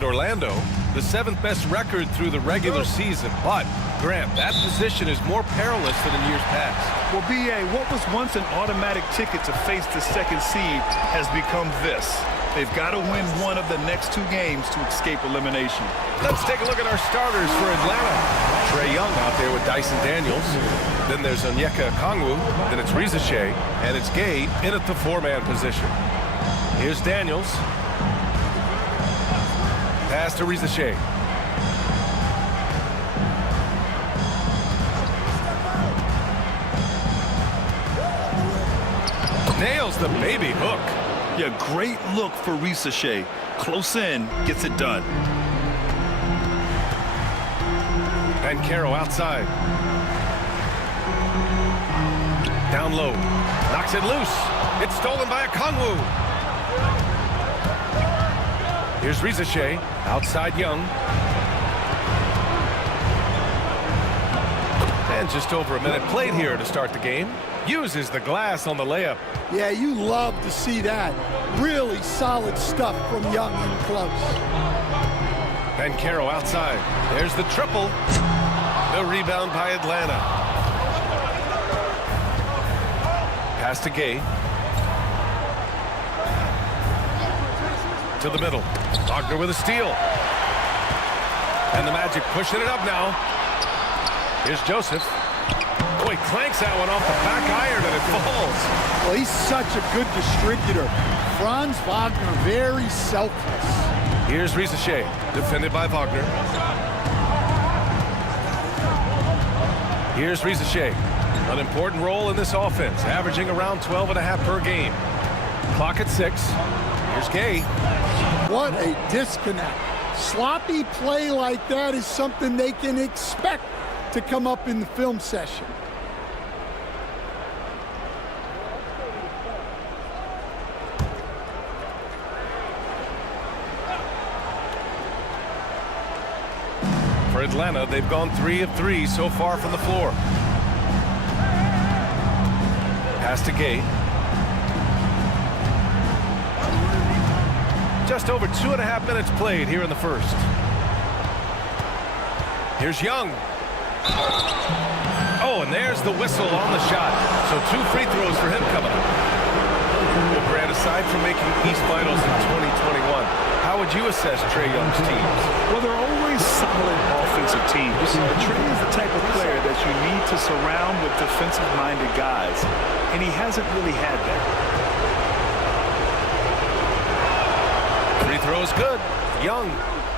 Orlando, the 7th best record through the regular season, but Grant, that position is more perilous than in years past. Well, B.A., what was once an automatic ticket to face the second seed has become this. They've got to win one of the next 2 games to escape elimination. Let's take a look at our starters for Atlanta. Trae Young out there with Dyson Daniels. Then there's Onyeka Okongwu. Then it's Riza Shea. And it's Gay in at the 4-man position. Here's Daniels. Pass to Riza Shea. Nails the baby hook. Yeah, great look for Riza Shea. Close in, gets it done. And Caro outside. Down low. Knocks it loose. It's stolen by Okongwu. Here's Riza Shea. Outside Young. And just over a minute played here to start the game. Uses the glass on the layup. Yeah, you love to see that. Really solid stuff from Young and close. And Caro outside. There's the triple. The rebound by Atlanta. Pass to Gay. To the middle. Wagner with a steal. And the Magic pushing it up now. Here's Joseph. Oh, he clanks that one off the back iron and it falls. Well, he's such a good distributor. Franz Wagner, very selfless. Here's Riza Shea, defended by Wagner. Here's Riza Shea. An important role in this offense, averaging around 12.5 per game. Clock at 6. Here's Gay. What a disconnect. Sloppy play like that is something they can expect to come up in the film session. For Atlanta, they've gone 3 of 3 so far from the floor. Pass to Gay. Just over 2.5 minutes played here in the first. Here's Young. Oh, and there's the whistle on the shot. So 2 free throws for him coming up. Well, Grant, aside from making East Finals in 2021, how would you assess Trae Young's teams? Well, they're always solid offensive teams. Trae is the type of player that you need to surround with defensive-minded guys, and he hasn't really had that. Free throw is good. Young.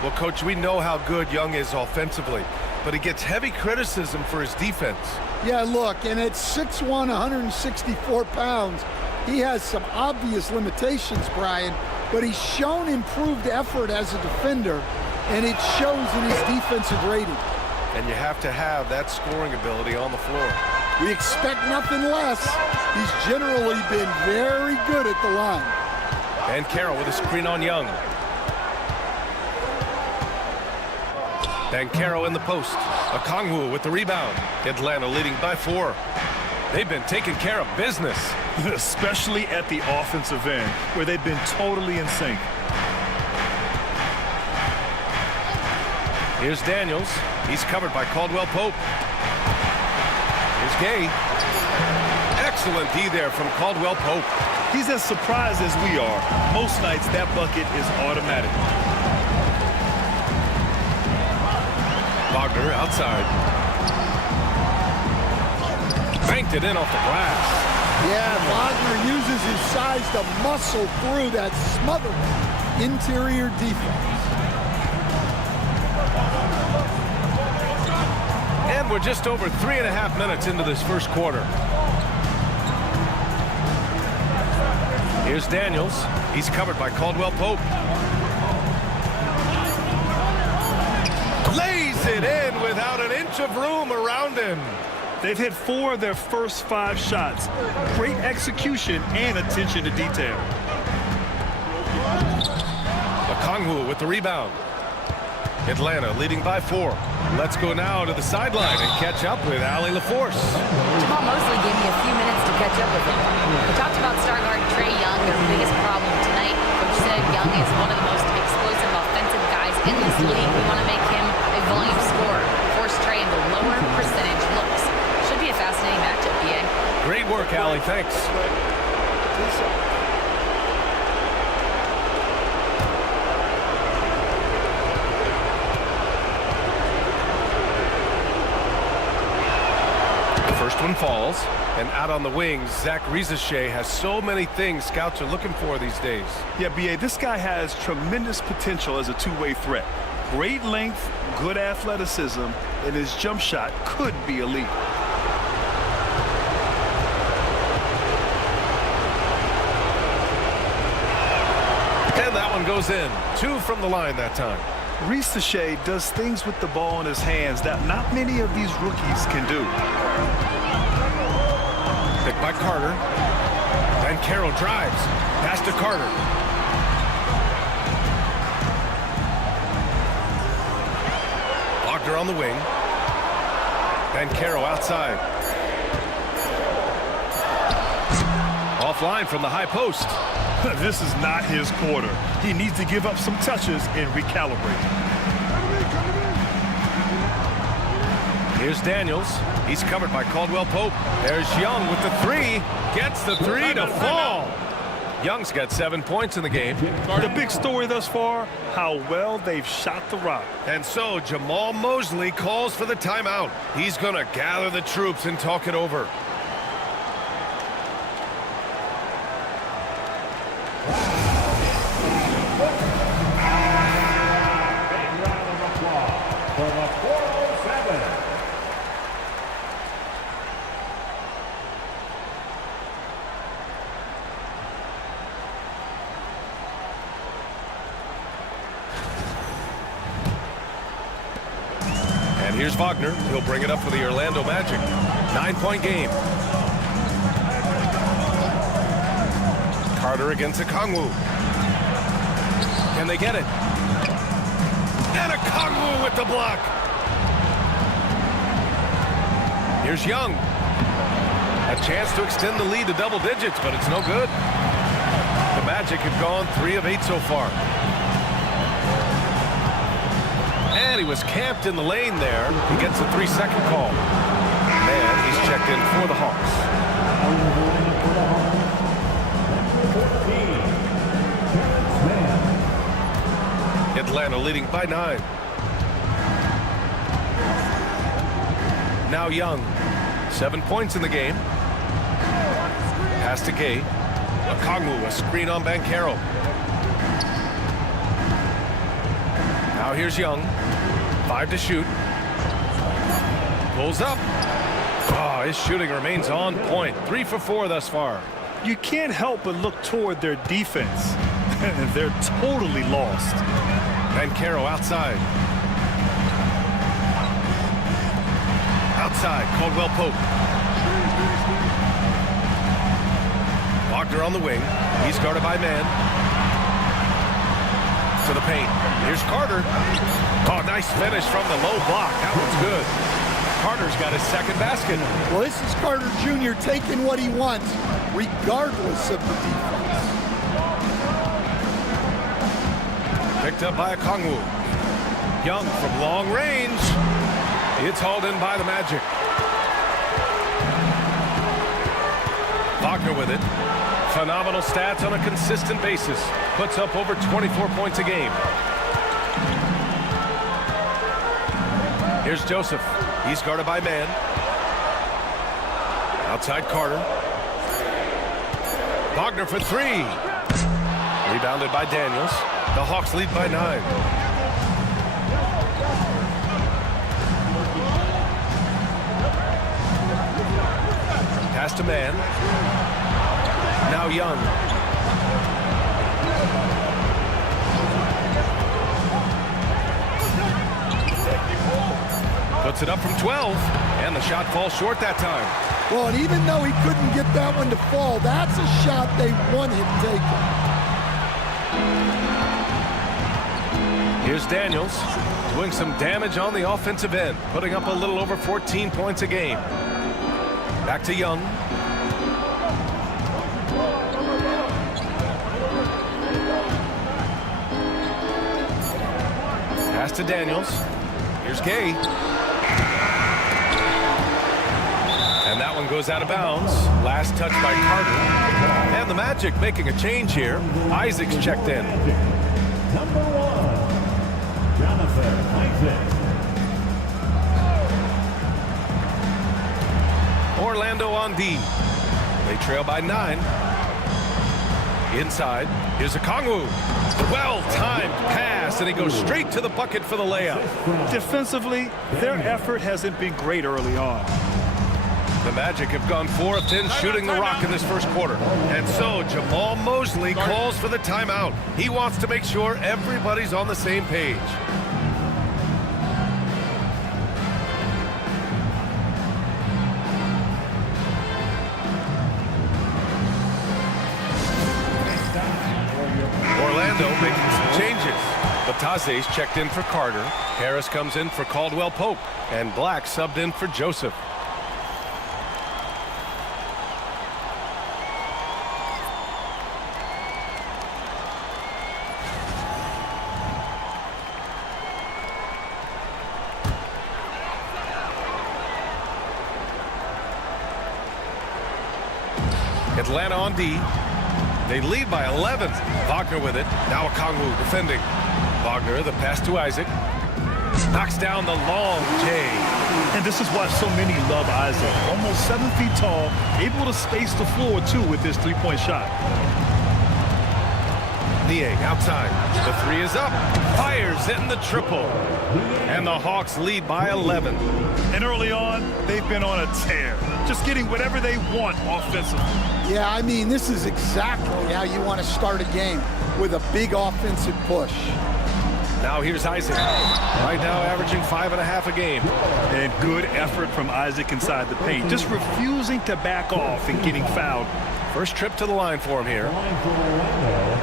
Well, Coach, we know how good Young is offensively, but he gets heavy criticism for his defense. Yeah, look, and at 6'1", 164 pounds, he has some obvious limitations, Brian, but he's shown improved effort as a defender, and it shows in his defensive rating. And you have to have that scoring ability on the floor. We expect nothing less. He's generally been very good at the line. And Caro with a screen on Young. And Caro in the post. Okongwu with the rebound. Atlanta leading by 4. They've been taking care of business. Especially at the offensive end, where they've been totally in sync. Here's Daniels. He's covered by Caldwell Pope. Here's Gay. Excellent D there from Caldwell Pope. He's as surprised as we are. Most nights, that bucket is automatic. Wagner outside. Banked it in off the glass. Yeah, Wagner uses his size to muscle through that smothered interior defense. And we're just over 3.5 minutes into this first quarter. Here's Daniels. He's covered by Caldwell Pope. Lays it in without an inch of room around him. They've hit 4 of their first 5 shots. Great execution and attention to detail. Okongwu with the rebound. Atlanta leading by 4. Let's go now to the sideline and catch up with Allie LaForce. Jamal Mosley gave me a few minutes to catch up with him. We talked about star guard Trae Young, their biggest problem tonight. Coach said Young is one of the most explosive Golly, thanks. The first one falls, and out on the wings, Zach Rizachet has so many things scouts are looking for these days. Yeah, B.A., this guy has tremendous potential as a two-way threat. Great length, good athleticism, and his jump shot could be elite. And that one goes in. 2 from the line that time. Rizachet does things with the ball in his hands that not many of these rookies can do. Picked by Carter. And Carroll drives. Pass to Carter. Wagner on the wing. And Carroll outside. Offline from the high post. This is not his quarter. He needs to give up some touches and recalibrate. Here's Daniels. He's covered by Caldwell Pope. There's Young with the 3. Gets the 3 to fall. Young's got 7 points in the game. The big story thus far, how well they've shot the rock. And so Jamal Mosley calls for the timeout. He's going to gather the troops and talk it over. And here's Wagner. He'll bring it up for the Orlando Magic. 9-point game. Carter against Okongwu. Can they get it? And Okongwu with the block. Here's Young. A chance to extend the lead to double digits, but it's no good. The Magic have gone 3 of 8 so far. And he was camped in the lane there. He gets a 3-second call. And he's checked in for the Hawks. Atlanta leading by 9. Now Young. 7 points in the game. Pass to Gay. Okongwu, a screen on Banchero. Now here's Young. 5 to shoot. Pulls up. Oh, his shooting remains on point. 3 for 4 thus far. You can't help but look toward their defense. They're totally lost. Banchero outside. Outside, Caldwell Pope. Wagner on the wing. He's guarded by man. To the paint. Here's Carter. Oh, nice finish from the low block. That one's good. Carter's got his second basket. Well, this is Carter Jr. taking what he wants, regardless of the defense. Picked up by Okongwu. Young from long range. It's hauled in by the Magic. Wagner with it. Phenomenal stats on a consistent basis. Puts up over 24 points a game. Here's Joseph. He's guarded by man. Outside Carter. Wagner for 3. Rebounded by Daniels. The Hawks lead by 9. Pass to man. Now Young. Puts it up from 12, and the shot falls short that time. Well, and even though he couldn't get that one to fall, that's a shot they want him taking. Here's Daniels doing some damage on the offensive end, putting up a little over 14 points a game. Back to Young. Pass to Daniels. Here's Gay. And that one goes out of bounds. Last touch by Carter. And the Magic making a change here. Isaac's checked in. Number 1, Jonathan Isaac. Orlando on D. They trail by 9. Inside, here's a Kongwu. Well-timed pass, and he goes straight to the bucket for the layup. Defensively, their effort hasn't been great early on. The Magic have gone 4 of 10 shooting the rock in this first quarter. And so Jamal Mosley calls for the timeout. He wants to make sure everybody's on the same page. Orlando making some changes. Batase's checked in for Carter. Harris comes in for Caldwell Pope. And Black subbed in for Joseph. Atlanta on D. They lead by 11. Wagner with it. Now Okongwu defending. Wagner, the pass to Isaac. Knocks down the long J. And this is why so many love Isaac. Almost 7 feet tall, able to space the floor, too, with this three-point shot. Niang outside. The 3 is up. Fires in the triple. And the Hawks lead by 11. And early on, they've been on a tear. Just getting whatever they want offensively. Yeah, I mean, this is exactly how you want to start a game, with a big offensive push. Now here's Isaac. Right now averaging 5.5 a game. And good effort from Isaac inside the paint. Just refusing to back off and getting fouled. First trip to the line for him here. Line for Orlando,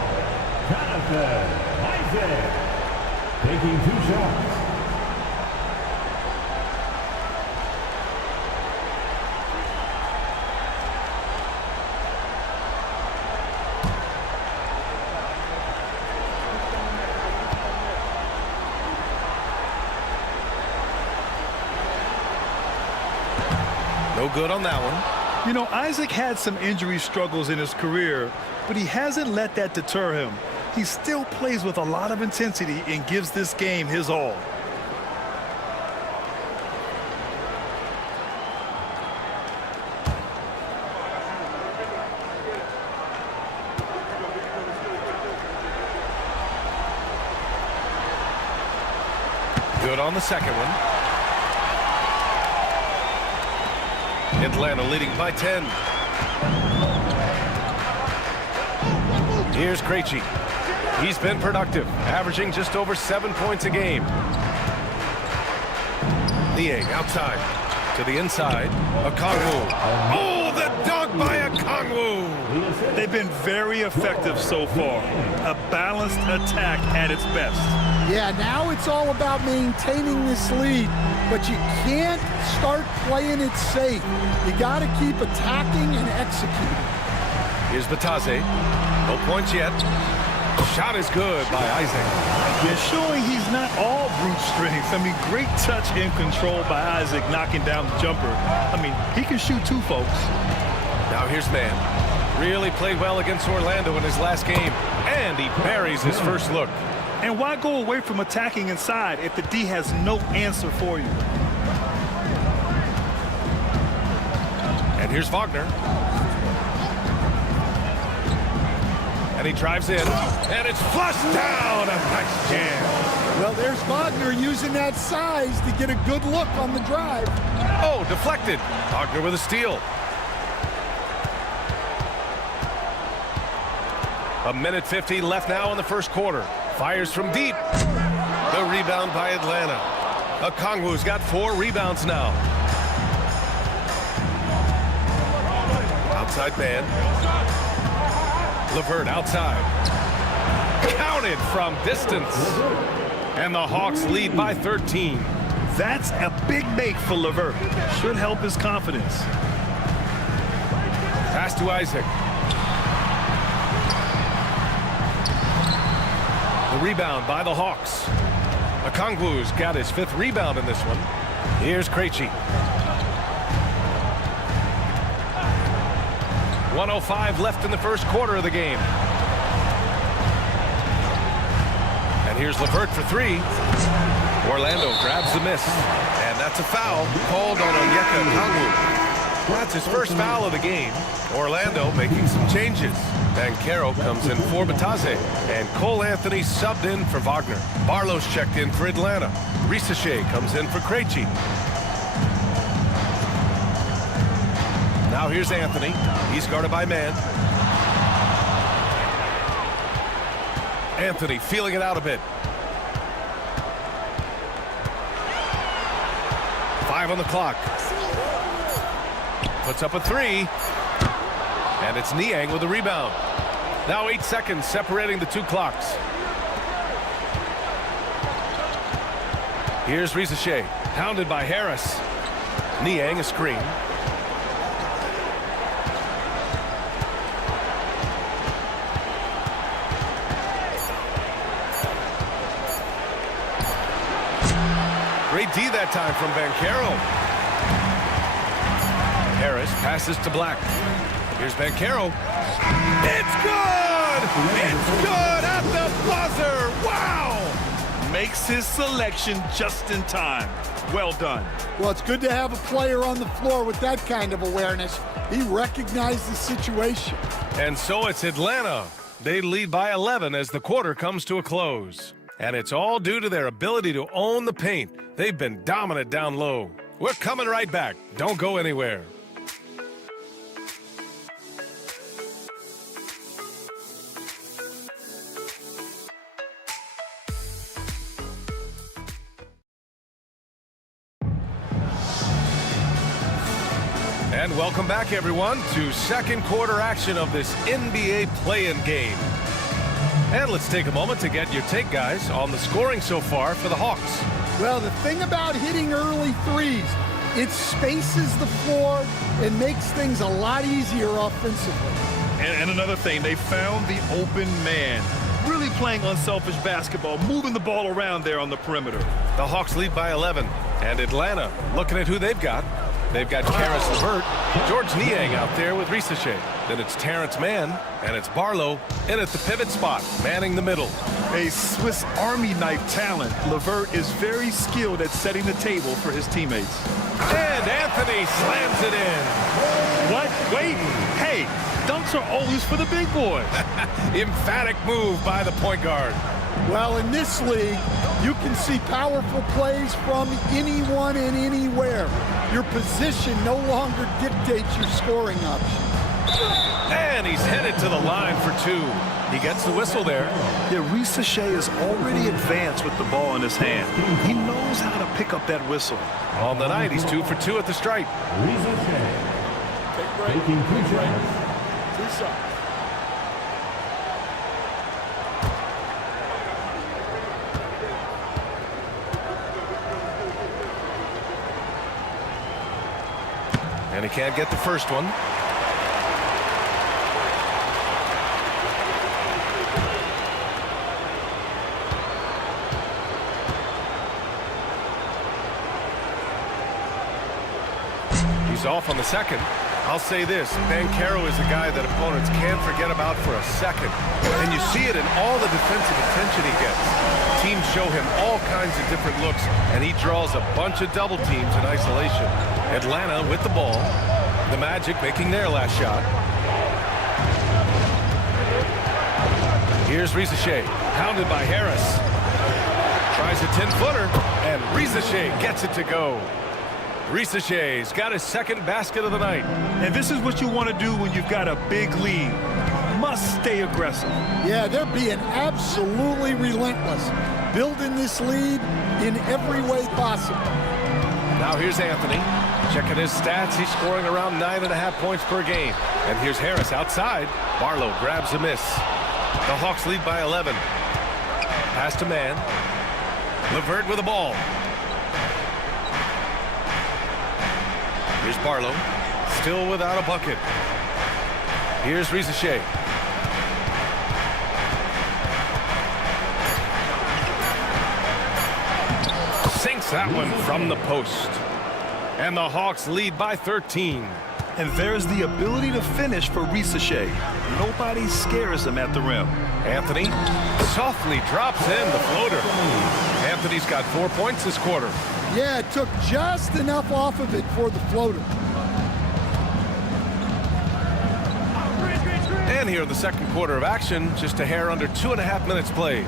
Jonathan Isaac. Taking 2 shots. No good on that one. You know, Isaac had some injury struggles in his career, but he hasn't let that deter him. He still plays with a lot of intensity and gives this game his all. Good on the second one. Atlanta leading by 10. Here's Krejci. He's been productive, averaging just over 7 points a game. Niang outside to the inside. Okongwu. Oh, the dunk by Okongwu. They've been very effective so far. A balanced attack at its best. Yeah, now it's all about maintaining this lead, but you can't start playing it safe. You got to keep attacking and executing. Here's Batase. No points yet. Shot is good by Isaac. And showing he's not all brute strength. I mean, great touch and control by Isaac knocking down the jumper. I mean, he can shoot too, folks. Now here's Mann. Really played well against Orlando in his last game. And he buries his first look. And why go away from attacking inside if the D has no answer for you? And here's Wagner. And he drives in. And it's flushed down. A nice jam. Well, there's Wagner using that size to get a good look on the drive. Oh, deflected. Wagner with a steal. 1:50 left now in the first quarter. Fires from deep. The rebound by Atlanta. Okongwu's got 4 rebounds now. Outside man. LeVert outside. Counted from distance. And the Hawks lead by 13. That's a big make for LeVert. Should help his confidence. Pass to Isaac. The rebound by the Hawks. Okongwu's got his 5th rebound in this one. Here's Krejci. 1:05 left in the first quarter of the game. And here's LeVert for three. Orlando grabs the miss. And that's a foul called on Onyeka Okongwu. That's his first foul of the game. Orlando making some changes. Banchero comes in for Batase. And Cole Anthony subbed in for Wagner. Barlow's checked in for Atlanta. Risache comes in for Krejci. Now here's Anthony. He's guarded by Mann. Anthony feeling it out a bit. 5 on the clock. Puts up a three. And it's Niang with the rebound. Now 8 seconds separating the two clocks. Here's Risache, pounded by Harris. Niang a screen. Great D that time from Banchero. Harris passes to Black. Here's Banchero. It's good! It's good at the buzzer! Wow! Makes his selection just in time. Well done. Well, it's good to have a player on the floor with that kind of awareness. He recognized the situation. And so it's Atlanta. They lead by 11 as the quarter comes to a close. And it's all due to their ability to own the paint. They've been dominant down low. We're coming right back. Don't go anywhere. And welcome back, everyone, to second quarter action of this NBA play-in game. And let's take a moment to get your take, guys, on the scoring so far for the Hawks. Well, the thing about hitting early threes, it spaces the floor and makes things a lot easier offensively. And another thing, they found the open man. Really playing unselfish basketball, moving the ball around there on the perimeter. The Hawks lead by 11. And Atlanta, looking at who they've got. They've got Karis LeVert, George Niang out there with Risache. Then it's Terrence Mann, and it's Barlow in at the pivot spot, manning the middle. A Swiss Army knife talent, LeVert is very skilled at setting the table for his teammates. And Anthony slams it in. What? Wait. Hey, dunks are always for the big boy. Emphatic move by the point guard. Well, in this league, you can see powerful plays from anyone and anywhere. Your position no longer dictates your scoring option. And he's headed to the line for two. He gets the whistle there. Yeah, Risache is already advanced with the ball in his hand. He knows how to pick up that whistle. On the night, he's 2 for 2 at the stripe. Taking 2 shots. 2 shots. And he can't get the first one. He's off on the second. I'll say this, Banchero is a guy that opponents can't forget about for a second. And you see it in all the defensive attention he gets. Teams show him all kinds of different looks, and he draws a bunch of double teams in isolation. Atlanta with the ball. The Magic making their last shot. Here's Risache, pounded by Harris. Tries a 10-footer, and Risache gets it to go. Risache's got his second basket of the night. And this is what you want to do when you've got a big lead. Must stay aggressive. Yeah, they're being absolutely relentless, building this lead in every way possible. Now here's Anthony. Checking his stats, he's scoring around 9.5 points per game. And here's Harris outside. Barlow grabs a miss. The Hawks lead by 11. Pass to Mann. LeVert with the ball. Here's Barlow, still without a bucket. Here's Risache. Sinks that one from the post. And the Hawks lead by 13. And there's the ability to finish for Ricochet. Nobody scares him at the rim. Anthony softly drops in the floater. Anthony's got 4 points this quarter. Yeah, it took just enough off of it for the floater. And here in the second quarter of action, just a hair under 2.5 minutes played.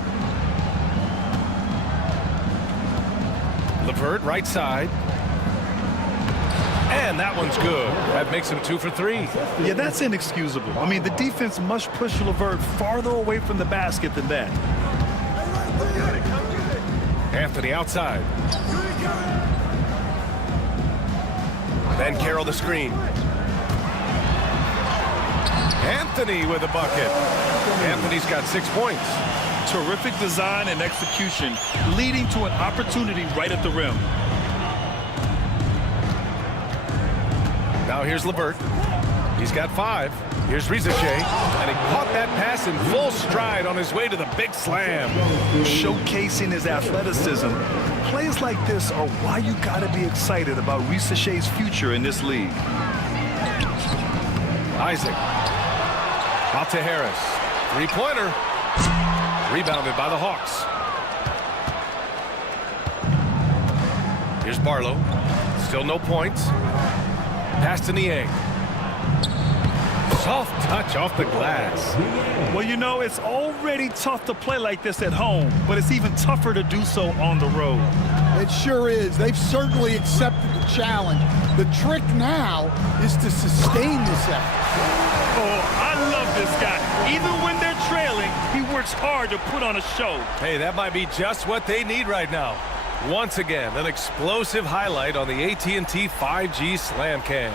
LeVert, right side. And that one's good. That makes him 2 for 3. Yeah, that's inexcusable. I mean, the defense must push LeVert farther away from the basket than that. Anthony outside. Then Carroll the screen. Anthony with a bucket. Anthony's got 6 points. Terrific design and execution, leading to an opportunity right at the rim. Now here's LeVert. He's got 5. Here's Ricochet. And he caught that pass in full stride on his way to the big slam. Showcasing his athleticism. Plays like this are why you got to be excited about Ricochet's future in this league. Isaac. Out to Harris. 3-pointer. Rebounded by the Hawks. Here's Barlow. Still no points. Pass to Niang. Soft touch off the glass. Well, you know, it's already tough to play like this at home, but it's even tougher to do so on the road. It sure is. They've certainly accepted the challenge. The trick now is to sustain this effort. Oh, I love this guy. Even when they're trailing, he works hard to put on a show. Hey, that might be just what they need right now. Once again, an explosive highlight on the AT&T 5G Slam Cam.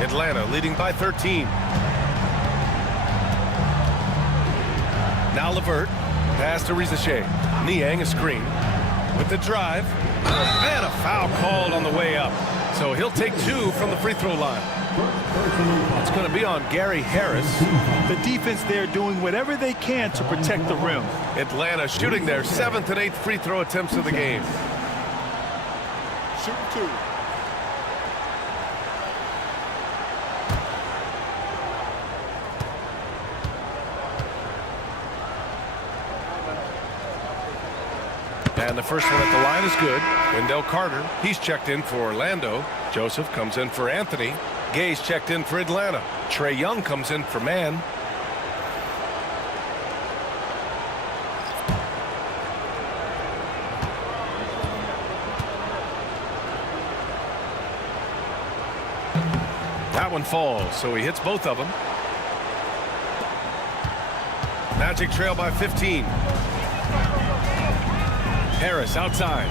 Atlanta leading by 13. Now LeVert. Pass to Ricochet. Niang a screen. With the drive. And a foul called on the way up. So he'll take 2 from the free throw line. It's going to be on Gary Harris. The defense there doing whatever they can to protect the rim. Atlanta shooting their 7th and 8th free throw attempts of the game. Shooting 2. And the first one at the line is good. Wendell Carter, he's checked in for Orlando. Joseph comes in for Anthony. Gay's checked in for Atlanta. Trae Young comes in for Man. That one falls, so he hits both of them. Magic trail by 15. Harris outside.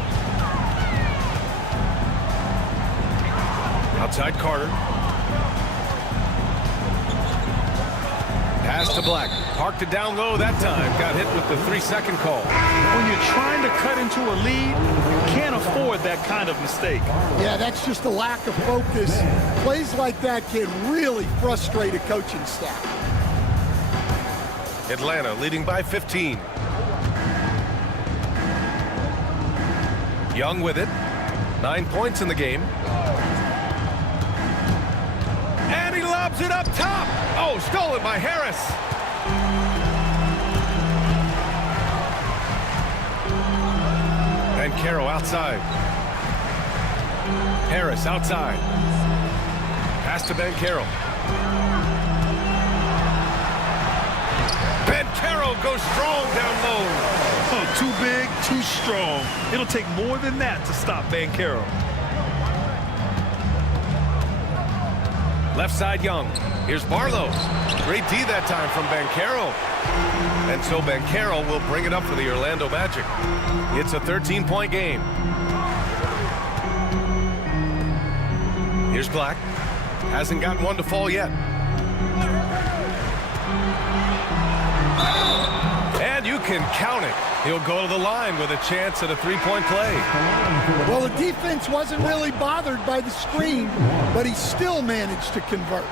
Outside Carter. Pass to Black. Parked it down low that time. Got hit with the 3-second call. When you're trying to cut into a lead, you can't afford that kind of mistake. Yeah, that's just a lack of focus. Plays like that can really frustrate a coaching staff. Atlanta leading by 15. Young with it. 9 points in the game. And he lobs it up top. Oh, stolen by Harris. And Carroll outside. Harris outside. Pass to Ben Carroll. Ben Carroll goes strong down low. Oh, too big, too strong. It'll take more than that to stop Van Carroll. Left side Young. Here's Barlow. Great D that time from Ben Carroll. And so Ben Carroll will bring it up for the Orlando Magic. It's a 13-point game. Here's Black. Hasn't gotten one to fall yet. And you can count it. He'll go to the line with a chance at a 3-point play. Well, the defense wasn't really bothered by the screen, but he still managed to convert.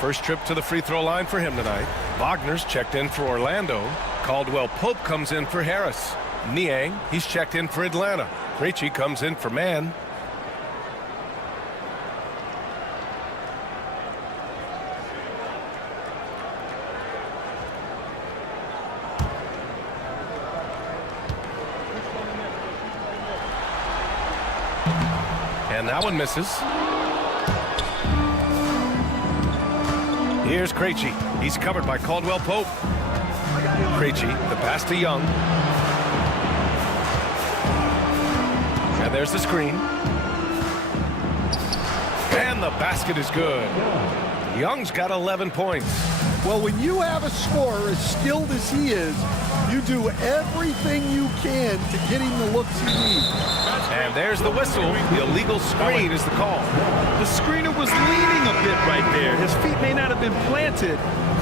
First trip to the free throw line for him tonight. Wagner's checked in for Orlando. Caldwell Pope comes in for Harris. Niang, he's checked in for Atlanta. Krejci comes in for Man. And that one misses. Here's Krejci. He's covered by Caldwell Pope. Krejci, the pass to Young. And there's the screen. And the basket is good. Young's got 11 points. Well, when you have a scorer as skilled as he is, you do everything you can to get him the looks he needs. And there's the whistle. The illegal screen is the call. The screener was leaning a bit right there. His feet may not have been planted.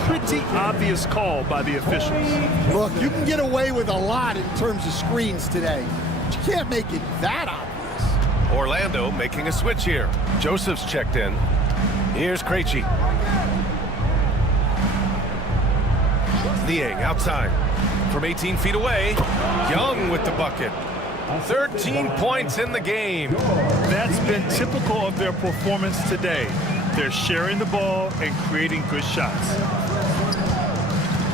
Pretty obvious call by the officials. Look, you can get away with a lot in terms of screens today. But you can't make it that obvious. Orlando making a switch here. Joseph's checked in. Here's Krejci. Niang outside. From 18 feet away, Young with the bucket. 13 points in the game. That's been typical of their performance today. They're sharing the ball and creating good shots.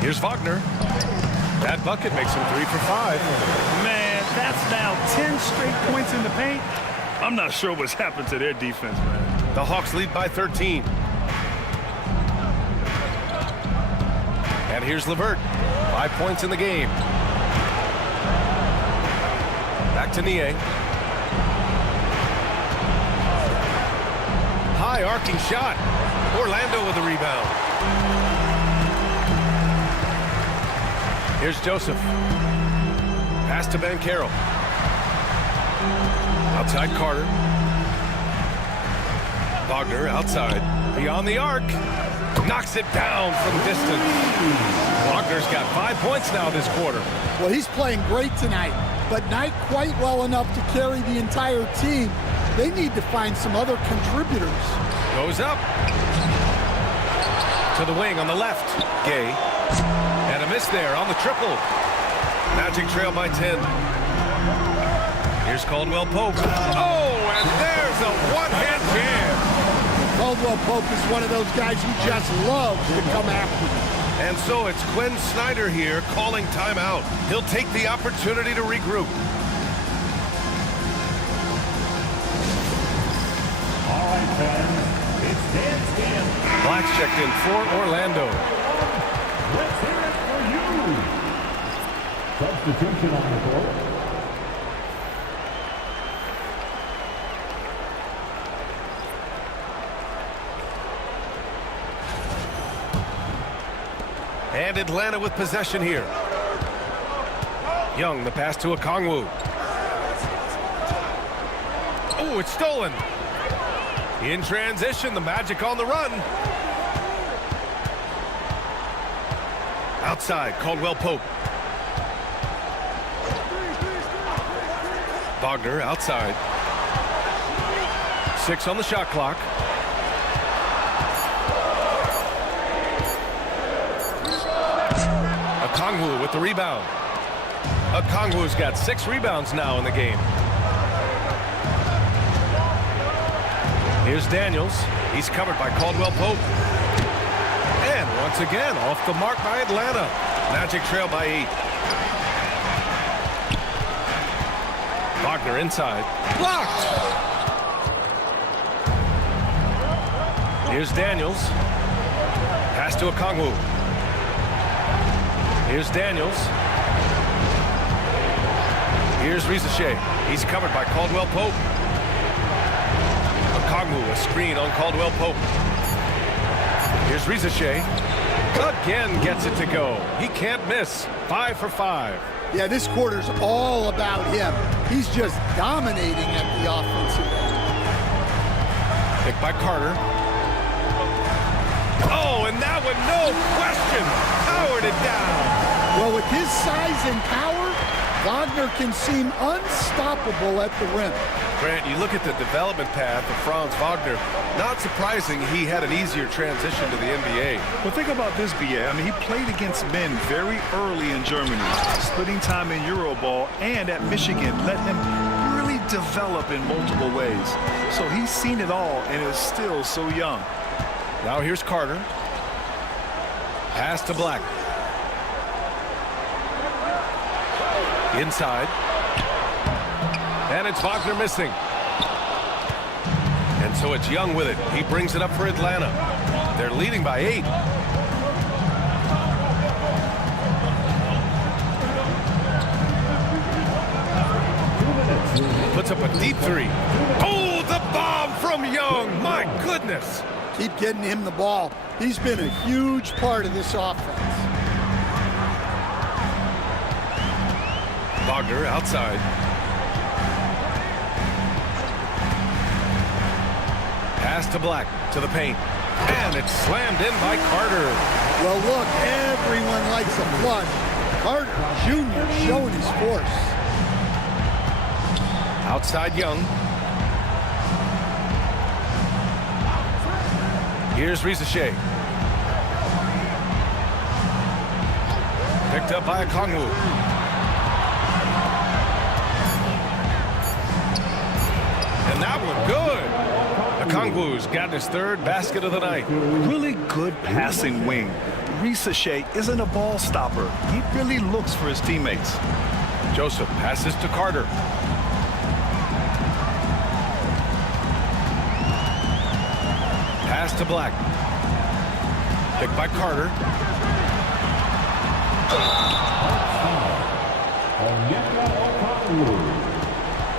Here's Wagner. That bucket makes him 3 for 5. Man, that's now 10 straight points in the paint. I'm not sure what's happened to their defense, man. The Hawks lead by 13. And here's LeVert. 5 points in the game. Back to Niang. High arcing shot. Orlando with the rebound. Here's Joseph. Pass to Banchero. Outside Carter. Wagner outside. Beyond the arc. Knocks it down from distance. Wagner's got 5 points now this quarter. Well, he's playing great tonight, but not quite well enough to carry the entire team. They need to find some other contributors. Goes up. To the wing on the left. Gay. And a miss there on the triple. Magic trail by 10. Here's Caldwell Pope. Oh, and there's a one-hand jam. Caldwell Pope is one of those guys who just loves to come after you. And so it's Quinn Snyder here calling timeout. He'll take the opportunity to regroup. All right, fans. It's dance game. Black's checked in for Orlando. Let's hear it for you. Substitution on the court. And Atlanta with possession here. Young, the pass to Okongwu. Oh, it's stolen. In transition, the Magic on the run. Outside, Caldwell Pope. Wagner outside. 6 on the shot clock. Okongwu with the rebound. Okongwu's got 6 rebounds now in the game. Here's Daniels. He's covered by Caldwell Pope. And once again, off the mark by Atlanta. Magic trail by 8. Wagner inside. Blocked! Here's Daniels. Pass to Okongwu. Here's Daniels. Here's Rizachet. He's covered by Caldwell Pope. Okongwu, a screen on Caldwell Pope. Here's Rizachet. Again gets it to go. He can't miss. 5 for 5. Yeah, this quarter's all about him. He's just dominating at the offensive end. Picked by Carter. Oh, and that one, no question, powered it down. Well, with his size and power, Wagner can seem unstoppable at the rim. Grant, you look at the development path of Franz Wagner, not surprising he had an easier transition to the NBA. Well, think about this, B.A. I mean, he played against men very early in Germany, splitting time in Euroball, and at Michigan let him really develop in multiple ways. So he's seen it all and is still so young. Now here's Carter. Pass to Black. Inside. And it's Wagner missing. And so it's Young with it. He brings it up for Atlanta. They're leading by 8. Puts up a deep 3. Oh, the bomb from Young. My goodness. Keep getting him the ball. He's been a huge part of this offense. Wagner outside. Pass to Black, to the paint. And it's slammed in by Carter. Well, look, everyone likes a flush. Carter Jr. showing his force. Outside Young. Here's Rizachet. Picked up by Okongwu. And that one good. Okongwu's gotten his 3rd basket of the night. Really good passing wing. Rizachet isn't a ball stopper. He really looks for his teammates. Joseph passes to Carter. Pass to Black. Picked by Carter.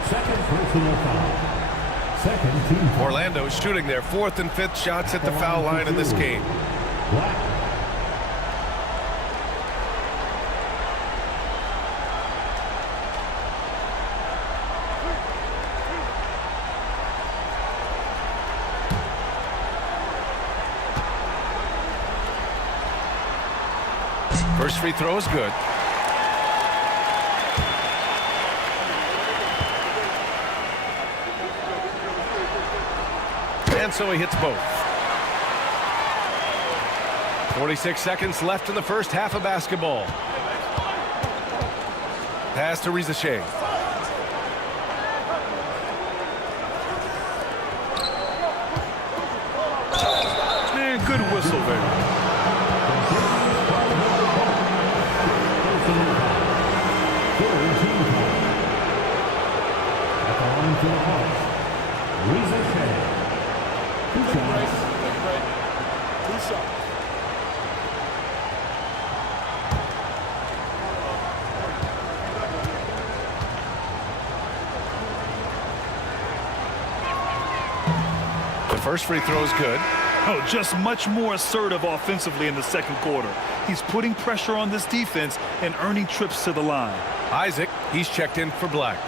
Second personal foul. Second team foul. Orlando shooting their 4th and 5th shots at the foul line in this game. Black. First free throw is good. And so he hits both. 46 seconds left in the first half of basketball. Pass to Rizachet. Man, good whistle there. At the line for the Hawks, Rizachet. 2 shots. 2 shots. The first free throw is good. Oh, just much more assertive offensively in the second quarter. He's putting pressure on this defense and earning trips to the line. Isaac, he's checked in for Black.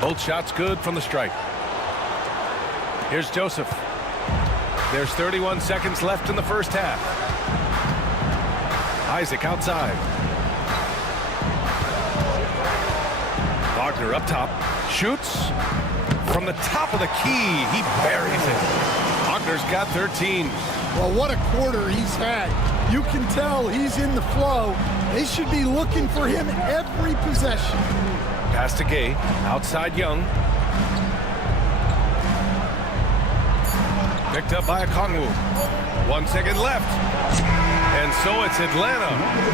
Both shots good from the stripe. Here's Joseph. There's 31 seconds left in the first half. Isaac outside. Wagner up top. Shoots. From the top of the key. He buries it. Wagner's got 13. Well, what a quarter he's had. You can tell he's in the flow. They should be looking for him every possession. Pass to Gay. Outside Young. Picked up by Okongwu. 1 second left. And so it's Atlanta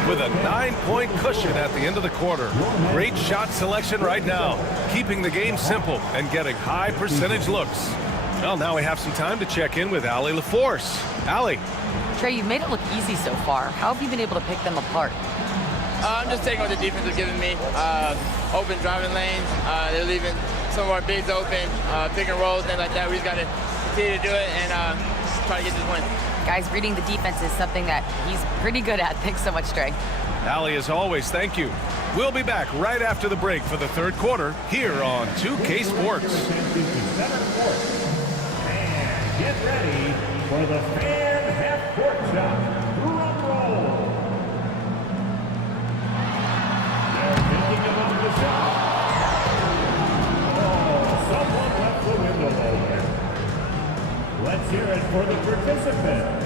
with a 9-point cushion at the end of the quarter. Great shot selection right now, keeping the game simple and getting high percentage looks. Well, now we have some time to check in with Allie LaForce. Allie. Trey, you've made it look easy so far. How have you been able to pick them apart? I'm just taking what the defense is giving me. Open driving lanes. They're leaving some of our bigs open, pick and rolls, things like that. We just got to continue to do it and try to get this win. Guys, reading the defense is something that he's pretty good at. Thanks so much, Trey. Allie, as always, thank you. We'll be back right after the break for the third quarter here on 2K Sports. And get ready for the fan half-court shot. Drum roll. They're thinking about the shot. Oh, someone left the window open. Let's hear it for the participant.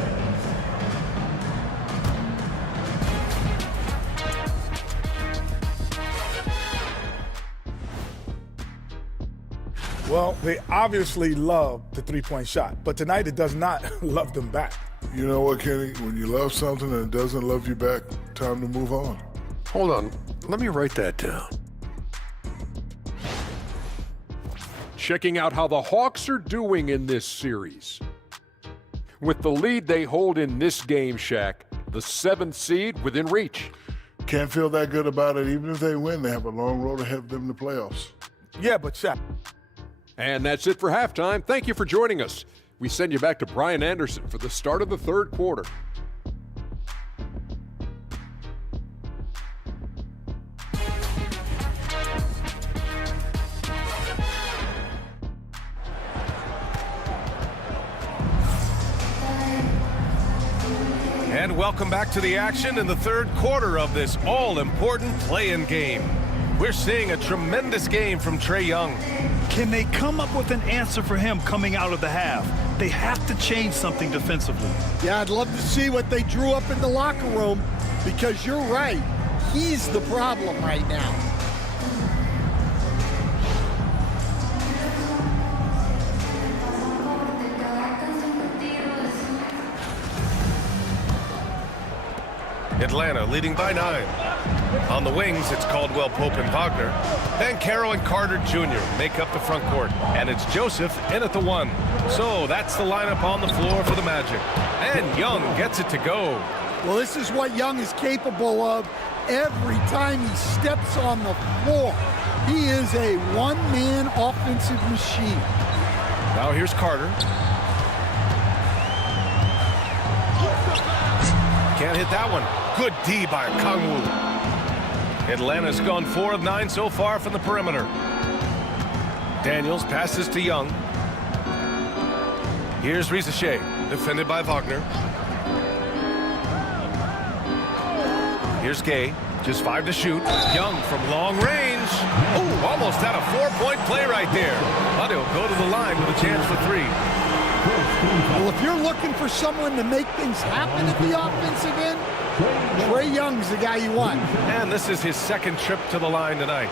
Well, they obviously love the three-point shot, but tonight it does not love them back. You know what, Kenny? When you love something and it doesn't love you back, time to move on. Hold on. Let me write that down. Checking out how the Hawks are doing in this series. With the lead they hold in this game, Shaq, the 7th seed within reach. Can't feel that good about it. Even if they win, they have a long road ahead of them in the playoffs. Yeah, but Shaq. And that's it for halftime. Thank you for joining us. We send you back to Brian Anderson for the start of the 3rd quarter. And welcome back to the action in the 3rd quarter of this all-important play-in game. We're seeing a tremendous game from Trae Young. Can they come up with an answer for him coming out of the half? They have to change something defensively. Yeah, I'd love to see what they drew up in the locker room, because you're right. He's the problem right now. Atlanta leading by 9. On the wings, it's Caldwell, Pope, and Wagner. Then Carroll and Carter Jr. make up the front court. And it's Joseph in at the 1. So that's the lineup on the floor for the Magic. And Young gets it to go. Well, this is what Young is capable of every time he steps on the floor. He is a one-man offensive machine. Now here's Carter. Can't hit that one. Good D by Kangwoo. Atlanta's gone 4 of 9 so far from the perimeter. Daniels passes to Young. Here's Rizachet, defended by Wagner. Here's Gay, just 5 to shoot. Young from long range. Oh, almost had a 4-point play right there. But he'll go to the line with a chance for 3. Well, if you're looking for someone to make things happen at the offensive end, Trae Young's the guy you want. And this is his 2nd trip to the line tonight.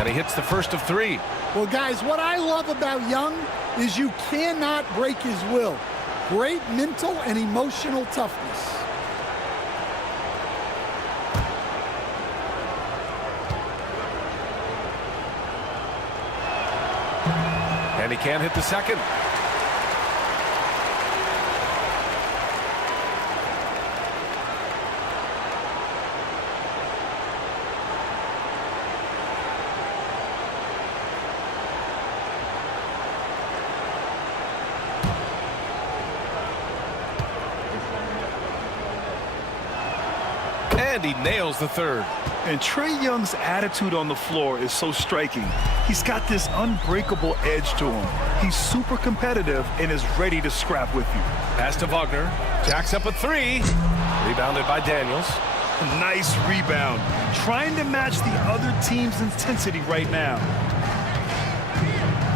And he hits the first of 3. Well, guys, what I love about Young is you cannot break his will. Great mental and emotional toughness. And he can't hit the second. And he nails the 3rd. And Trae Young's attitude on the floor is so striking. He's got this unbreakable edge to him. He's super competitive and is ready to scrap with you. Pass to Wagner. Jacks up a 3. Rebounded by Daniels. Nice rebound. Trying to match the other team's intensity right now.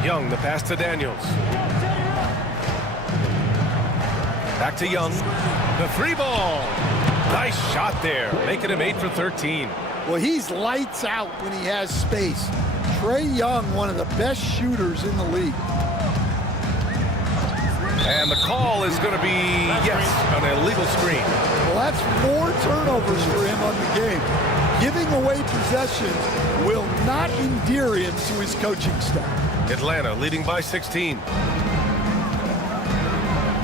Young, the pass to Daniels. Back to Young. The 3-ball. Nice shot there, making him 8 for 13. Well, he's lights out when he has space. Trae Young, one of the best shooters in the league. And the call is going to be, yes, an illegal screen. Well, that's 4 turnovers for him on the game. Giving away possessions will not endear him to his coaching staff. Atlanta leading by 16.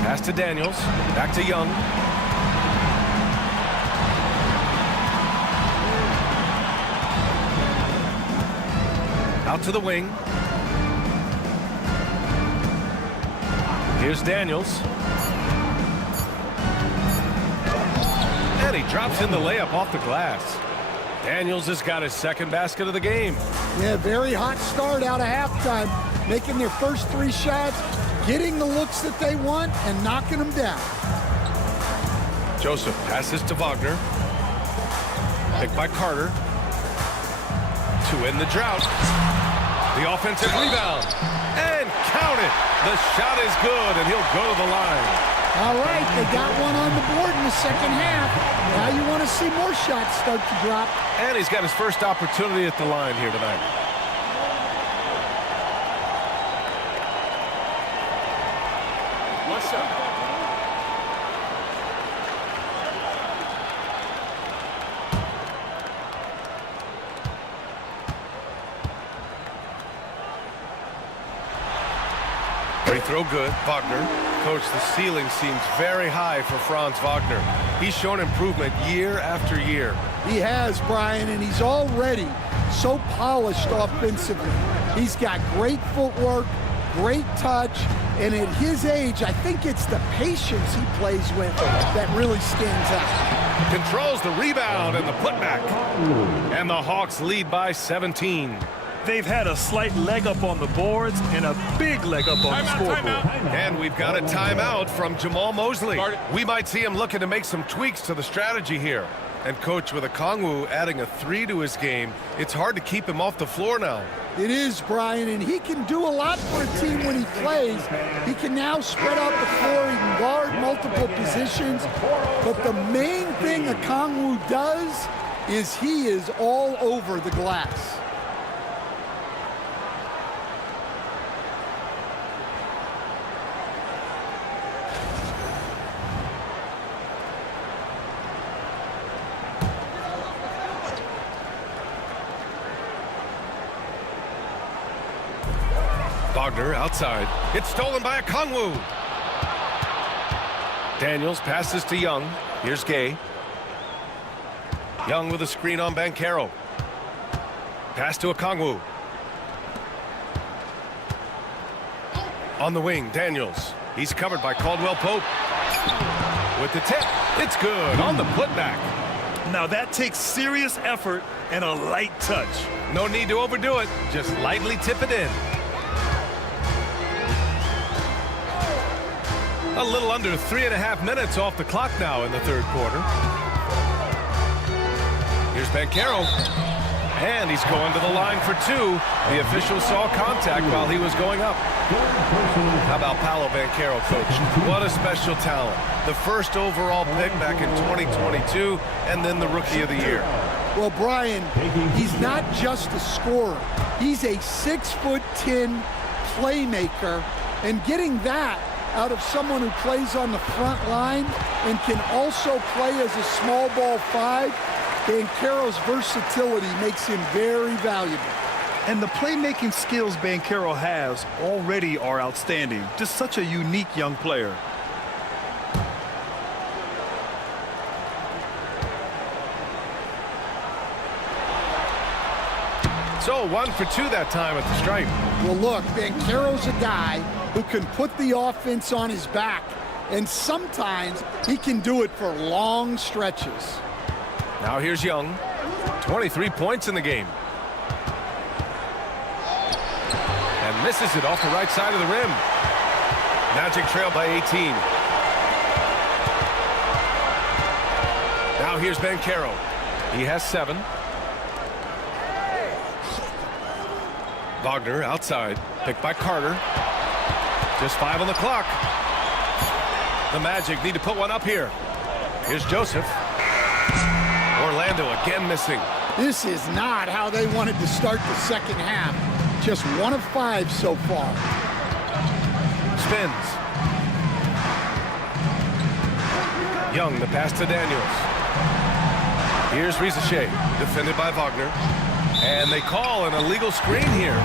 Pass to Daniels, back to Young. Out to the wing. Here's Daniels. And he drops in the layup off the glass. Daniels has got his 2nd basket of the game. Yeah, very hot start out of halftime. Making their first 3 shots, getting the looks that they want, and knocking them down. Joseph passes to Wagner. Picked by Carter. To end the drought. The offensive rebound. And count it. The shot is good, and he'll go to the line. All right, they got one on the board in the second half. Now you want to see more shots start to drop. And he's got his first opportunity at the line here tonight. What's up? Free throw good. Wagner. Coach, the ceiling seems very high for Franz Wagner. He's shown improvement year after year. He has, Brian, and he's already so polished offensively. He's got great footwork, great touch, and at his age, I think it's the patience he plays with that really stands out. Controls the rebound and the putback. And the Hawks lead by 17. They've had a slight leg up on the boards and a big leg up on the scoreboard. And we've got a timeout from Jamal Mosley. We might see him looking to make some tweaks to the strategy here. And Coach, with Okongwu adding a 3 to his game, it's hard to keep him off the floor now. It is, Brian, and he can do a lot for a team when he plays. He can now spread out the floor. He can guard multiple positions. But the main thing Okongwu does is he is all over the glass. Wagner outside. It's stolen by Okongwu. Daniels passes to Young. Here's Gay. Young with a screen on Banchero. Pass to Okongwu. On the wing, Daniels. He's covered by Caldwell Pope. With the tip, it's good on the putback. Now that takes serious effort and a light touch. No need to overdo it. Just lightly tip it in. A little under 3.5 minutes off the clock now in the third quarter. Here's Banchero. And he's going to the line for 2. The official saw contact while he was going up. How about Paolo Banchero, Coach? What a special talent. The first overall pick back in 2022, and then the Rookie of the Year. Well, Brian, he's not just a scorer. He's a 6'10" playmaker, and getting that out of someone who plays on the front line and can also play as a small ball 5, Banchero's versatility makes him very valuable. And the playmaking skills Banchero has already are outstanding. Just such a unique young player. So 1 for 2 that time at the stripe. Well, look, Banchero's a guy who can put the offense on his back, and sometimes he can do it for long stretches. Now here's Young. 23 points in the game. And misses it off the right side of the rim. Magic trail by 18. Now here's Banchero. He has 7. Wagner outside. Picked by Carter. Just 5 on the clock. The Magic need to put one up here. Here's Joseph. Orlando again missing. This is not how they wanted to start the second half. Just 1 of 5 so far. Spins. Young, the pass to Daniels. Here's Rizachet, defended by Wagner. And they call an illegal screen here.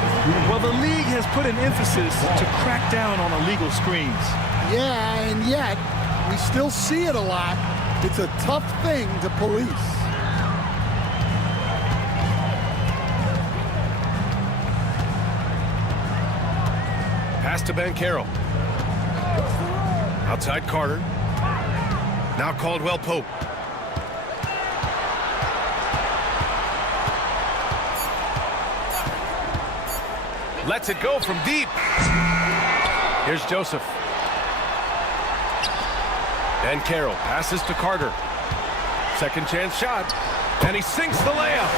Well, the league has put an emphasis to crack down on illegal screens. Yeah, and yet we still see it a lot. It's a tough thing to police. Pass to Banchero. Outside Carter. Now Caldwell Pope. Lets it go from deep. Here's Joseph. Banchero passes to Carter. Second chance shot. And he sinks the layup.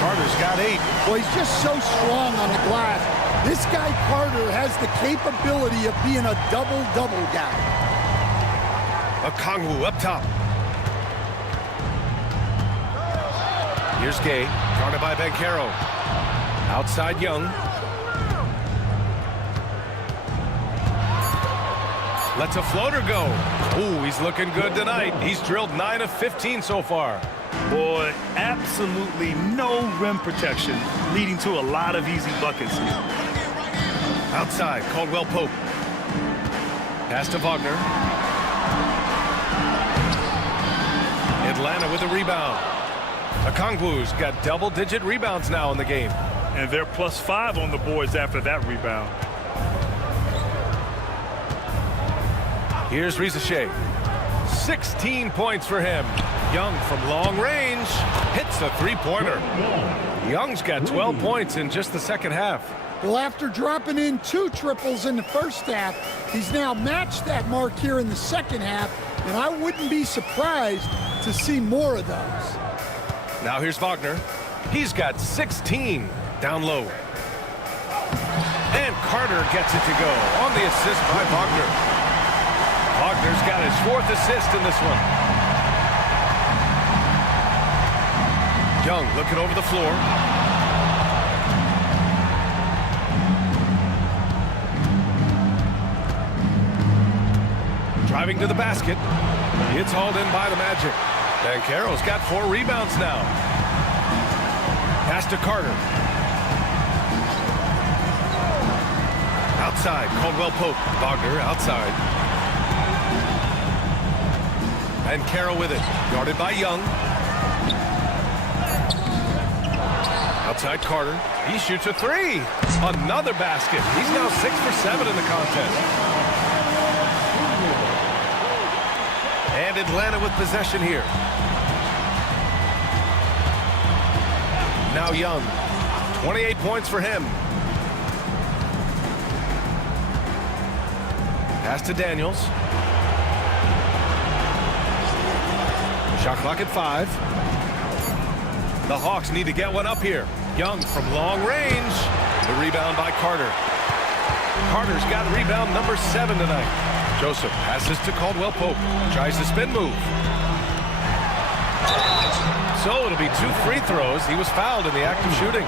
Carter's got 8. Well, he's just so strong on the glass. This guy Carter has the capability of being a double-double guy. Okongwu up top. Here's Gay, guarded by Bankero. Outside Young. Lets a floater go. Ooh, he's looking good tonight. He's drilled 9 of 15 so far. Boy, absolutely no rim protection, leading to a lot of easy buckets here. Outside, Caldwell Pope. Pass to Wagner. Atlanta with a rebound. Okongwu's got double-digit rebounds now in the game. And they're +5 on the boards after that rebound. Here's Rizachet. 16 points for him. Young from long range hits the three-pointer. Young's got 12 points in just the second half. Well, after dropping in 2 triples in the first half, he's now matched that mark here in the second half, and I wouldn't be surprised to see more of those. Now here's Wagner. He's got 16 down low. And Carter gets it to go on the assist by Wagner. Wagner's got his 4th assist in this one. Young looking over the floor. Driving to the basket. It's hauled in by the Magic. Banchero's got 4 rebounds now. Pass to Carter. Outside, Caldwell Pope. Wagner outside. And Carroll with it, guarded by Young. Outside Carter, he shoots a 3. Another basket. He's now 6 for 7 in the contest. And Atlanta with possession here. Now Young, 28 points for him. Pass to Daniels. Shot clock at 5. The Hawks need to get one up here. Young from long range. The rebound by Carter. Carter's got rebound number 7 tonight. Joseph passes to Caldwell Pope. Tries the spin move. So it'll be 2 free throws. He was fouled in the act of shooting.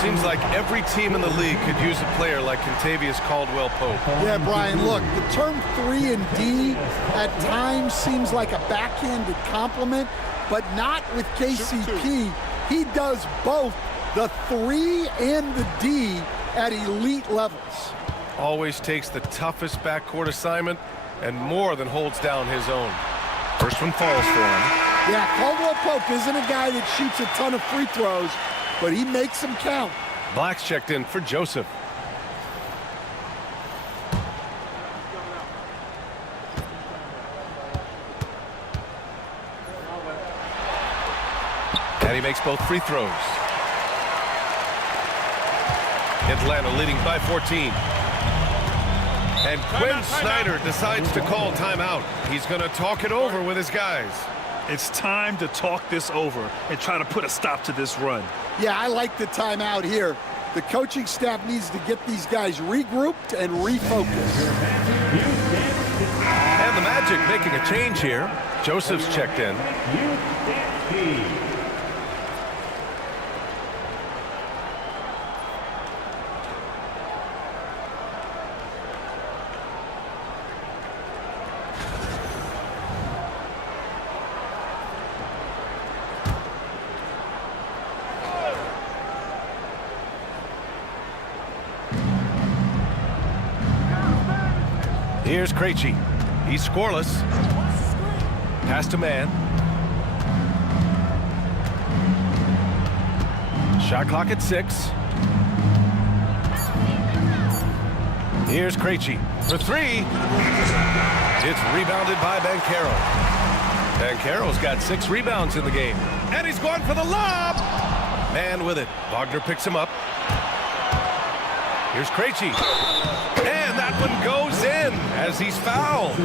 Seems like every team in the league could use a player like Kentavious Caldwell Pope. Yeah, Brian, look, the term 3 and D at times seems like a backhanded compliment, but not with KCP. He does both the 3 and the D at elite levels. Always takes the toughest backcourt assignment and more than holds down his own. First one falls for him. Yeah, Caldwell Pope isn't a guy that shoots a ton of free throws, but he makes them count. Black's checked in for Joseph. And he makes both free throws. Atlanta leading by 14. And Quinn Snyder decides to call timeout. He's going to talk it over with his guys. It's time to talk this over and try to put a stop to this run. Yeah, I like the timeout here. The coaching staff needs to get these guys regrouped and refocused. And the Magic making a change here. Joseph's checked in. Here's Krejci. He's scoreless. Pass to man. Shot clock at 6. Here's Krejci for 3. It's rebounded by Bankero. Bankero's got 6 rebounds in the game. And he's going for the lob. Man with it. Wagner picks him up. Here's Krejci. And that one goes in as he's fouled.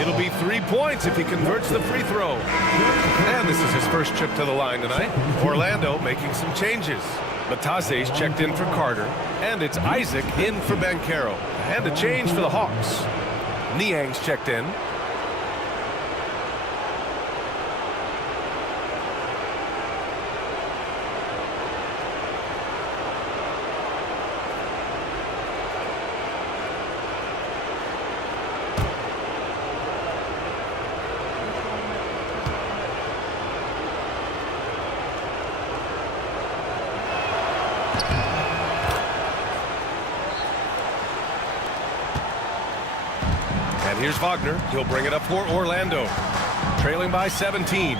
It'll be 3 points if he converts the free throw. And this is his first trip to the line tonight. Orlando making some changes. Batase's checked in for Carter. And it's Isaac in for Bankero. And a change for the Hawks. Niang's checked in. And here's Wagner. He'll bring it up for Orlando. Trailing by 17.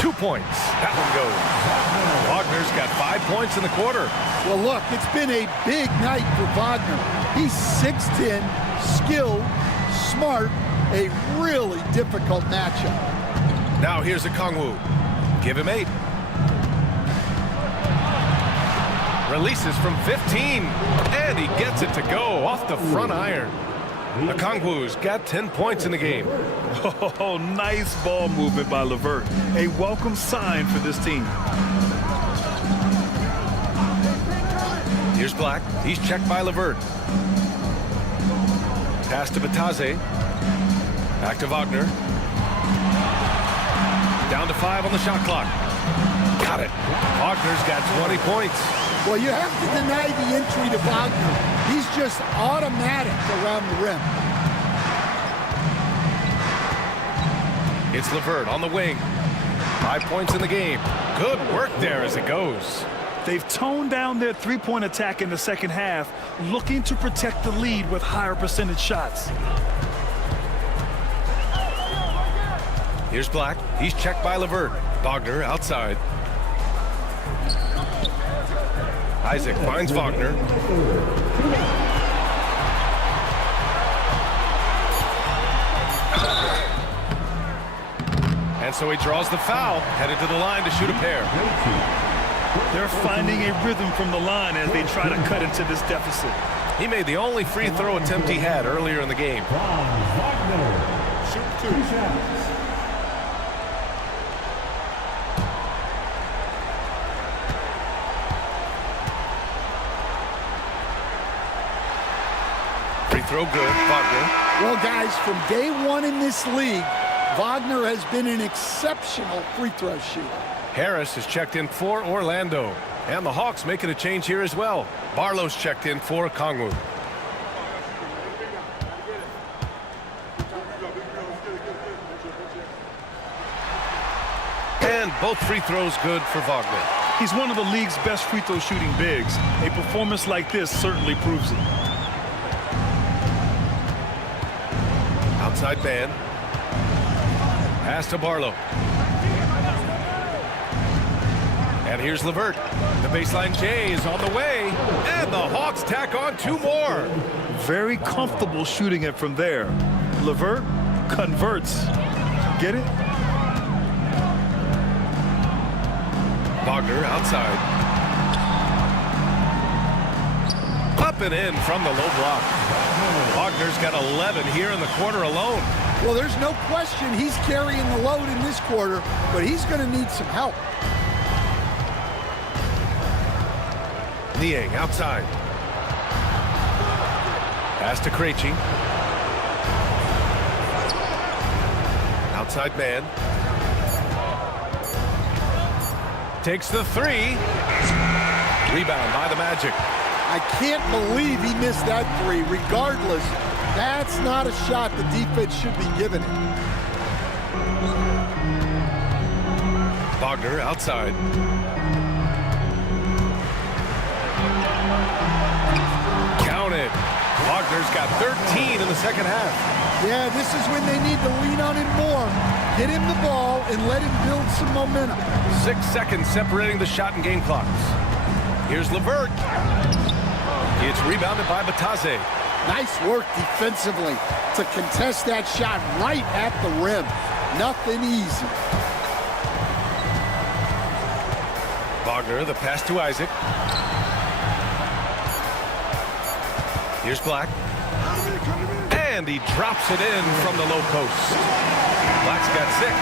2 points. That one goes. Wagner's got 5 points in the quarter. Well, look, it's been a big night for Wagner. He's 6'10", skilled, smart, a really difficult matchup. Now here's a Kongwu. Give him 8. Releases from 15, and he gets it to go off the front iron. The Kongwu's got 10 points in the game. Oh, nice ball movement by LeVert. A welcome sign for this team. Here's Black. He's checked by LeVert. Pass to Bataze. Back to Wagner. Down to 5 on the shot clock. Got it. Wagner's got 20 points. Well, you have to deny the entry to Wagner. He's just automatic around the rim. It's LeVert on the wing. 5 points in the game. Good work there as it goes. They've toned down their three-point attack in the second half, looking to protect the lead with higher percentage shots. Here's Black. He's checked by LeVert. Wagner outside. Isaac finds Wagner. And so he draws the foul, headed to the line to shoot a pair. They're finding a rhythm from the line as they try to cut into this deficit. He made the only free throw attempt he had earlier in the game. Shoot 2 shots. Free throw good, Wagner. Well, guys, from day one in this league, Wagner has been an exceptional free throw shooter. Harris is checked in for Orlando. And the Hawks making a change here as well. Barlow's checked in for Kongwu. And both free throws good for Wagner. He's one of the league's best free throw shooting bigs. A performance like this certainly proves it. Outside man. Pass to Barlow. And here's LeVert. The baseline J is on the way. And the Hawks tack on 2 more. Very comfortable shooting it from there. LeVert converts. Get it? Wagner outside. Up and in from the low block. Wagner's got 11 here in the quarter alone. Well, there's no question he's carrying the load in this quarter, but he's going to need some help. Niang outside. Pass to Krejci. Outside man. Takes the 3. Rebound by the Magic. I can't believe he missed that 3. Regardless, that's not a shot the defense should be giving him. Wagner outside. Counted. Wagner's got 13 in the second half. Yeah, this is when they need to lean on him more. Get him the ball and let him build some momentum. 6 seconds separating the shot and game clocks. Here's LeVert. It's rebounded by Bataze. Nice work defensively to contest that shot right at the rim. Nothing easy. Wagner, the pass to Isaac. Here's Black. And he drops it in from the low post. Black's got 6.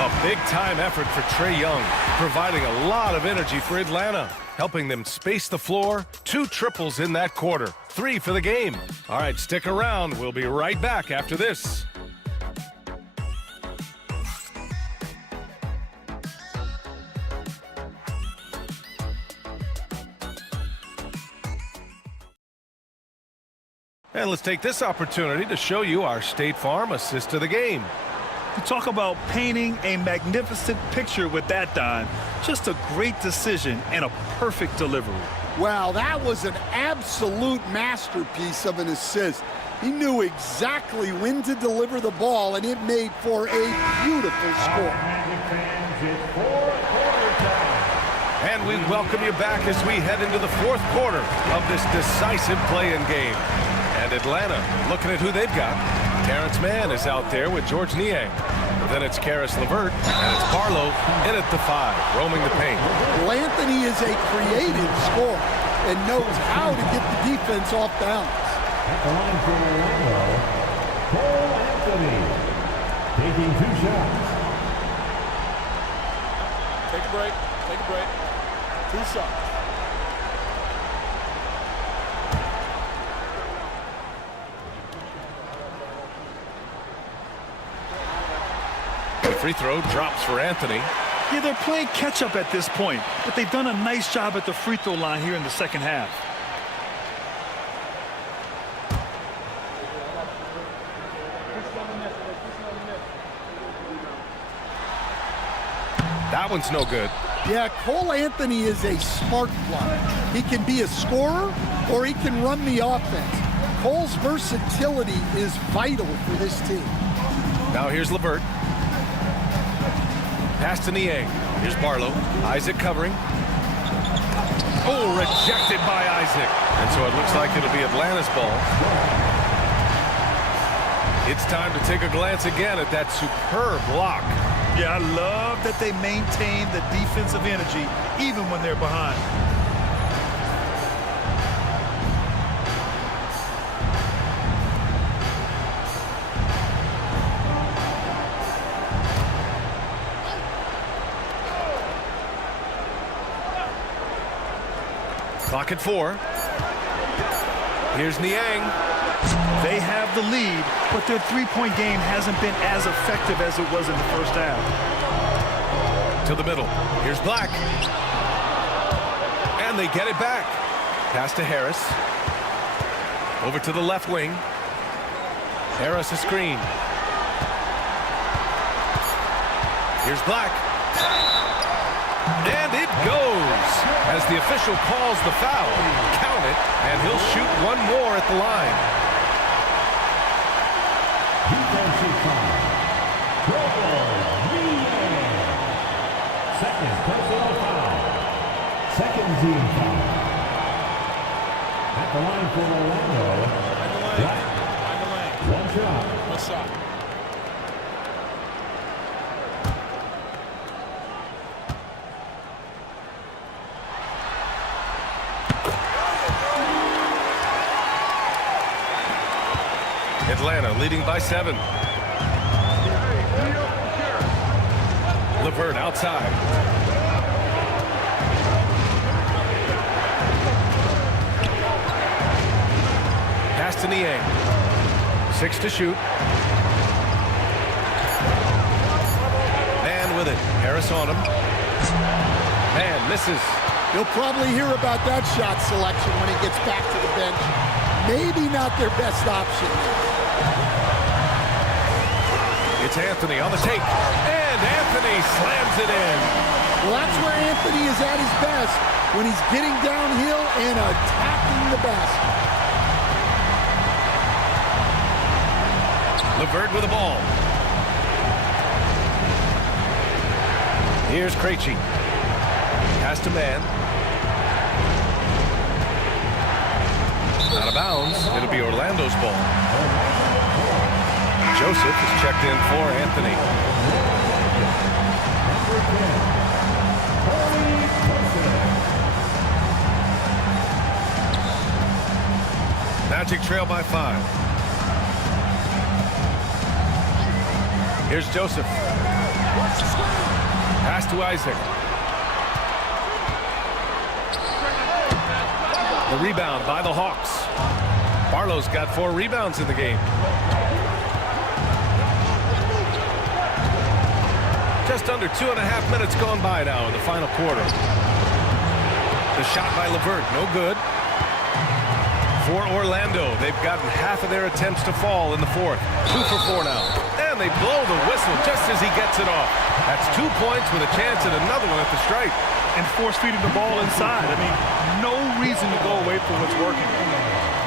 A big-time effort for Trae Young, providing a lot of energy for Atlanta, helping them space the floor. 2 triples in that quarter. 3 for the game. All right, stick around. We'll be right back after this. And let's take this opportunity to show you our State Farm assist to the game. You talk about painting a magnificent picture with that dime. Just a great decision and a perfect delivery. Well, that was an absolute masterpiece of an assist. He knew exactly when to deliver the ball, and it made for a beautiful score. And we welcome you back as we head into the fourth quarter of this decisive play-in game. And Atlanta looking at who they've got. Terrence Mann is out there with George Niang. Then it's Karis LeVert, and it's Barlow in at the 5, roaming the paint. Well, Anthony is a creative scorer and knows how to get the defense off balance. At the line for Orlando, Cole Anthony, taking 2 shots. Take a break. Take a break. 2 shots. The free throw drops for Anthony. Yeah, they're playing catch-up at this point, but they've done a nice job at the free throw line here in the second half. That one's no good. Yeah, Cole Anthony is a spark plug. He can be a scorer or he can run the offense. Cole's versatility is vital for this team. Now here's LeVert. Pass to Niang. Here's Barlow. Isaac covering. Oh, rejected by Isaac. And so it looks like it'll be Atlanta's ball. It's time to take a glance again at that superb block. Yeah, I love that they maintain the defensive energy even when they're behind. Clock at 4. Here's Niang. They have the lead, but their three-point game hasn't been as effective as it was in the first half. To the middle. Here's Black. And they get it back. Pass to Harris. Over to the left wing. Harris a screen. Here's Black. And it goes as the official calls the foul. Count it, and he'll shoot one more at the line. Defensive foul. Second personal foul. Second team foul. At the line for Orlando. One shot. One shot. Atlanta leading by 7. LeVert outside. Pass to Niang. 6 to shoot. Man with it. Harris on him. Man misses. You'll probably hear about that shot selection when he gets back to the bench. Maybe not their best option. It's Anthony on the take, and Anthony slams it in. Well, that's where Anthony is at his best, when he's getting downhill and attacking the basket. LeVert with the ball. Here's Krejci. Pass to Mann. Out of bounds. It'll be Orlando's ball. Joseph is checked in for Anthony. Magic trail by 5. Here's Joseph. Pass to Isaac. The rebound by the Hawks. Barlow's got 4 rebounds in the game. Just under 2.5 minutes gone by now in the final quarter. The shot by LeVert, no good. For Orlando, they've gotten half of their attempts to fall in the 4th. 2 for 4 now. And they blow the whistle just as he gets it off. That's 2 points with a chance at another one at the stripe. And force-feeding the ball inside. I mean, no reason to go away from what's working.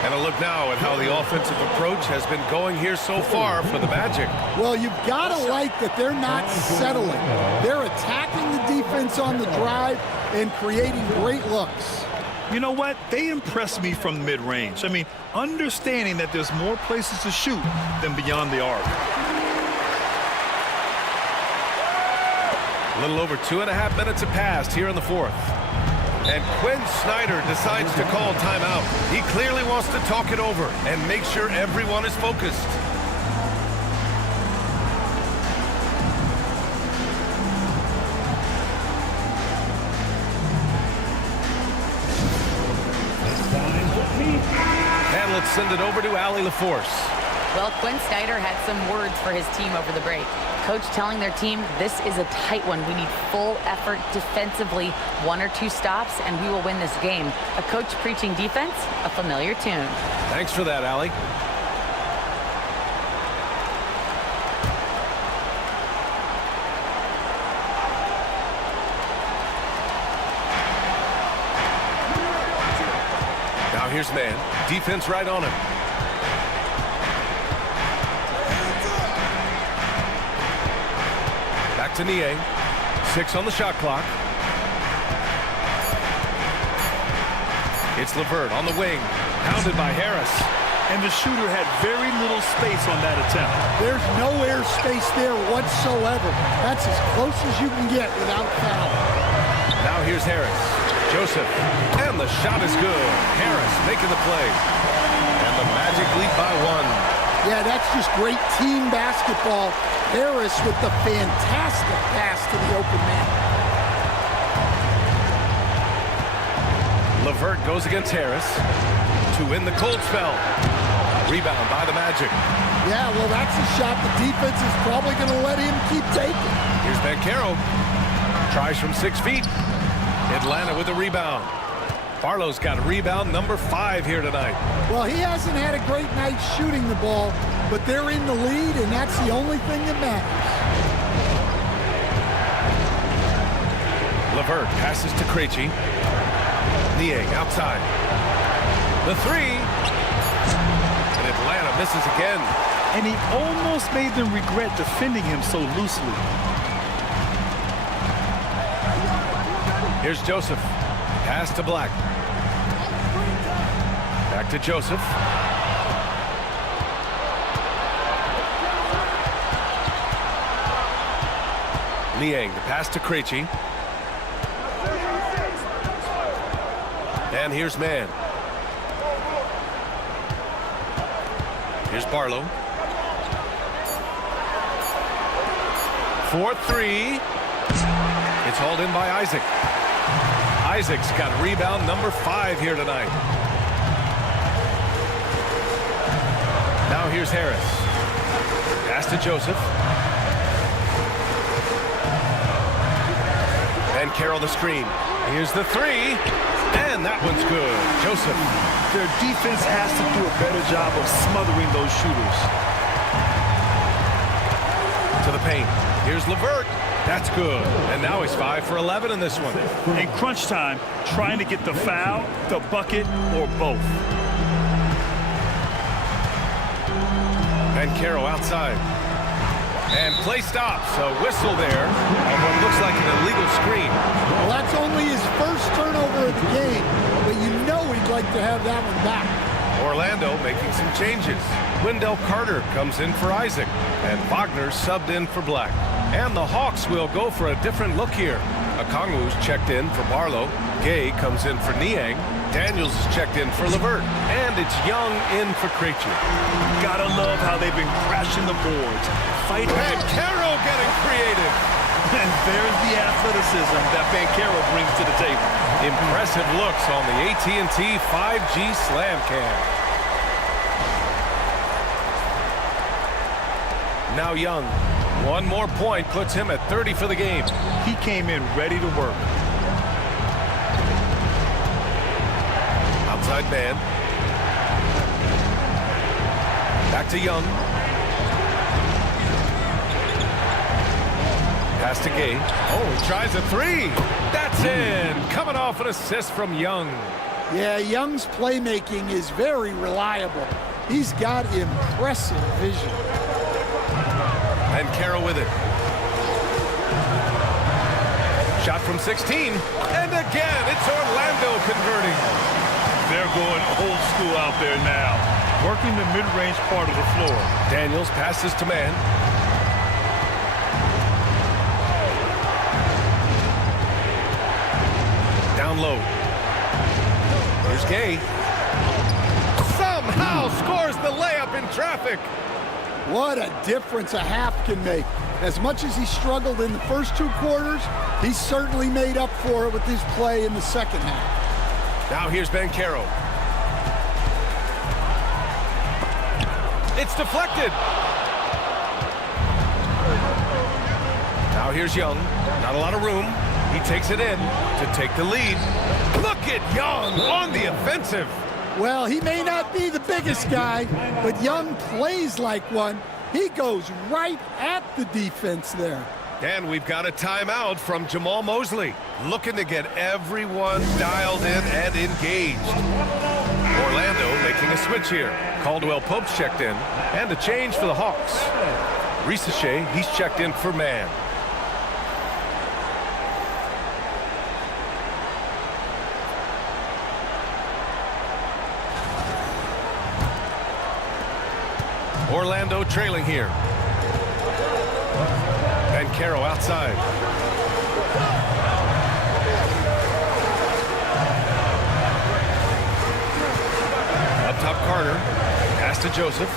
And a look now at how the offensive approach has been going here so far for the Magic. Well, you've got to like that they're not settling. They're attacking the defense on the drive and creating great looks. You know what? They impress me from mid-range. I mean, understanding that there's more places to shoot than beyond the arc. A little over 2.5 minutes have passed here in the fourth. And Quinn Snyder decides to call timeout. He clearly wants to talk it over and make sure everyone is focused. And let's send it over to Allie LaForce. Well, Quinn Snyder had some words for his team over the break. Coach telling their team, this is a tight one. We need full effort defensively, 1 or 2 stops, and we will win this game. A coach preaching defense, a familiar tune. Thanks for that, Allie. Now here's man. Defense right on him. Back to Niang. 6 on the shot clock. It's LeVert on the wing. Pounded by Harris. And the shooter had very little space on that attempt. There's no air space there whatsoever. That's as close as you can get without foul. Now here's Harris. Joseph. And the shot is good. Harris making the play. And the Magic lead by 1. Yeah, that's just great team basketball. Harris with the fantastic pass to the open man. LeVert goes against Harris to win the cold spell. Rebound by the Magic. Yeah, well, that's a shot the defense is probably going to let him keep taking. Here's Banchero. Tries from 6 feet. Atlanta with a rebound. Barlow's got rebound number 5 here tonight. Well, he hasn't had a great night shooting the ball, but they're in the lead, and that's the only thing that matters. LeVert passes to Krejci. Niang outside. The 3. And Atlanta misses again. And he almost made them regret defending him so loosely. Here's Joseph. Pass to Black. Back to Joseph. Niang, the pass to Krejci. And here's man. Here's Barlow. 4-3. It's hauled in by Isaac. Isaac's got rebound number 5 here tonight. Now here's Harris. Pass to Joseph. And Carroll the screen. Here's the 3. And that one's good. Joseph. Their defense has to do a better job of smothering those shooters. To the paint. Here's LeVert. That's good. And now he's 5 for 11 in this one. In crunch time, trying to get the foul, the bucket, or both. And Carroll outside. And play stops. A whistle there on what looks like an illegal screen. Well, that's only his first turnover of the game, but you know he'd like to have that one back. Orlando making some changes. Wendell Carter comes in for Isaac, and Wagner subbed in for Black. And the Hawks will go for a different look here. Okongwu's checked in for Barlow. Gay comes in for Niang. Daniels is checked in for LeVert. And it's Young in for Krejci. Gotta love how they've been crashing the boards. Fighting. And Carroll getting creative. And there's the athleticism that Banchero brings to the table. Impressive looks on the AT&T 5G Slam Cam. Now Young. One more point puts him at 30 for the game. He came in ready to work. Outside man. Back to Young. Pass to Gay. Oh, he tries a 3. That's in. Coming off an assist from Young. Yeah, Young's playmaking is very reliable. He's got impressive vision. And Carroll with it. Shot from 16. And again, it's Orlando converting. They're going old school out there now, working the mid-range part of the floor. Daniels passes to man. Down low. Here's Gay. Somehow scores the layup in traffic. What a difference a half can make. As much as he struggled in the first 2 quarters, he certainly made up for it with his play in the second half. Now here's Banchero. It's deflected. Now here's Young. Not a lot of room. He takes it in to take the lead. Look at Young on the offensive. Well, he may not be the biggest guy, but Young plays like one. He goes right at the defense there. And we've got a timeout from Jamal Mosley, looking to get everyone dialed in and engaged. Orlando making a switch here. Caldwell Pope's checked in, and a change for the Hawks. Risache, he's checked in for man. Orlando trailing here. Banchero outside. Up top, Carter. Pass to Joseph.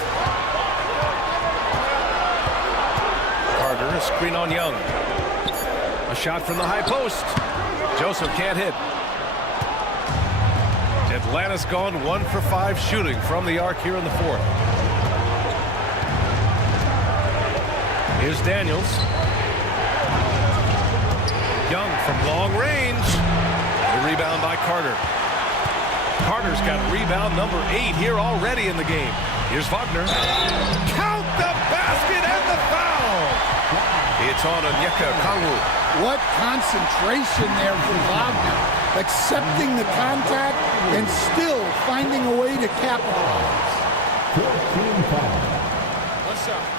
Carter, a screen on Young. A shot from the high post. Joseph can't hit. Atlanta's gone 1 for 5 shooting from the arc here in the 4th. Here's Daniels. Young from long range. The rebound by Carter. Carter's got rebound number 8 here already in the game. Here's Wagner. Count the basket and the foul. It's on Onyeka Okongwu. What concentration there from Wagner. Accepting the contact and still finding a way to capitalize. 14 foul. One shot.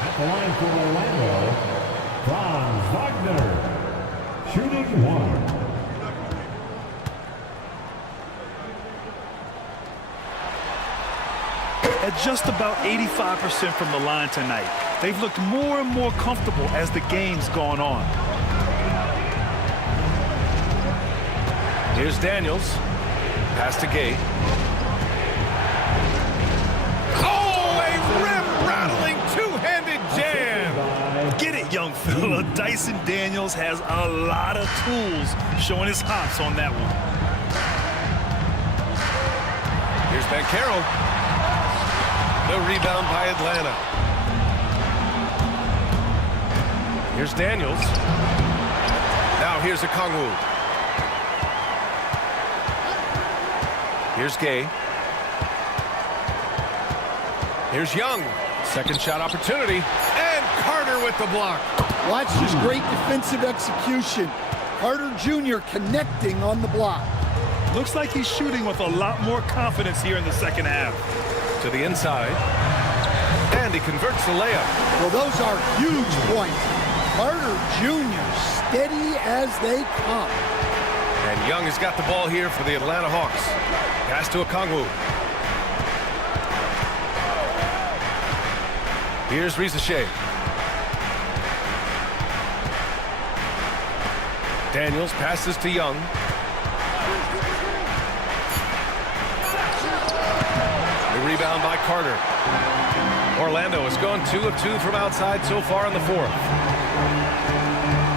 At the line for Orlando, Franz Wagner, shooting 1. At just about 85% from the line tonight. They've looked more and more comfortable as the game's gone on. Here's Daniels. Pass to Gay. Oh, a rim-rattling two-handed jam. Get it, young fella. Dyson Daniels has a lot of tools, showing his hops on that one. Here's Banchero. The rebound by Atlanta. Here's Daniels. Now here's Okongwu. Here's Gay. Here's Young. Second shot opportunity. And Carter with the block. Watch this great defensive execution. Carter Jr. connecting on the block. Looks like he's shooting with a lot more confidence here in the second half. To the inside. And he converts the layup. Well, those are huge points. Carter Jr. steady as they come. And Young has got the ball here for the Atlanta Hawks. Pass to Okongwu. Here's Risache. Daniels passes to Young. The rebound by Carter. Orlando has gone 2 of 2 from outside so far in the 4th.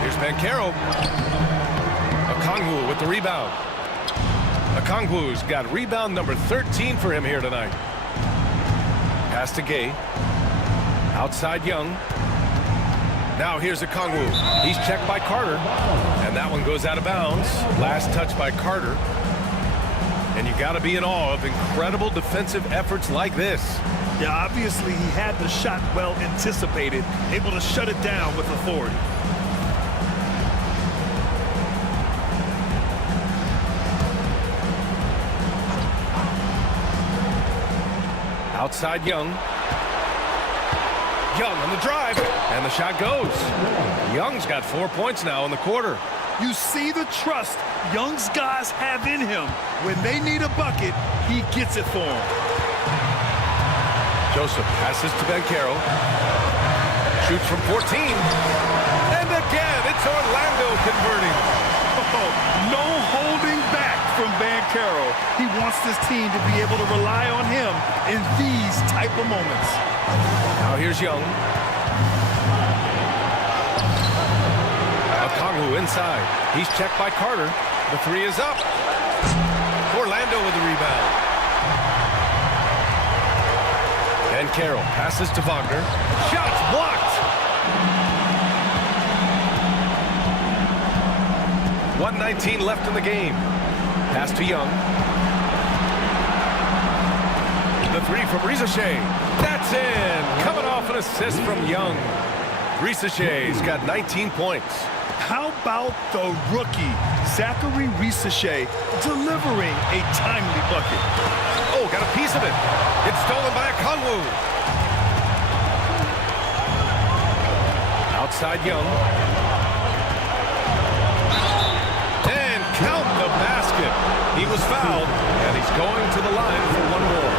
Here's Banchero. Okongwu with the rebound. Okongwu's got rebound number 13 for him here tonight. Pass to Gay. Outside Young. Now here's Okongwu. He's checked by Carter. And that one goes out of bounds. Last touch by Carter. And you got to be in awe of incredible defensive efforts like this. Yeah, obviously he had the shot well anticipated, able to shut it down with authority. Outside Young. Young on the drive, and the shot goes. Young's got 4 points now in the quarter. You see the trust Young's guys have in him. When they need a bucket, he gets it for them. Joseph passes to Bencaro. Shoots from 14. And again, it's Orlando converting. Oh, no holding back from Bencaro. He wants this team to be able to rely on him in these type of moments. Now here's Young. Okongwu inside. He's checked by Carter. The three is up. Orlando with the rebound. And Carroll passes to Wagner. Shots blocked. 1:19 left in the game. Pass to Young. The three from Rizashea. That's in. Coming off an assist from Young. Rizashea's got 19 points. How about the rookie, Zachary Rizashea, delivering a timely bucket? Oh, got a piece of it. It's stolen by Okongwu. Outside Young. And count the basket. He was fouled, and he's going to the line for one more.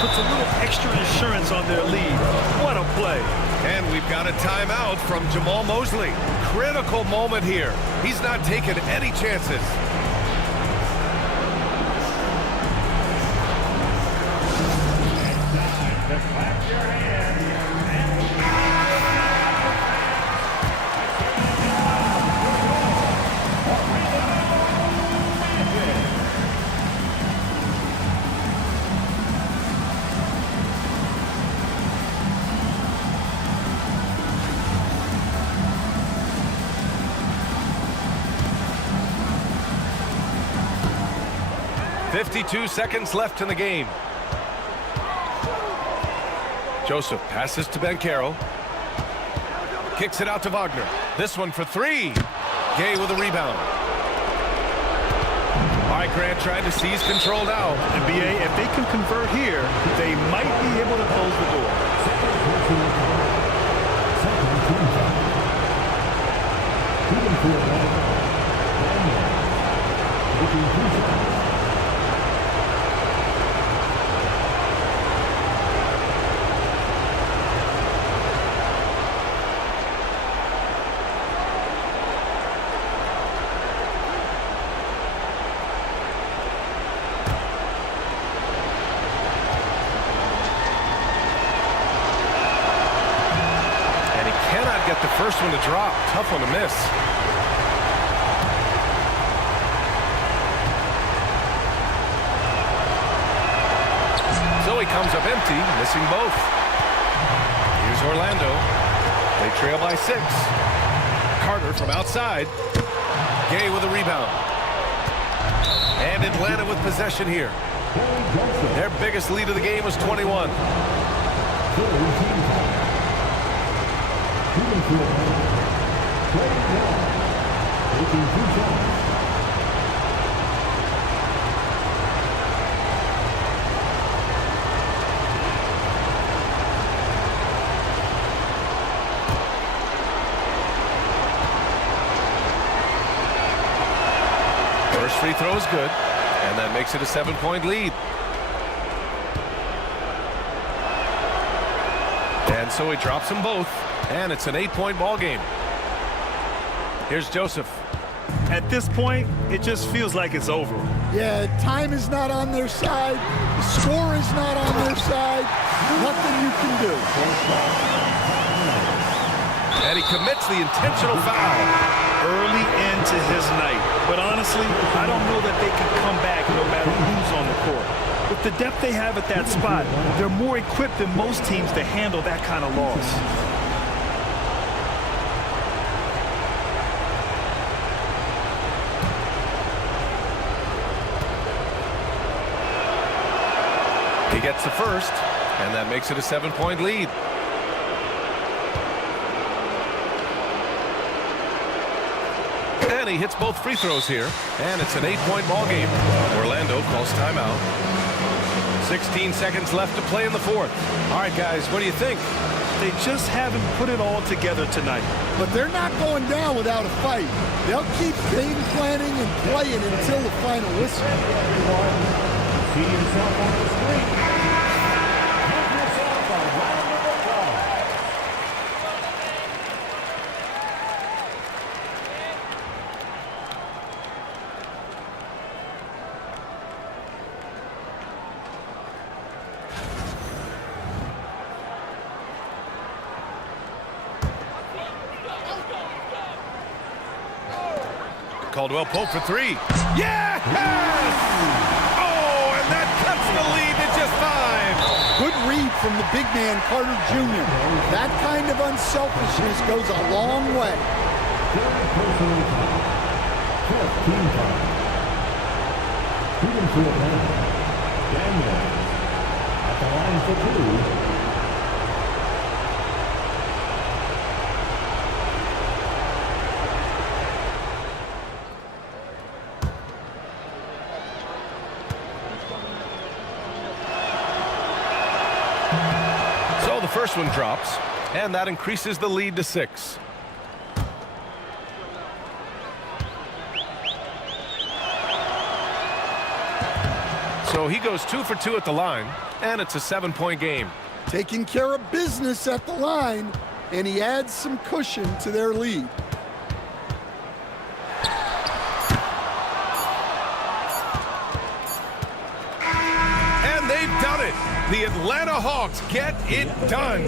Puts a little extra insurance on their lead. What a play. And we've got a timeout from Jamal Mosley. Critical moment here. He's not taking any chances. Clap your hands. 52 seconds left in the game. Joseph passes to Bencaro. Kicks it out to Wagner. This one for three. Gay with a rebound. All right, Grant trying to seize control now. And BA, if they can convert here, they might be able to close the door. Get the first one to drop. Tough one to miss. So he comes up empty, missing both. Here's Orlando. They trail by 6. Carter from outside. Gay with a rebound. And Atlanta with possession here. Their biggest lead of the game was 21. First free throw is good, and that makes it a 7-point lead. And so he drops them both. And it's an 8-point ball game. Here's Joseph. At this point, it just feels like it's over. Yeah, time is not on their side. The score is not on their side. Nothing you can do. And he commits the intentional foul. Early into his night. But honestly, I don't know that they can come back no matter who's on the court. With the depth they have at that spot, they're more equipped than most teams to handle that kind of loss. He gets the first, and that makes it a 7-point lead. And he hits both free throws here, and it's an 8-point ball game. Orlando calls timeout. 16 seconds left to play in the fourth. All right, guys, what do you think? They just haven't put it all together tonight. But they're not going down without a fight. They'll keep game planning and playing until the final whistle. See yourself on the screen. Have yourself a round of applause. Caldwell Pope for three. Yes! Oh, and that cuts the lead to just 5. Good read from the big man, Carter Jr. That kind of unselfishness goes a long way. Third personal foul. Fourth team foul. Shooting to Atlanta. Daniels at the line for 2. So the first one drops, and that increases the lead to 6. So he goes 2 for 2 at the line, and it's a 7-point game. Taking care of business at the line, and he adds some cushion to their lead. And they've done it. The Atlanta Hawks get it done.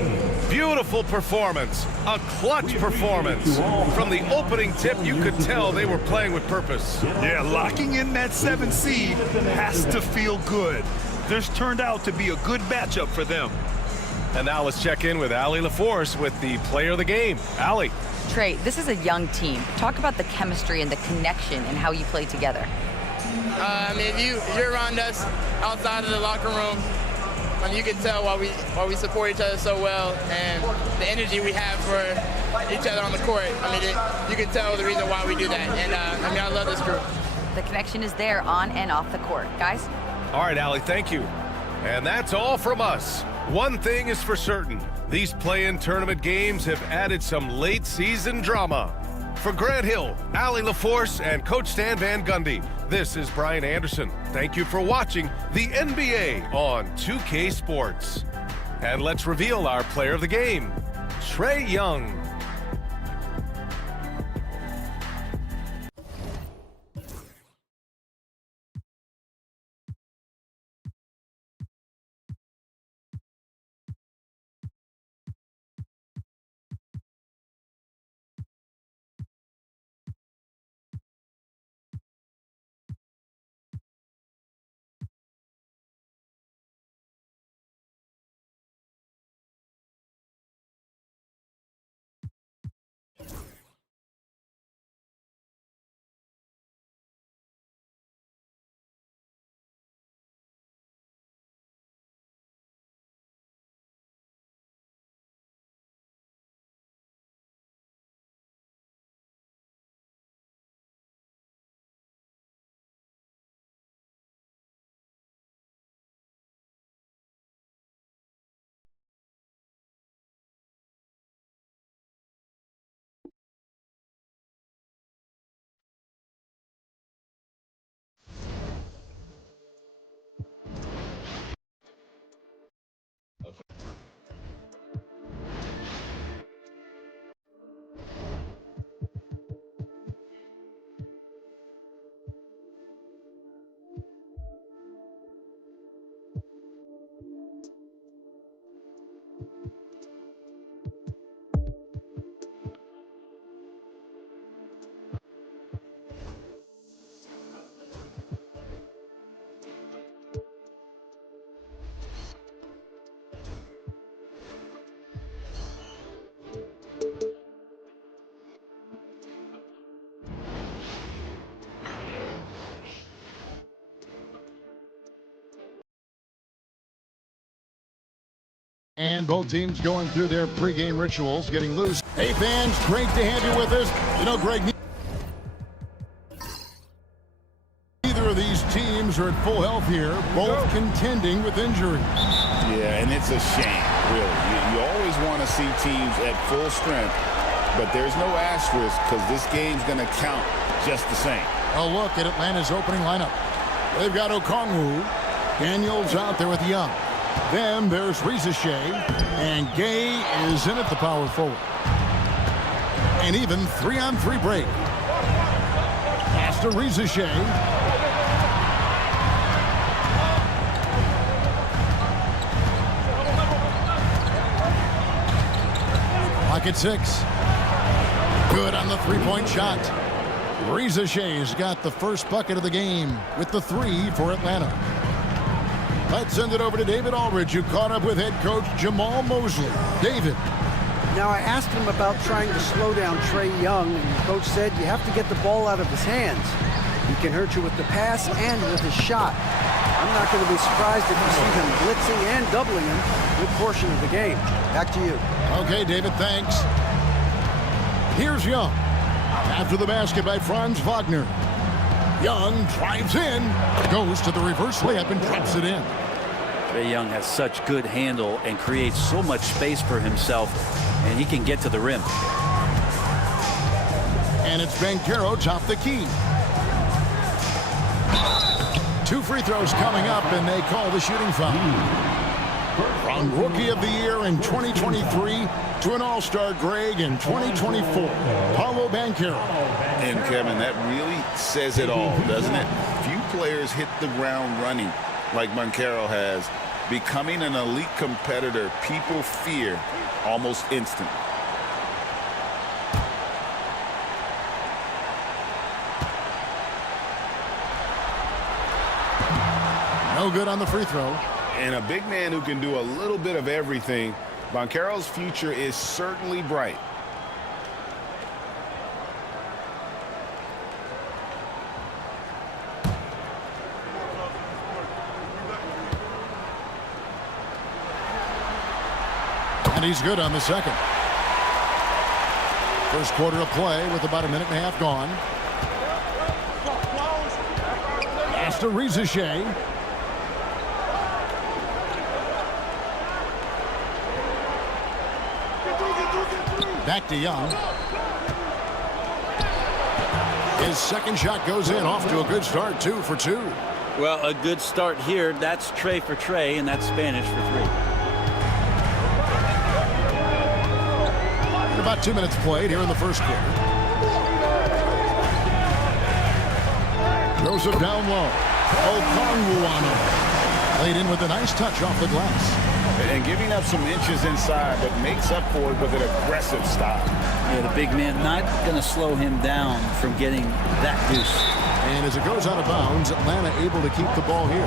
Beautiful performance. A clutch performance. From the opening tip, you could tell they were playing with purpose. Yeah, locking in that 7 seed has to feel good. This turned out to be a good matchup for them. And now let's check in with Allie LaForce with the player of the game. Allie. Trey, this is a young team. Talk about the chemistry and the connection and how you play together. I mean, if you're around us outside of the locker room, I mean, you can tell why we support each other so well, and the energy we have for each other on the court. I mean, you can tell the reason why we do that. And I mean, I love this group. The connection is there on and off the court. Guys? All right, Allie, thank you. And that's all from us. One thing is for certain. These play-in tournament games have added some late-season drama. For Grant Hill, Allie LaForce, and Coach Stan Van Gundy, this is Brian Anderson. Thank you for watching the NBA on 2K Sports. And let's reveal our player of the game, Trae Young. And both teams going through their pregame rituals, getting loose. Hey fans, great to have you with us. You know, Greg, neither of these teams are at full health here, both contending with injuries. Yeah, and it's a shame, really. You always want to see teams at full strength, but there's no asterisk because this game's going to count just the same. A look at Atlanta's opening lineup. They've got Okongwu, Daniels out there with Young. Then there's Rizashe, and Gay is in at the power forward. And even 3-on-3 break. Pass to Rizashe. Pocket 6. Good on the three-point shot. Rizashe's got the first bucket of the game with the 3 for Atlanta. Let's send it over to David Aldridge, who caught up with head coach Jamal Mosley. David. Now, I asked him about trying to slow down Trae Young, and the coach said you have to get the ball out of his hands. He can hurt you with the pass and with his shot. I'm not going to be surprised if you see him blitzing and doubling him a good portion of the game. Back to you. Okay, David, thanks. Here's Young. After the basket by Franz Wagner. Young drives in, goes to the reverse layup and drops it in. Trae Young has such good handle and creates so much space for himself, and he can get to the rim. And it's Banchero top the key. 2 free throws coming up, and they call the shooting foul. From Rookie of the Year in 2023 to an All-Star Greg in 2024, Paolo Banchero. And Kevin, that really says it all, doesn't it? Few players hit the ground running like Banchero has. Becoming an elite competitor, people fear almost instant. No good on the free throw. And a big man who can do a little bit of everything. Banchero's future is certainly bright. And he's good on the second. First quarter of play with about a minute and a half gone. Pass to Rizashe. Back to Young. His second shot goes in, off to a good start, 2 for 2. Well, a good start here. That's Trae for Trae, and that's Spanish for 3. About 2 minutes played here in the first quarter. Joseph down low. Okongwu on him. Laid in with a nice touch off the glass. And giving up some inches inside, but makes up for it with an aggressive stop. Yeah, the big man not going to slow him down from getting that deuce. And as it goes out of bounds, Atlanta able to keep the ball here.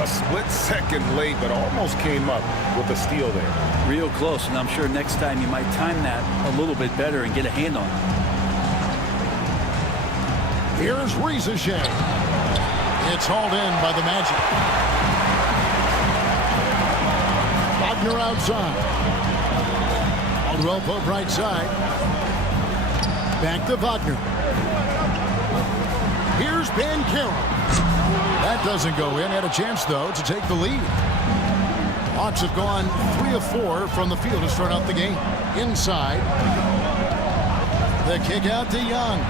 A split second late, but almost came up with a steal there. Real close, and I'm sure next time you might time that a little bit better and get a hand on it. Here's Rizashe. It's hauled in by the Magic. Wagner outside. Caldwell Pope right side. Back to Wagner. Here's Banchero. That doesn't go in. Had a chance, though, to take the lead. Hawks have gone 3 of 4 from the field to start out the game. Inside. The kick out to Young.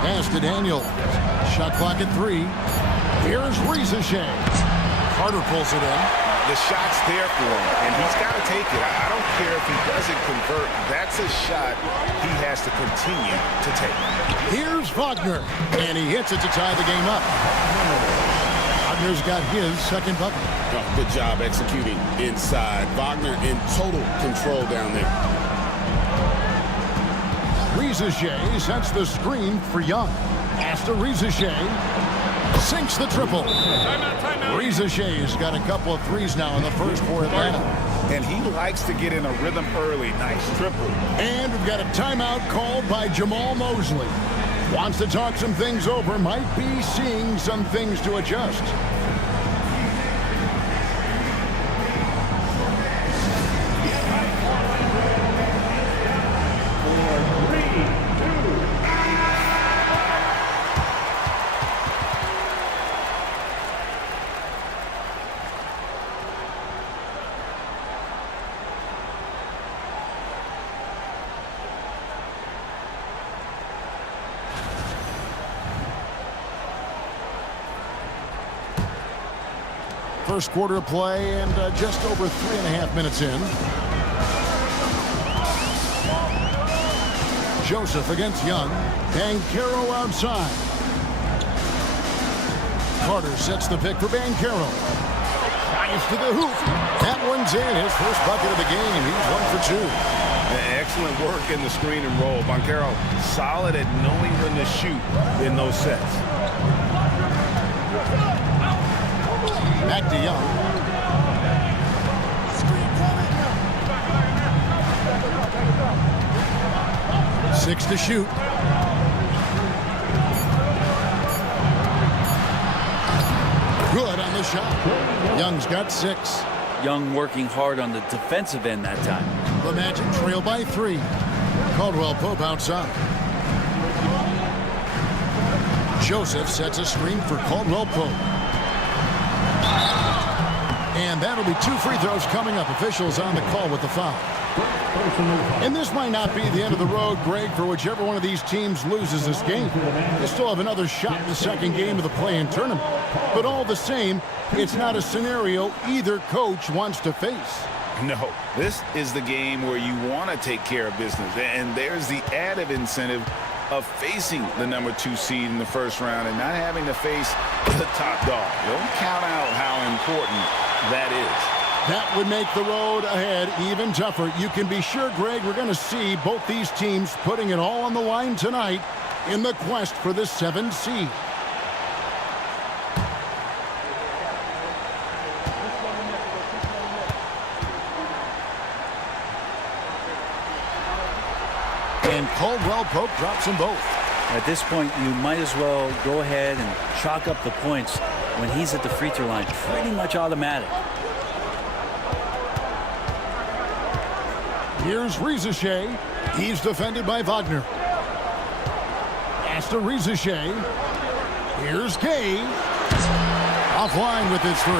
Pass to Daniels. Shot clock at 3. Here's Rizashe. Carter pulls it in. The shot's there for him, and he's got to take it. I don't care if he doesn't convert. That's a shot he has to continue to take. Here's Wagner, and he hits it to tie the game up. Wagner's got his second bucket. Oh, good job executing inside. Wagner in total control down there. Rizashe sets the screen for Young. Pass to Rizashe. Sinks the triple. Rizashe's got a couple of threes now in the first for Atlanta. And he likes to get in a rhythm early. Nice triple. And we've got a timeout called by Jamal Mosley. Wants to talk some things over. Might be seeing some things to adjust. First quarter of play and just over 3.5 minutes in. Joseph against Young. Banchero outside. Carter sets the pick for Banchero. Drives to the hoop. That one's in. His first bucket of the game. He's 1 for 2. Excellent work in the screen and roll. Banchero solid at knowing when to shoot in those sets. Back to Young. Six to shoot. Good on the shot. Young's got 6. Young working hard on the defensive end that time. The Magic trail by 3. Caldwell Pope outside. Joseph sets a screen for Caldwell Pope. And that'll be 2 free throws coming up. Officials on the call with the foul. And this might not be the end of the road, Greg, for whichever one of these teams loses this game. They still have another shot in the second game of the play-in tournament. But all the same, it's not a scenario either coach wants to face. No, this is the game where you want to take care of business. And there's the added incentive of facing the number 2 seed in the first round and not having to face the top dog. Don't count out how important that is. That would make the road ahead even tougher. You can be sure, Greg, we're going to see both these teams putting it all on the line tonight in the quest for the 7th seed. And Caldwell Pope drops them both. At this point, you might as well go ahead and chalk up the points when he's at the free throw line. Pretty much automatic. Here's Rizashay. He's defended by Wagner. Pass to Rizashay. Here's Gay. Offline with his 3.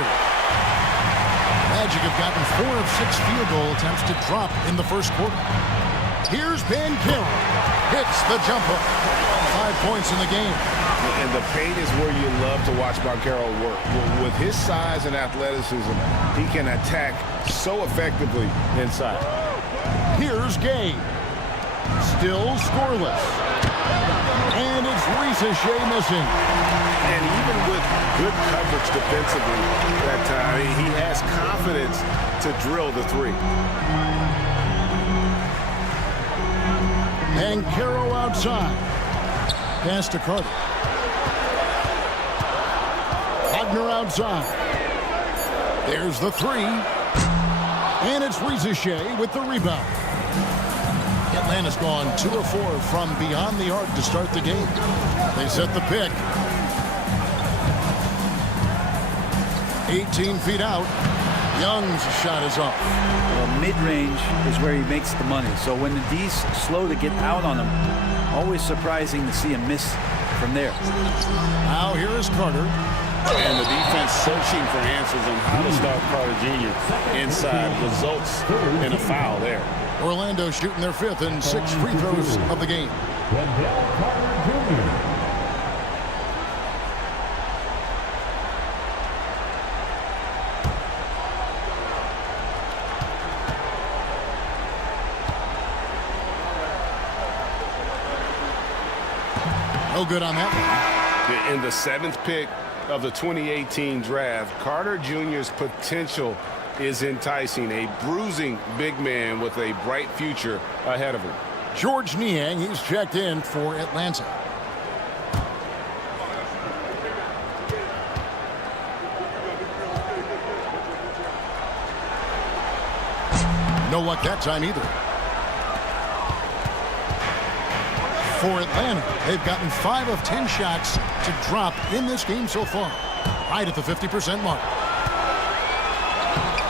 Magic have gotten 4 of 6 field goal attempts to drop in the first quarter. Here's Banchero. Hits the jumper. 5 points in the game. And the paint is where you love to watch Banchero work. With his size and athleticism, he can attack so effectively inside. Here's Gay. Still scoreless. And it's Rizashay missing. And even with good coverage defensively that time, he has confidence to drill the 3. Banchero outside. Pass to Carter. Wagner outside. There's the 3. And it's Rizashay with the rebound. Atlanta's gone 2 of 4 from beyond the arc to start the game. They set the pick. 18 feet out. Young's shot is off. Well, mid-range is where he makes the money. So when the D's slow to get out on him, always surprising to see him miss from there. Now here is Carter. And the defense searching for answers on how to stop Carter Jr. inside results in a foul there. Orlando shooting their 5th and 6 free throws of the game. No good on that one. In the 7th pick of the 2018 draft, Carter Jr.'s potential is enticing. A bruising big man with a bright future ahead of him. George Niang, he's checked in for Atlanta. No luck that time either. For Atlanta, they've gotten 5 of 10 shots to drop in this game so far, right at the 50% mark.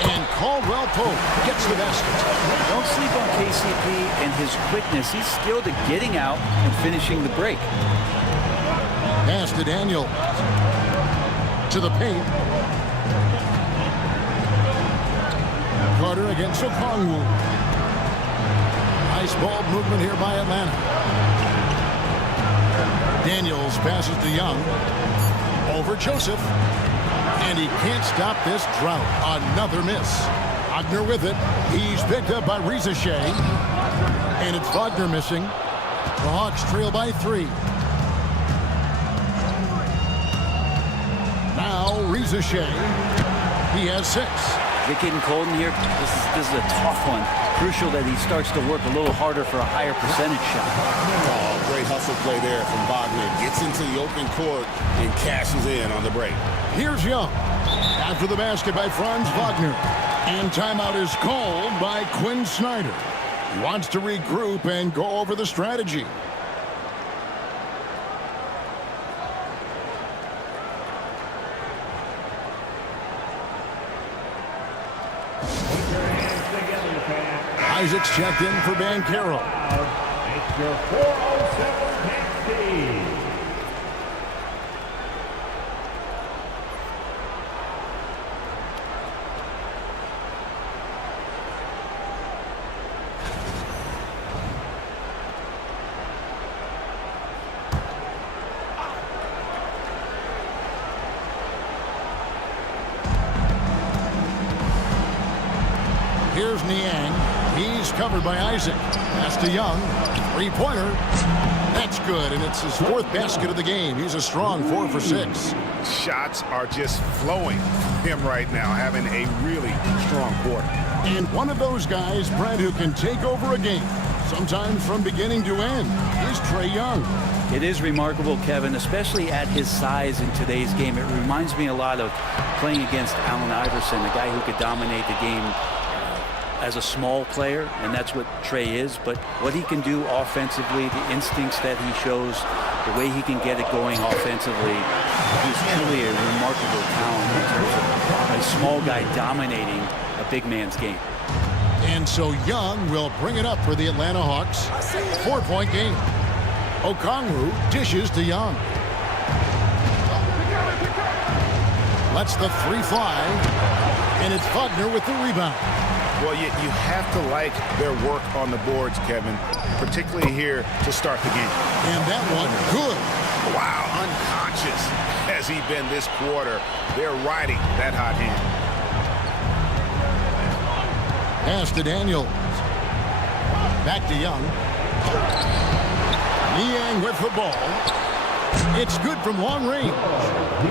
And Caldwell Pope gets the basket. Don't sleep on KCP and his quickness. He's skilled at getting out and finishing the break. Pass to Daniel. To the paint. Carter against Okongwu. Nice ball movement here by Atlanta. Daniels passes to Young. Over Joseph. And he can't stop this drought. Another miss. Wagner with it. He's picked up by Reza Shea. And it's Wagner missing. The Hawks trail by 3. Now Reza Shea. He has 6. Is it getting cold in here? This is a tough one. Crucial that he starts to work a little harder for a higher percentage shot. Oh, great hustle play there from Wagner. Gets into the open court and cashes in on the break. Here's Young. After the basket by Franz Wagner. And timeout is called by Quinn Snyder. He wants to regroup and go over the strategy. Isaac's checked in for Bancaro. It's your 407 next team. Here's Niang. He's covered by Isaac. Pass to Young. 3-pointer. That's good, and it's his 4th basket of the game. He's a strong 4 for 6. Shots are just flowing for him right now, having a really strong quarter. And one of those guys, Brad, who can take over a game, sometimes from beginning to end, is Trae Young. It is remarkable, Kevin, especially at his size in today's game. It reminds me a lot of playing against Allen Iverson, a guy who could dominate the game as a small player, and that's what Trae is. But what he can do offensively, the instincts that he shows, the way he can get it going offensively, he's truly a remarkable talent in terms of a small guy dominating a big man's game. And so Young will bring it up for the Atlanta Hawks. 4-point game. Okongwu dishes to Young. Lets the 3 fly, and it's Wagner with the rebound. Well, you have to like their work on the boards, Kevin, particularly here to start the game. And that one, good. Wow, unconscious has he been this quarter. They're riding that hot hand. Pass to Daniels. Back to Young. Niang with the ball. It's good from long range.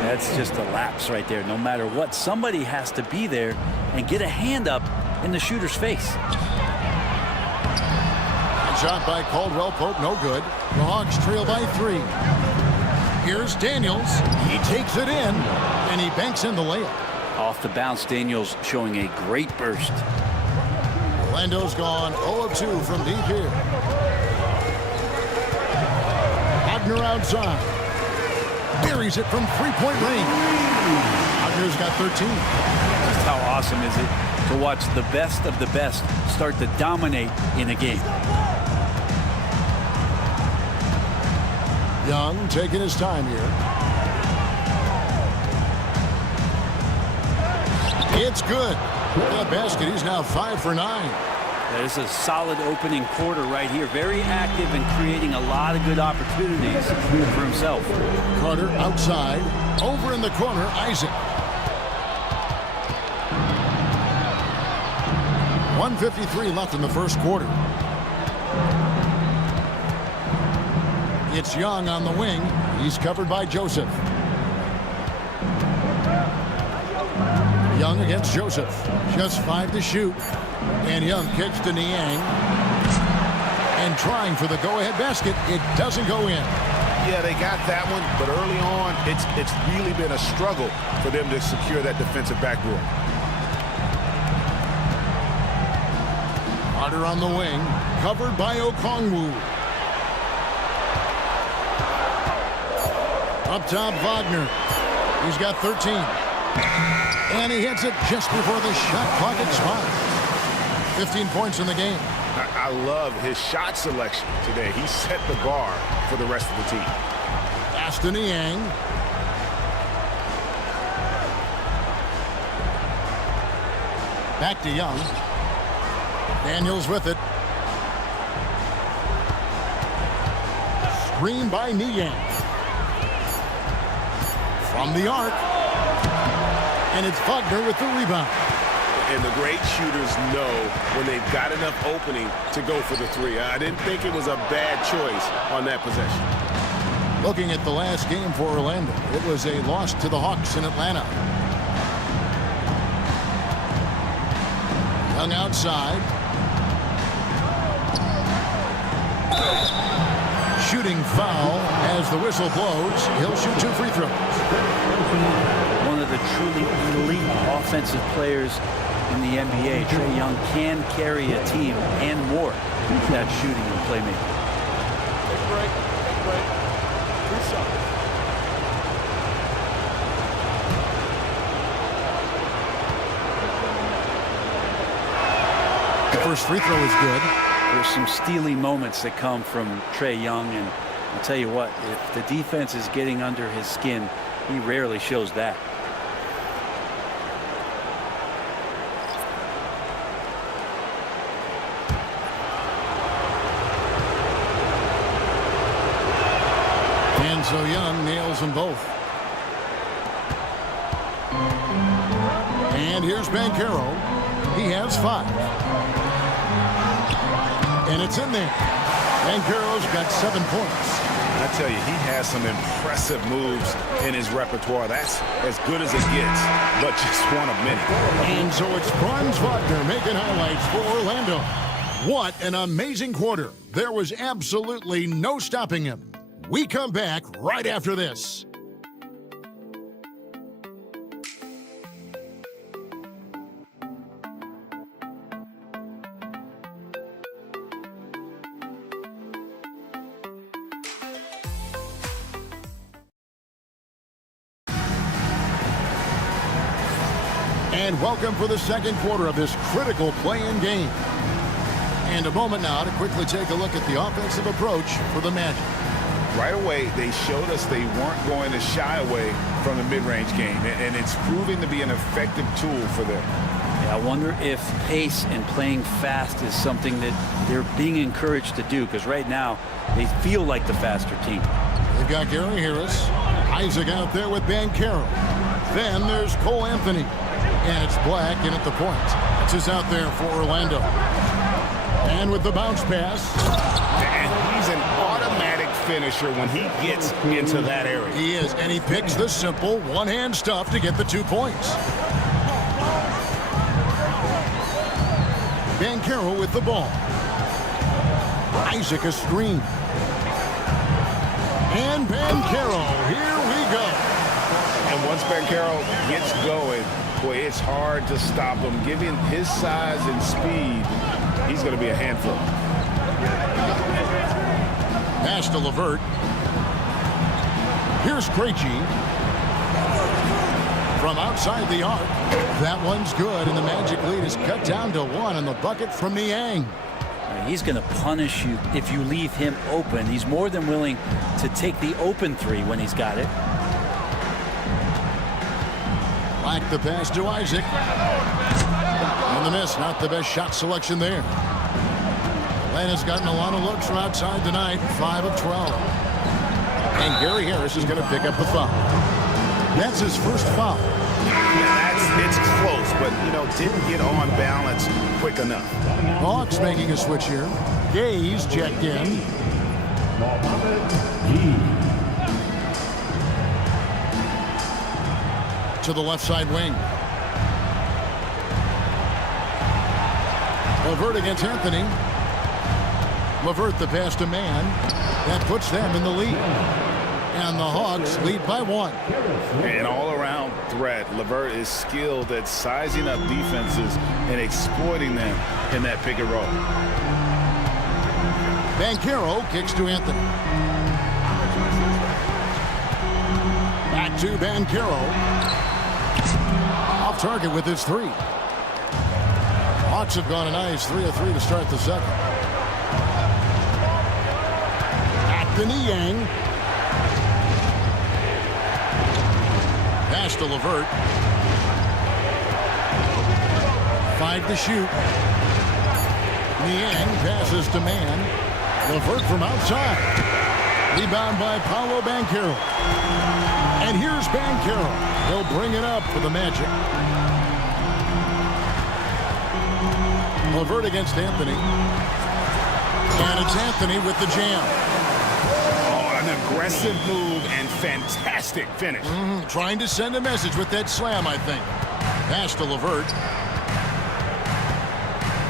That's just a lapse right there. No matter what, somebody has to be there and get a hand up in the shooter's face. Shot by Caldwell Pope, no good. The Hawks trail by 3. Here's Daniels. He takes it in, and he banks in the layup. Off the bounce, Daniels showing a great burst. Orlando's gone 0 of 2 from deep here. Wagner outside. Buries it from 3-point range. Wagner's got 13. Just how awesome is it to watch the best of the best start to dominate in a game. Young taking his time here. It's good. That basket, he's now 5 for 9. That is a solid opening quarter right here. Very active and creating a lot of good opportunities for himself. Carter outside. Over in the corner, Isaac. 1:53 left in the first quarter. It's Young on the wing. He's covered by Joseph. Young against Joseph. Just 5 to shoot. And Young kicks to Niang. And trying for the go-ahead basket. It doesn't go in. Yeah, they got that one, but early on, it's really been a struggle for them to secure that defensive backboard. Carter on the wing. Covered by Okongwu. Up top, Wagner. He's got 13. And he hits it just before the shot clock expires. 15 points in the game. I love his shot selection today. He set the bar for the rest of the team. Aston Yang. Back to Young. Daniels with it. Screen by Niang. From the arc. And it's Wagner with the rebound. And the great shooters know when they've got enough opening to go for the three. I didn't think it was a bad choice on that possession. Looking at the last game for Orlando, it was a loss to the Hawks in Atlanta. Young outside. Shooting foul as the whistle blows. He'll shoot 2 free throws. One of the truly elite offensive players in the NBA, Trae Young, can carry a team and more with that shooting and playmaking. Take a break. Take a break. 2 shots. The first free throw is good. There's some steely moments that come from Trae Young, and I'll tell you what, if the defense is getting under his skin, he rarely shows that. And so Young nails them both. And here's Banchero. He has 5. And it's in there. Banchero's got 7 points. I tell you, he has some impressive moves in his repertoire. That's as good as it gets, but just one of many. And so it's Franz Wagner making highlights for Orlando. What an amazing quarter. There was absolutely no stopping him. We come back right after this. And welcome for the second quarter of this critical play-in game. And a moment now to quickly take a look at the offensive approach for the Magic. Right away, they showed us they weren't going to shy away from the mid-range game, and it's proving to be an effective tool for them. Yeah, I wonder if pace and playing fast is something that they're being encouraged to do, because right now they feel like the faster team. They've got Gary Harris, Isaac out there with Banchero. Then there's Cole Anthony, and it's Black in at the point. That's just out there for Orlando. And with the bounce pass. And he's an automatic finisher when he gets into that area. He is, and he picks the simple one-hand stuff to get the 2 points. Banchero with the ball. Isaac a screen. And Banchero, here we go. And once Banchero gets going, boy, it's hard to stop him. Given his size and speed, he's going to be a handful. Pass to LeVert. Here's Krejci. From outside the arc. That one's good, and the Magic lead is cut down to 1 on the bucket from Niang. He's going to punish you if you leave him open. He's more than willing to take the open 3 when he's got it. Like the pass to Isaac. And the miss, not the best shot selection there. Atlanta's gotten a lot of looks from outside tonight, 5 of 12. And Gary Harris is going to pick up the foul. That's his first foul. It's close, but, didn't get on balance quick enough. Hawks making a switch here. Gay's checked in. To the left side wing. LeVert against Anthony. LeVert the pass to Mann. That puts them in the lead. And the Hawks lead by 1. An all-around threat. LeVert is skilled at sizing up defenses and exploiting them in that pick and roll. Banchero kicks to Anthony. to Banchero. Off target with his three. Hawks have gone a nice 3 of 3 to start the second. At the Niang. Pass to LeVert. 5 to shoot. Niang passes to Mann. LeVert from outside. Rebound by Paolo Banchero. And here's Banchero. He'll bring it up for the Magic. LeVert against Anthony. And it's Anthony with the jam. Oh, an aggressive move and fantastic finish. Trying to send a message with that slam, I think. Pass to LeVert.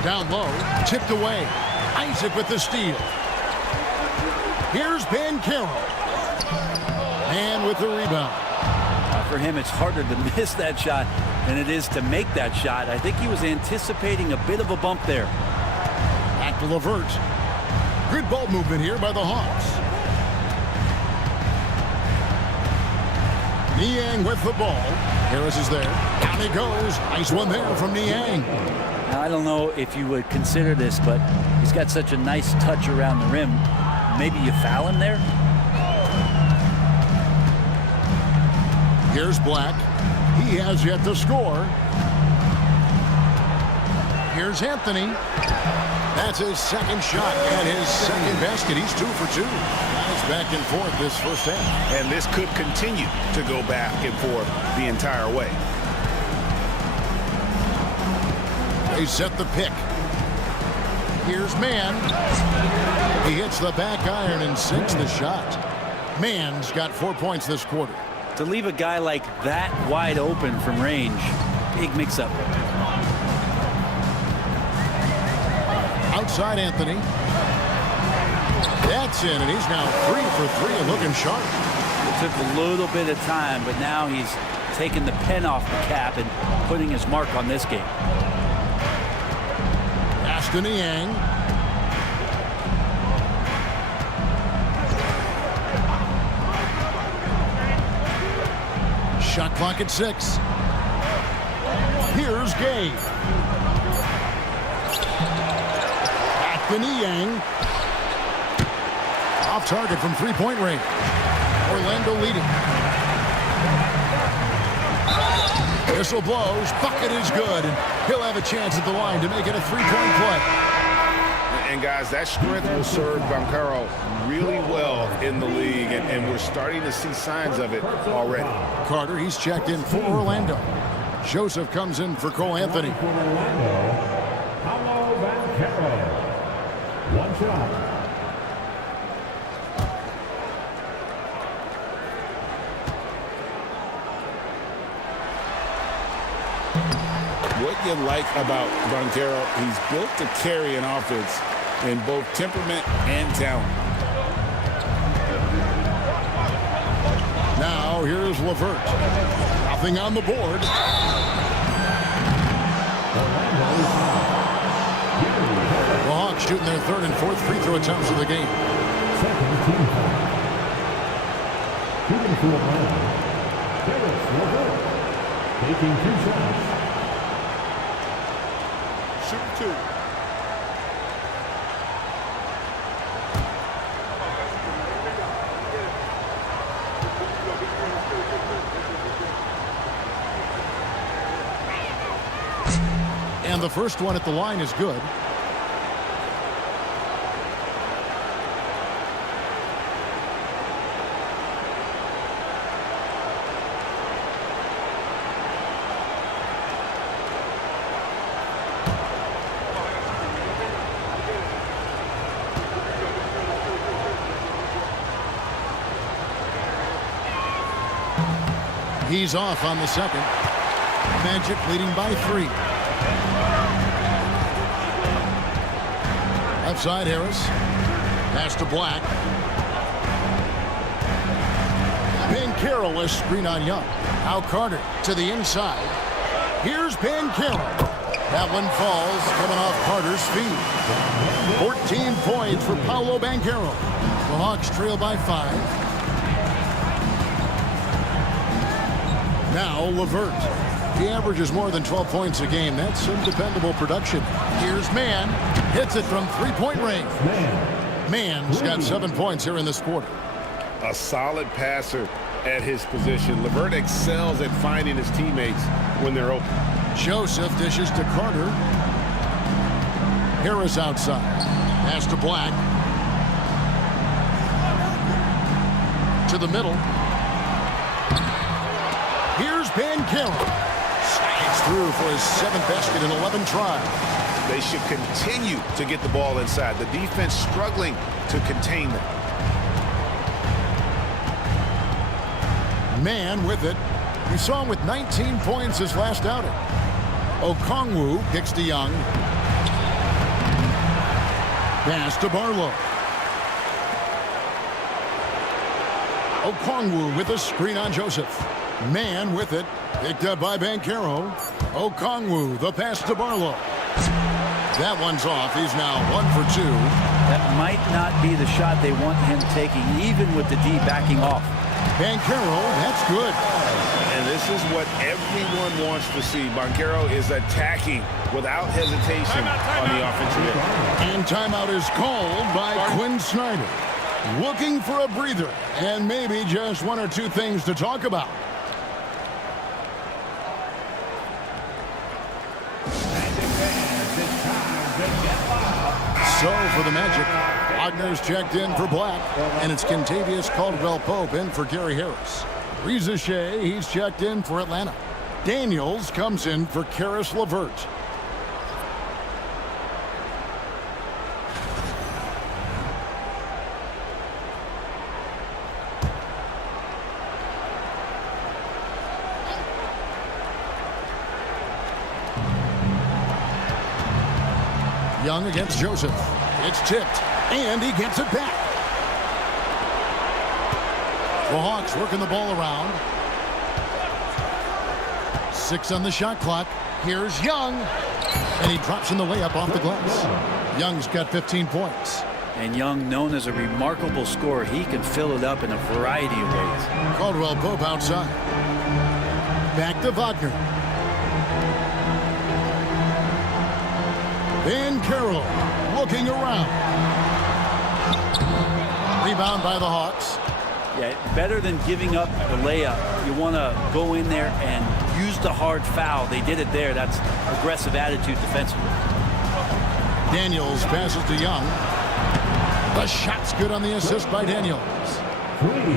Down low, tipped away. Isaac with the steal. Here's Banchero. And with the rebound. For him, it's harder to miss that shot than it is to make that shot. I think he was anticipating a bit of a bump there. Back to LeVert. Good ball movement here by the Hawks. Niang with the ball. Harris is there. Down he goes. Nice one there from Niang. Now, I don't know if you would consider this, but he's got such a nice touch around the rim. Maybe you foul him there? Here's Black. He has yet to score. Here's Anthony. That's his second shot and his second basket. He's 2 for 2. Nice back and forth this first half. And this could continue to go back and forth the entire way. They set the pick. Here's Mann. He hits the back iron and sinks the shot. Mann's got 4 points this quarter. To leave a guy like that wide open from range, big mix-up. Outside Anthony. That's in, and he's now 3 for 3 and looking sharp. It took a little bit of time, but now he's taking the pen off the cap and putting his mark on this game. Pass to Niang. Shot clock at 6. Here's Gay. At the Niang. Off target from three-point range. Orlando leading. Whistle blows. Bucket is good. And he'll have a chance at the line to make it a three-point play. And guys, that strength will serve Banchero really well in the league, and we're starting to see signs of it already. Carter, he's checked in for Orlando. Joseph comes in for Cole Anthony. Paolo Banchero. One shot. What you like about Banchero, he's built to carry an offense in both temperament and talent. Now here's LeVert. Nothing on the board. The Hawks shooting their third and fourth free throw attempts of the game. Second team foul. Shooting for Orlando. Harris LeVert. Taking 2 shots. Shooting 2. And the first one at the line is good. He's off on the second. Magic leading by 3. Left side, Harris. Pass to Black. Banchero, a screen on Young. Now Carter to the inside. Here's Banchero. That one falls, coming off Carter's feet. 14 points for Paolo Banchero. The Hawks trail by 5. Now Levert. He averages more than 12 points a game. That's some dependable production. Here's Mann. Hits it from three-point range. Mann's got 7 points here in this quarter. A solid passer at his position. Levert excels at finding his teammates when they're open. Joseph dishes to Carter. Harris outside. Pass to Black. To the middle. Here's Bancaro. Slides through for his 7th basket in 11 tries. They should continue to get the ball inside. The defense struggling to contain them. Mann with it. We saw him with 19 points his last outing. Okongwu kicks to Young. Pass to Barlow. Okongwu with a screen on Joseph. Mann with it. Picked up by Bancaro. Okongwu, the pass to Barlow. That one's off. He's now 1 for 2. That might not be the shot they want him taking, even with the D backing off. Bancaro, that's good. And this is what everyone wants to see. Bancaro is attacking without hesitation on the offensive end. And timeout is called by Quinn Snyder. Looking for a breather and maybe just 1 or 2 things to talk about. So for the Magic, Wagner's checked in for Black, and it's Kentavious Caldwell-Pope in for Gary Harris. Reza Shea, he's checked in for Atlanta. Daniels comes in for Karis LeVert. Young against Joseph. It's tipped, and he gets it back. The Hawks working the ball around. 6 on the shot clock. Here's Young, and he drops in the layup off the glass. Young's got 15 points. And Young, known as a remarkable scorer, he can fill it up in a variety of ways. Caldwell-Pope outside. Back to Wagner. Bancaro looking around. Rebound by the Hawks. Yeah, better than giving up the layup. You want to go in there and use the hard foul. They did it there. That's aggressive attitude defensively. Daniels passes to Young. The shot's good on the assist by Daniels.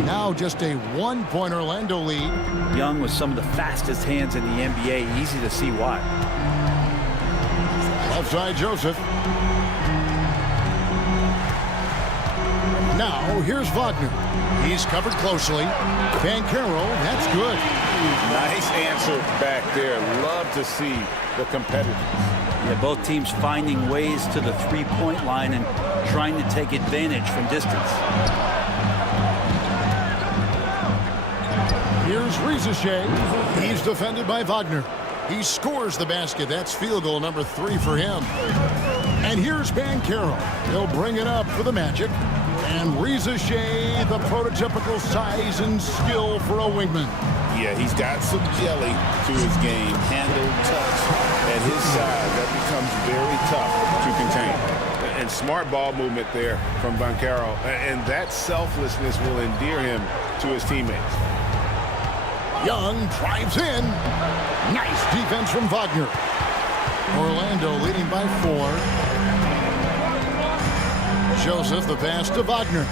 Now just a 1-point Orlando lead. Young with some of the fastest hands in the NBA. Easy to see why. Offside Joseph. Now here's Wagner. He's covered closely. Bancaro, that's good. Nice answer back there. Love to see the competitors. Yeah, both teams finding ways to the three-point line and trying to take advantage from distance. Here's Reza Shea. He's defended by Wagner. He scores the basket. That's field goal number 3 for him. And here's Bancaro. He'll bring it up for the Magic. And Reza Shea, the prototypical size and skill for a wingman. Yeah, he's got some jelly to his game. Handle, touch. At his size, that becomes very tough to contain. And smart ball movement there from Bancaro. And that selflessness will endear him to his teammates. Young drives in. Nice defense from Wagner. Orlando leading by 4. Joseph, the pass to Wagner.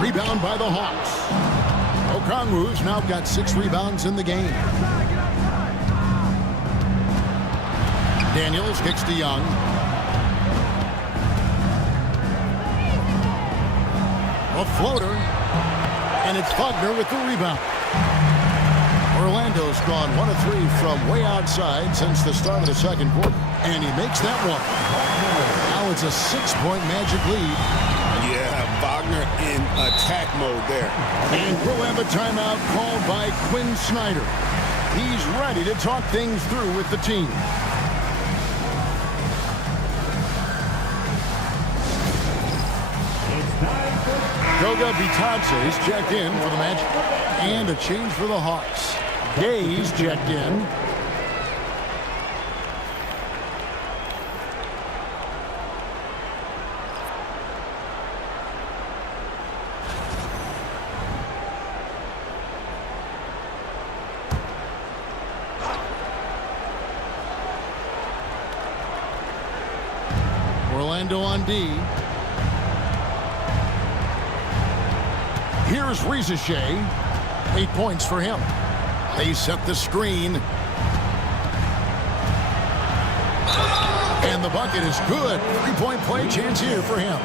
Rebound by the Hawks. Okongwu's now got 6 rebounds in the game. Daniels kicks to Young. A floater. And it's Wagner with the rebound. Orlando's gone 1 of 3 from way outside since the start of the second quarter. And he makes that one. Now it's a 6-point Magic lead. Yeah, Wagner in attack mode there. And we'll have a timeout called by Quinn Snyder. He's ready to talk things through with the team. It's time for Goga Bitadze is checked in for the Magic. And a change for the Hawks. Gay's checked in. Orlando on D. Here's Rizachet. 8 points for him. They set the screen. And the bucket is good. 3-point play chance here for him.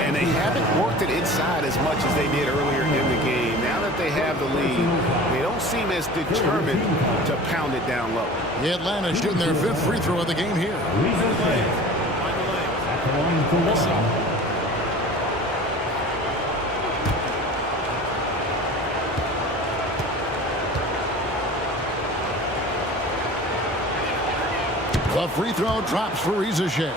And they haven't worked it inside as much as they did earlier in the game. Now that they have the lead, they don't seem as determined to pound it down low. Atlanta shooting their 5th free throw of the game here. The free throw drops for Rizachet.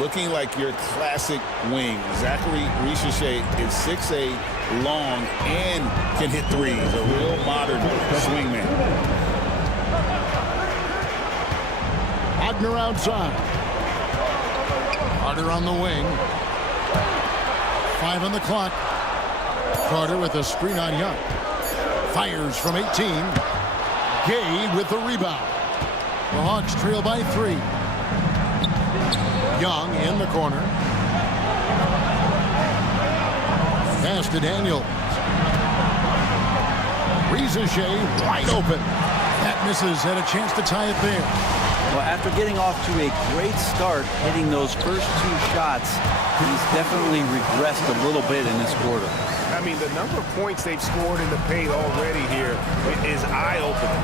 Looking like your classic wing. Zachary Rizachet is 6'8", long, and can hit threes. A real modern swingman. Wagner outside. Carter on the wing. 5 on the clock. Carter with a screen on Young. Fires from 18. Gay with the rebound. The Hawks trail by 3. Young in the corner. Pass to Daniels. Rizachet wide open. That misses. Had a chance to tie it there. Well, after getting off to a great start, hitting those first 2 shots, he's definitely regressed a little bit in this quarter. I mean, the number of points they've scored in the paint already here is eye-opening.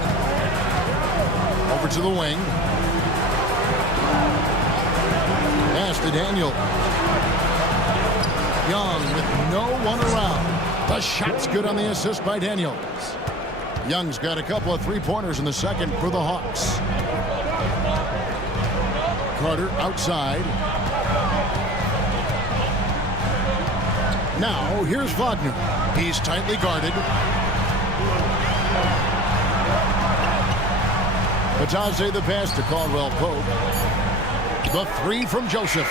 Over to the wing. Pass to Daniel. Young with no one around. The shot's good on the assist by Daniels. Young's got a couple of 3-pointers in the second for the Hawks. Carter outside. Now here's Wagner. He's tightly guarded. Bitadze the pass to Caldwell Pope. The 3 from Joseph.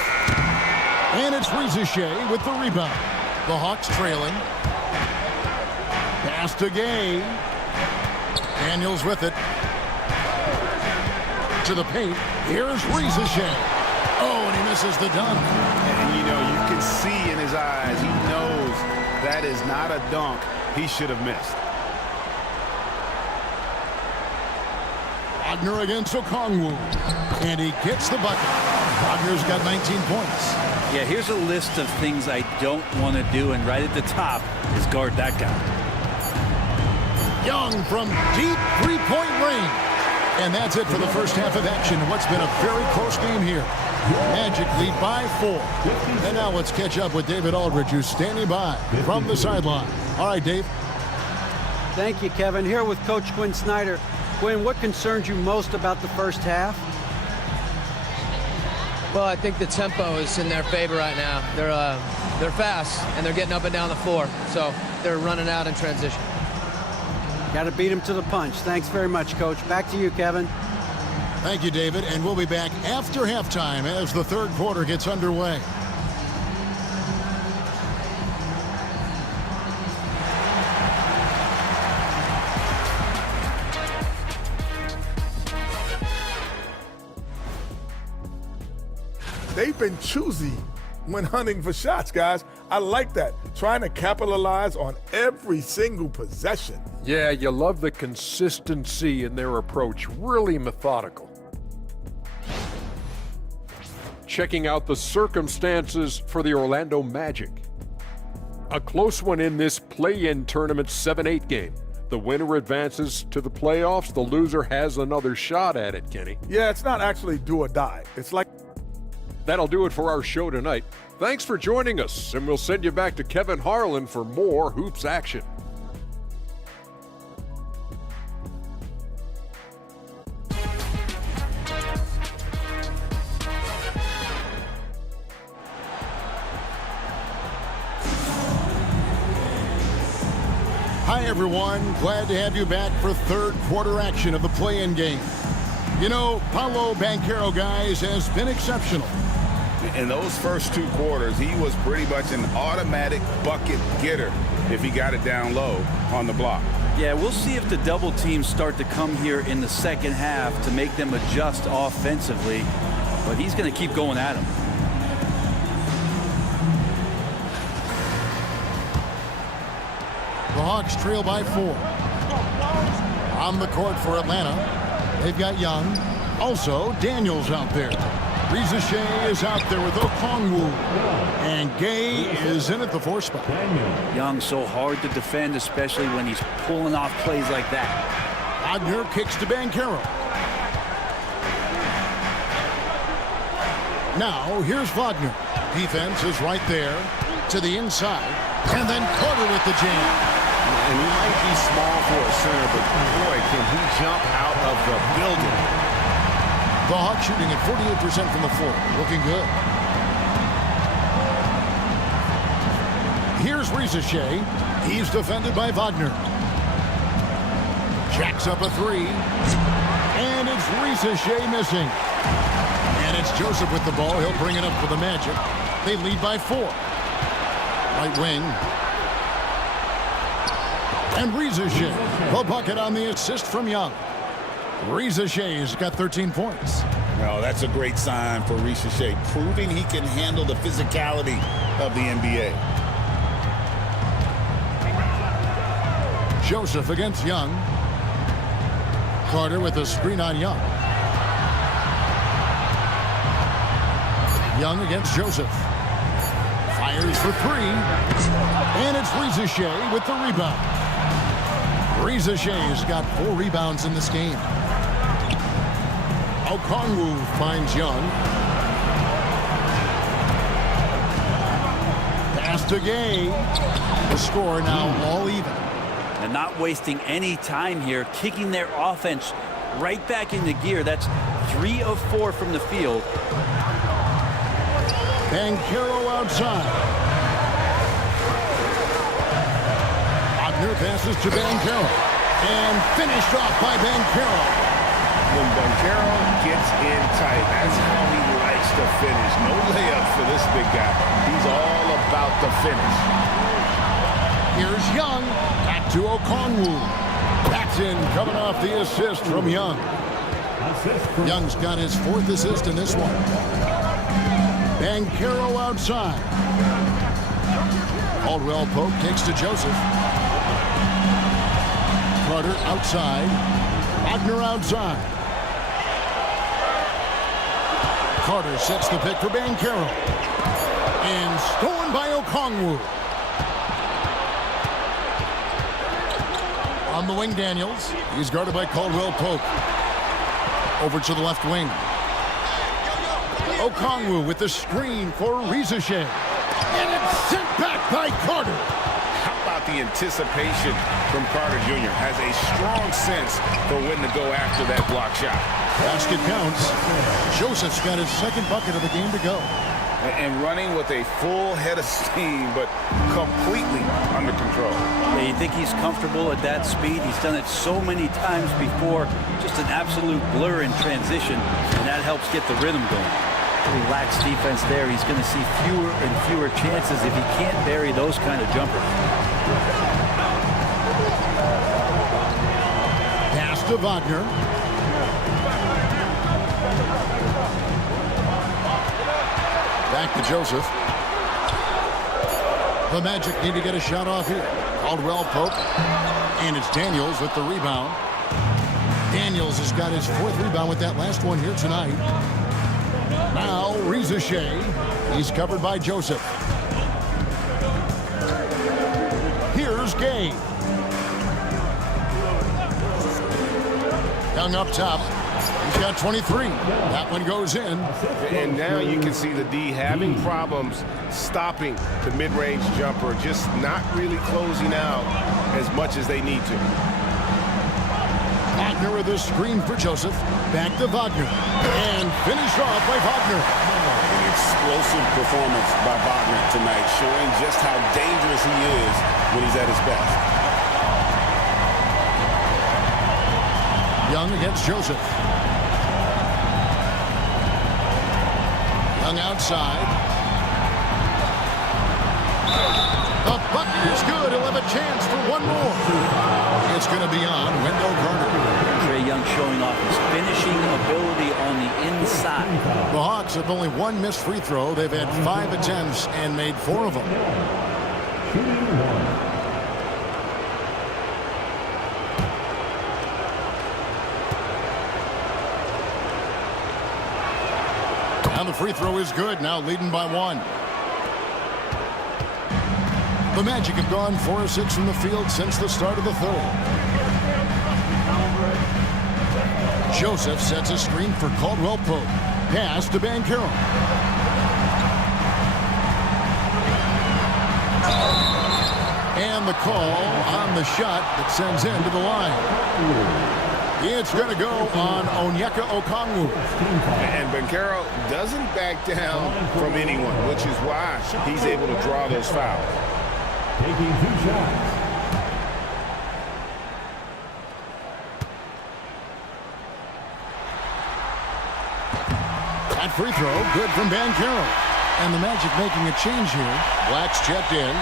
And it's Rizachet with the rebound. The Hawks trailing. Pass to Gay. Daniels with it. To the paint. Here's Rizachet. Oh, and he misses the dunk. And, you know, you can see in his eyes, he knows that is not a dunk he should have missed. Wagner against Okongwu. And he gets the bucket. Wagner's got 19 points. Yeah, here's a list of things I don't want to do, and right at the top is guard that guy. Young from deep 3-point range. And that's it for the first half of action. What's been a very close game here. Magic lead by 4. And now let's catch up with David Aldridge, who's standing by from the sideline. All right, Dave. Thank you, Kevin. Here with Coach Quinn Snyder. Quinn, what concerns you most about the first half? Well, I think the tempo is in their favor right now. They're fast, and they're getting up and down the floor. So they're running out in transition. Got to beat them to the punch. Thanks very much, Coach. Back to you, Kevin. Thank you, David. And we'll be back after halftime as the third quarter gets underway. They've been choosy when hunting for shots, guys. I like that. Trying to capitalize on every single possession. Yeah, you love the consistency in their approach. Really methodical. Checking out the circumstances for the Orlando Magic. A close one in this play-in tournament 7-8 game. The winner advances to the playoffs. The loser has another shot at it, Kenny. Yeah, it's not actually do or die. It's like... That'll do it for our show tonight. Thanks for joining us, and we'll send you back to Kevin Harlan for more hoops action. Hi, everyone. Glad to have you back for third quarter action of the play-in game. You know, Paolo Banchero, guys, has been exceptional. In those first 2 quarters, he was pretty much an automatic bucket getter if he got it down low on the block. Yeah, we'll see if the double teams start to come here in the second half to make them adjust offensively, but he's going to keep going at him. The Hawks trail by 4. On the court for Atlanta, they've got Young. Also, Daniels out there. Rizachet is out there with Okongwu. And Gay is in at the 4 spot. Young so hard to defend, especially when he's pulling off plays like that. Wagner kicks to Banchero. Now, here's Wagner. Defense is right there to the inside. And then Carter with the jam. And he might be small for a center, but boy, can he jump out of the building. The Hawks shooting at 48% from the floor. Looking good. Here's Rizachet. He's defended by Wagner. Jacks up a 3. And it's Rizachet missing. And it's Joseph with the ball. He'll bring it up for the Magic. They lead by 4. Right wing. And Rizachet, the bucket on the assist from Young. Rizachet's got 13 points. Well, that's a great sign for Rizachet, proving he can handle the physicality of the NBA. Joseph against Young. Carter with a screen on Young. Young against Joseph. Fires for 3. And it's Rizachet with the rebound. Rizachet's got 4 rebounds in this game. Okongwu finds Young. Pass to Gay. The score now all even. And not wasting any time here, kicking their offense right back into gear. That's 3 of 4 from the field. Banchero outside. Wagner passes to Banchero. And finished off by Banchero. When Banchero gets in tight, that's how he likes to finish. No layup for this big guy. He's all about the finish. Here's Young. Back to Okongwu. Paxton coming off the assist from Young. Young's got his 4th assist in this one. Banchero outside. Caldwell Pope takes to Joseph. Carter outside. Wagner outside. Carter sets the pick for Banchero. And stolen by Okongwu. On the wing, Daniels. He's guarded by Caldwell Pope. Over to the left wing. Okongwu with the screen for Rizachet. And it's sent back by Carter. How about the anticipation from Carter Jr. Has a strong sense for when to go after that block shot. Basket counts. Joseph's got his 2nd bucket of the game to go. And running with a full head of steam, but completely under control. Yeah, you think he's comfortable at that speed? He's done it so many times before. Just an absolute blur in transition, and that helps get the rhythm going. Relaxed defense there. He's going to see fewer and fewer chances if he can't bury those kind of jumpers. Pass to Wagner. Back to Joseph. The Magic need to get a shot off here. Caldwell Pope. And it's Daniels with the rebound. Daniels has got his 4th rebound with that last one here tonight. Now Rizachet. He's covered by Joseph. Here's Gay. Young up top. He's got 23. That one goes in. And now you can see the D having problems stopping the mid-range jumper, just not really closing out as much as they need to. Wagner with a screen for Joseph. Back to Wagner. And finished off by Wagner. An explosive performance by Wagner tonight, showing just how dangerous he is when he's at his best. Young against Joseph. Young outside. The bucket is good. He'll have a chance for one more. It's going to be on Wendell Carter. Trae Young showing off his finishing ability on the inside. The Hawks have only one missed free throw. They've had 5 attempts and made 4 of them. Now the free throw is good. Now leading by 1. The Magic have gone 4 of 6 from the field since the start of the third. Joseph sets a screen for Caldwell Pope. Pass to Banchero. And the call on the shot that sends him to the line. It's going to go on Onyeka Okongwu. And Banchero doesn't back down from anyone, which is why he's able to draw those fouls. Taking 2 shots. That free throw, good from Banchero. And the Magic making a change here. Black's checked in.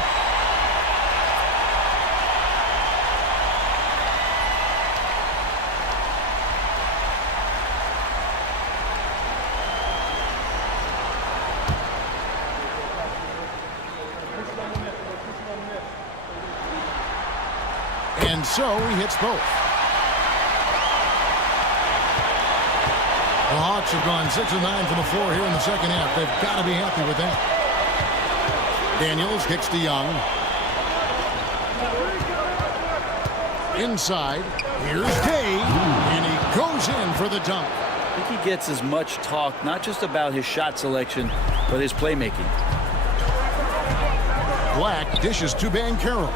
And so he hits both. The Hawks have gone 6 of 9 from the floor here in the second half. They've got to be happy with that. Daniels kicks to Young. Inside. Here's Gay. And he goes in for the dunk. I think he gets as much talk, not just about his shot selection, but his playmaking. Black dishes to Banchero.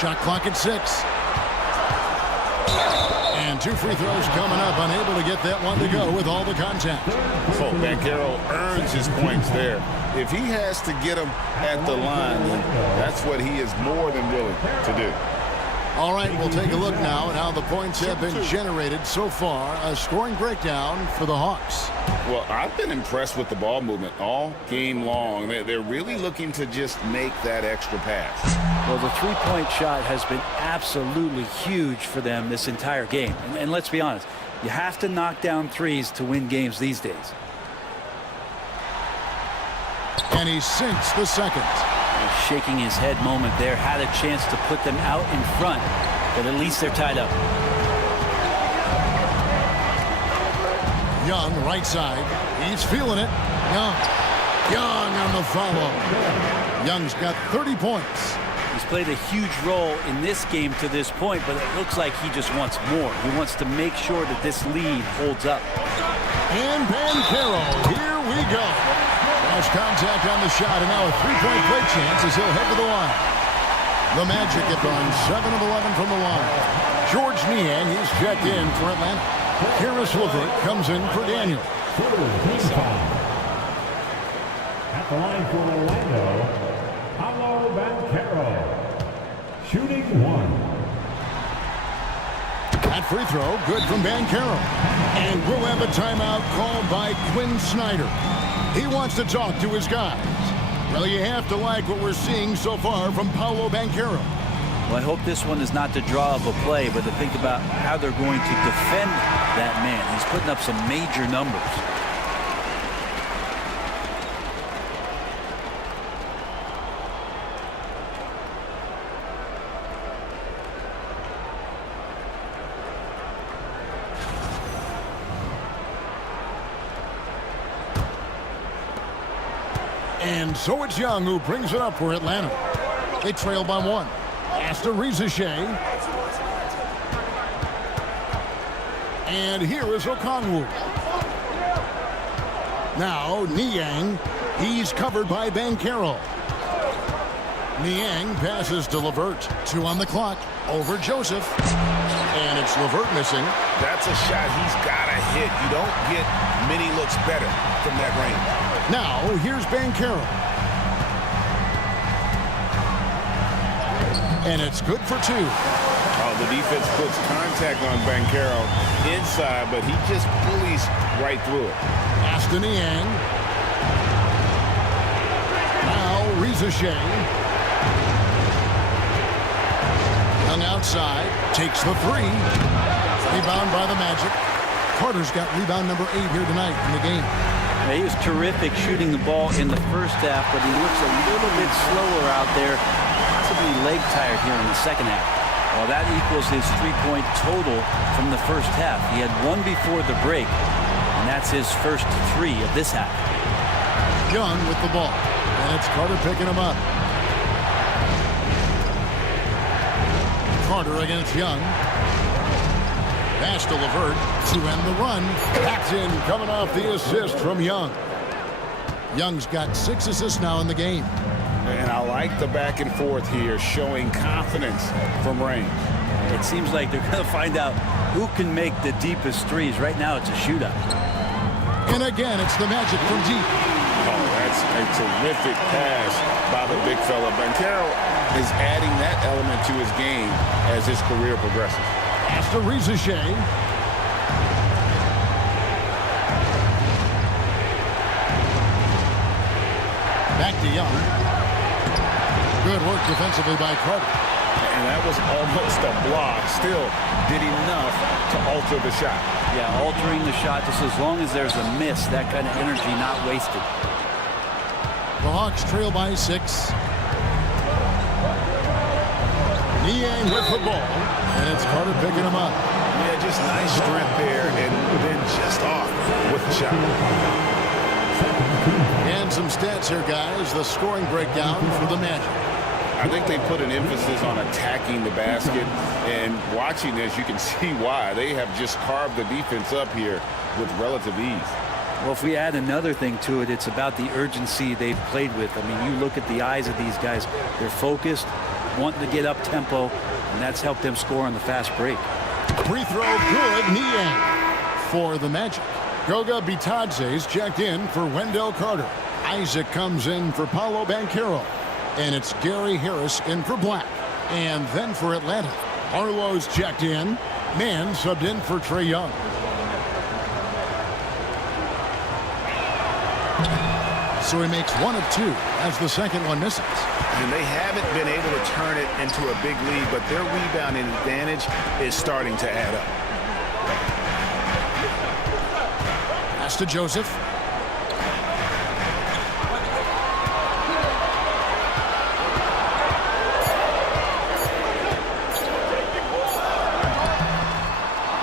Shot clock at 6. And 2 free throws coming up. Unable to get that one to go with all the contact. Oh, Banchero earns his points there. If he has to get them at the line, then that's what he is more than willing to do. All right, we'll take a look now at how the points have been generated so far. A scoring breakdown for the Hawks. Well, I've been impressed with the ball movement all game long. They're really looking to just make that extra pass. Well, the three-point shot has been absolutely huge for them this entire game. And let's be honest, you have to knock down threes to win games these days. And he sinks the second. Shaking his head moment there. Had a chance to put them out in front, but at least they're tied up. Young, right side. He's feeling it. Young on the follow. Young's got 30 points. He's played a huge role in this game to this point, but it looks like he just wants more. He wants to make sure that this lead holds up. And Banchero, here we go. Cross contact on the shot, and now a three-point play chance as he'll head to the line. The Magic have gone 7 of 11 from the line. George Niang, he's checked in for Atlanta. Karis LeVert comes in for Daniel. At the line for Orlando, Paolo Banchero, shooting 1. That free throw, good from Banchero. And we'll have a timeout called by Quinn Snyder. He wants to talk to his guys. Well, you have to like what we're seeing so far from Paolo Banchero. Well, I hope this one is not the draw of a play, but to think about how they're going to defend that man. He's putting up some major numbers. And so it's Young who brings it up for Atlanta. They trail by 1. Pass to Rizashea. And here is Okongwu. Now Niang. He's covered by Banchero. Niang passes to Levert. 2 on the clock. Over Joseph. And it's Levert missing. That's a shot he's got to hit. You don't get many looks better from that range. Now, here's Banchero. And it's good for 2. Oh, the defense puts contact on Banchero inside, but he just bullies right through it. Aston Niang. Now, Rizashay. Young outside. Takes the 3. Rebound by the Magic. Carter's got rebound number 8 here tonight in the game. He was terrific shooting the ball in the first half, but he looks a little bit slower out there, possibly leg tired here in the second half. Well, that equals his 3-point total from the first half. He had 1 before the break, and that's his first 3 of this half. Young with the ball, and it's Carter picking him up. Carter against Young. Pass to Levert to end the run. Paxton coming off the assist from Young. Young's got 6 assists now in the game. And I like the back and forth here, showing confidence from range. It seems like they're going to find out who can make the deepest threes. Right now, it's a shootout. And again, it's the Magic from deep. Oh, that's a terrific pass by the big fella. Banchero is adding that element to his game as his career progresses. Pass to Rizashay. Back to Young. Good work defensively by Carter. And that was almost a block. Still did enough to alter the shot. Yeah, altering the shot just as long as there's a miss. That kind of energy not wasted. The Hawks trail by 6. Niang with the ball. And it's Carter picking him up. Yeah, just nice strength there and then just off with the shot. And some stats here, guys. The scoring breakdown for the Magic. I think they put an emphasis on attacking the basket, and watching this, you can see why. They have just carved the defense up here with relative ease. Well, if we add another thing to it, it's about the urgency they've played with. I mean, you look at the eyes of these guys. They're focused, wanting to get up tempo, and that's helped them score on the fast break. Free throw good. Niang for the Magic. Goga Bitadze's checked in for Wendell Carter. Isaac comes in for Paolo Banchero. And it's Gary Harris in for Black. And then for Atlanta, Arlo's checked in. Mann subbed in for Trae Young. So he makes 1 of 2 as the second one misses. And they haven't been able to turn it into a big lead, but their rebounding advantage is starting to add up. Pass to Joseph.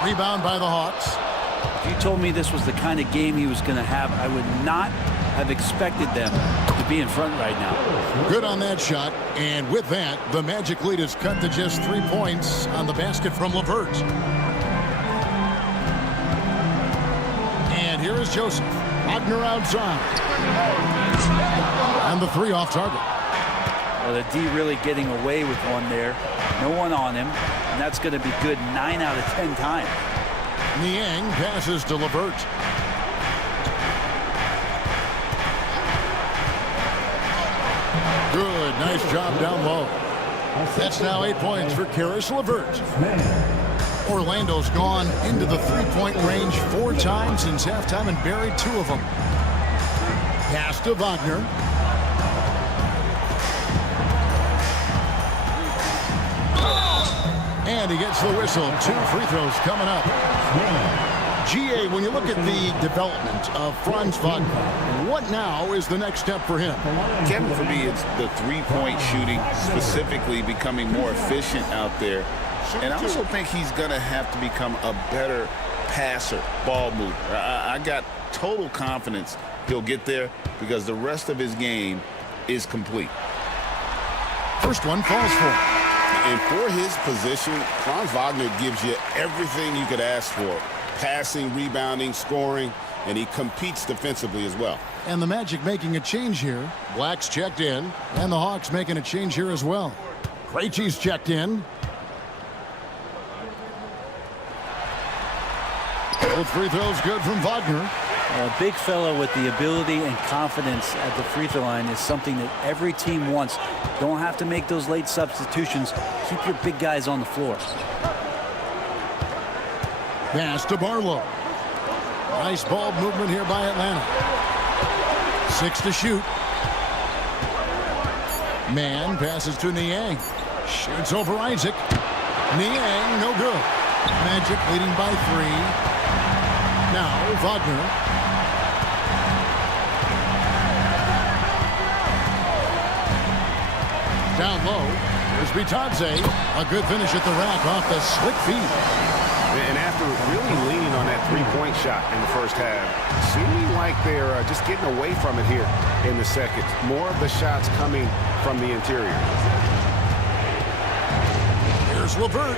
Rebound by the Hawks. If you told me this was the kind of game he was going to have, I would not have expected them to be in front right now. Good on that shot. And with that, the Magic lead is cut to just 3 points on the basket from Levert. And here is Joseph. Wagner outside. And the 3 off target. Well, the D really getting away with one there. No one on him. And that's going to be good 9 out of 10 times. Niang passes to Levert. Good. Nice job down low. That's now 8 points for Karis LeVert. Orlando's gone into the 3-point range 4 times since halftime and buried 2 of them. Pass to Wagner. And he gets the whistle. 2 free throws coming up. GA, when you look at the development of Franz Wagner, what now is the next step for him? Kevin, for me, it's the 3-point shooting, specifically becoming more efficient out there. And I also think he's going to have to become a better passer, ball mover. I got total confidence he'll get there because the rest of his game is complete. First one falls for him. And for his position, Franz Wagner gives you everything you could ask for. Passing, rebounding, scoring. and he competes defensively as well. And the Magic making a change here. Black's checked in, and the Hawks making a change here as well. Krejci's checked in. Both free throws good from Wagner. A big fellow with the ability and confidence at the free throw line is something that every team wants. Don't have to make those late substitutions. Keep your big guys on the floor. Pass to Barlow. Nice ball movement here by Atlanta. 6 to shoot. Man passes to Niang. Shoots over Isaac. Niang, no good. Magic leading by 3. Now Wagner. Down low. Here's Bitadze. A good finish at the rack off the slick feed. And after really leaning on that three-point shot in the first half, seeming like they're just getting away from it here in the second. More of the shots coming from the interior. Here's LeVert.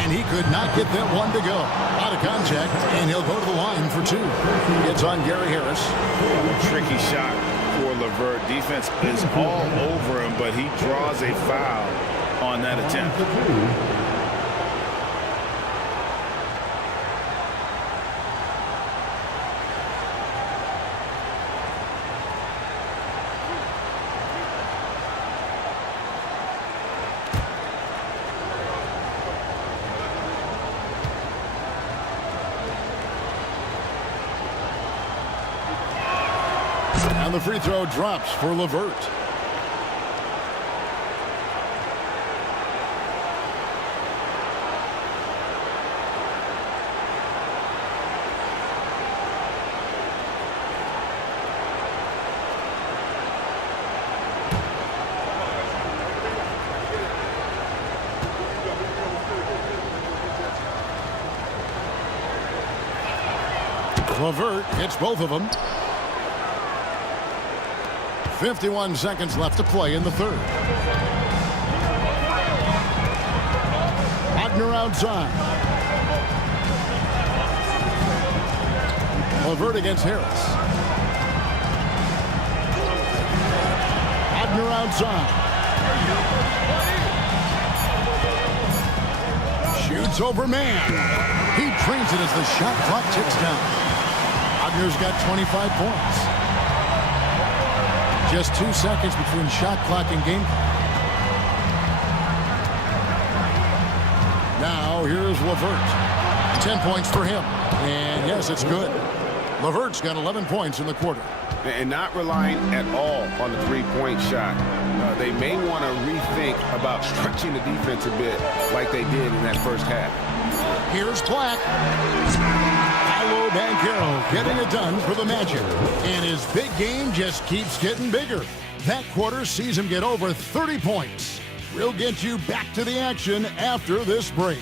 And he could not get that one to go. Out of contact, and he'll go to the line for 2. It's on Gary Harris. Tricky shot for LeVert. Defense is all over him, but he draws a foul on that attempt. And the free throw drops for LeVert. LeVert hits both of them. 51 seconds left to play in the third. Wagner outside. LeVert against Harris. Wagner outside. Shoots over man. He trains it as the shot clock ticks down. Wagner's got 25 points. Just 2 seconds between shot clock and game clock. Now here's LeVert. 10 points for him. And yes, it's good. LeVert's got 11 points in the quarter. And not relying at all on the three-point shot. They may want to rethink about stretching the defense a bit like they did in that first half. Here's Black. Paolo Banchero getting it done for the Magic. And his big game just keeps getting bigger. That quarter sees him get over 30 points. We'll get you back to the action after this break.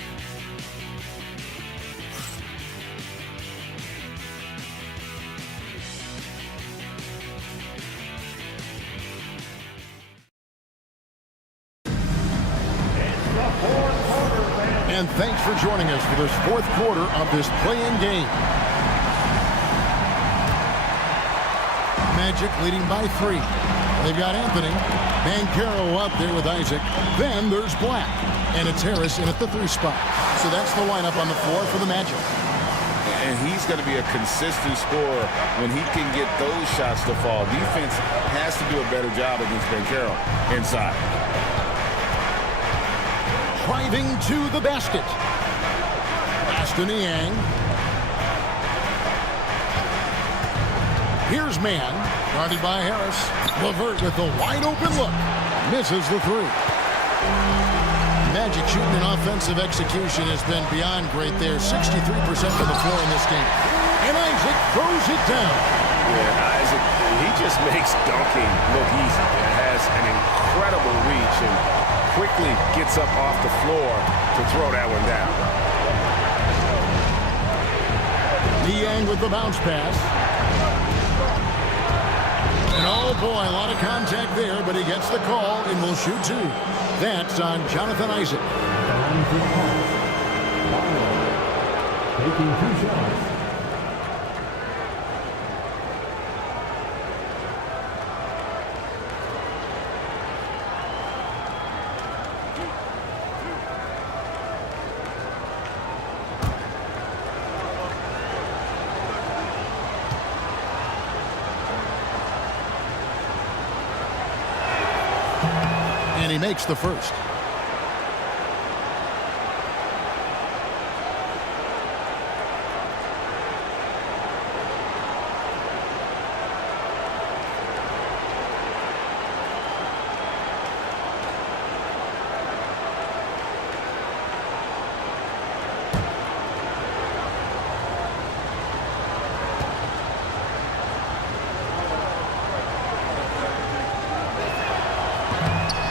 And thanks for joining us for this fourth quarter of this play-in game. Magic leading by 3. They've got Anthony. Banchero up there with Isaac. Then there's Black. And it's Harris in at the 3 spot. So that's the lineup on the floor for the Magic. And he's going to be a consistent scorer when he can get those shots to fall. Defense has to do a better job against Banchero inside. Driving to the basket. Pass to Niang. Here's man. Guarded by Harris. LeVert with the wide open look. Misses the 3. Magic shooting and offensive execution has been beyond great there. 63% from the floor in this game. And Isaac throws it down. Yeah, Isaac, he just makes dunking look easy. It has an incredible reach and quickly gets up off the floor to throw that one down. Niang with the bounce pass. And oh boy, a lot of contact there, but he gets the call and will shoot 2. That's on Jonathan Isaac. Taking 2 shots. And he makes the first.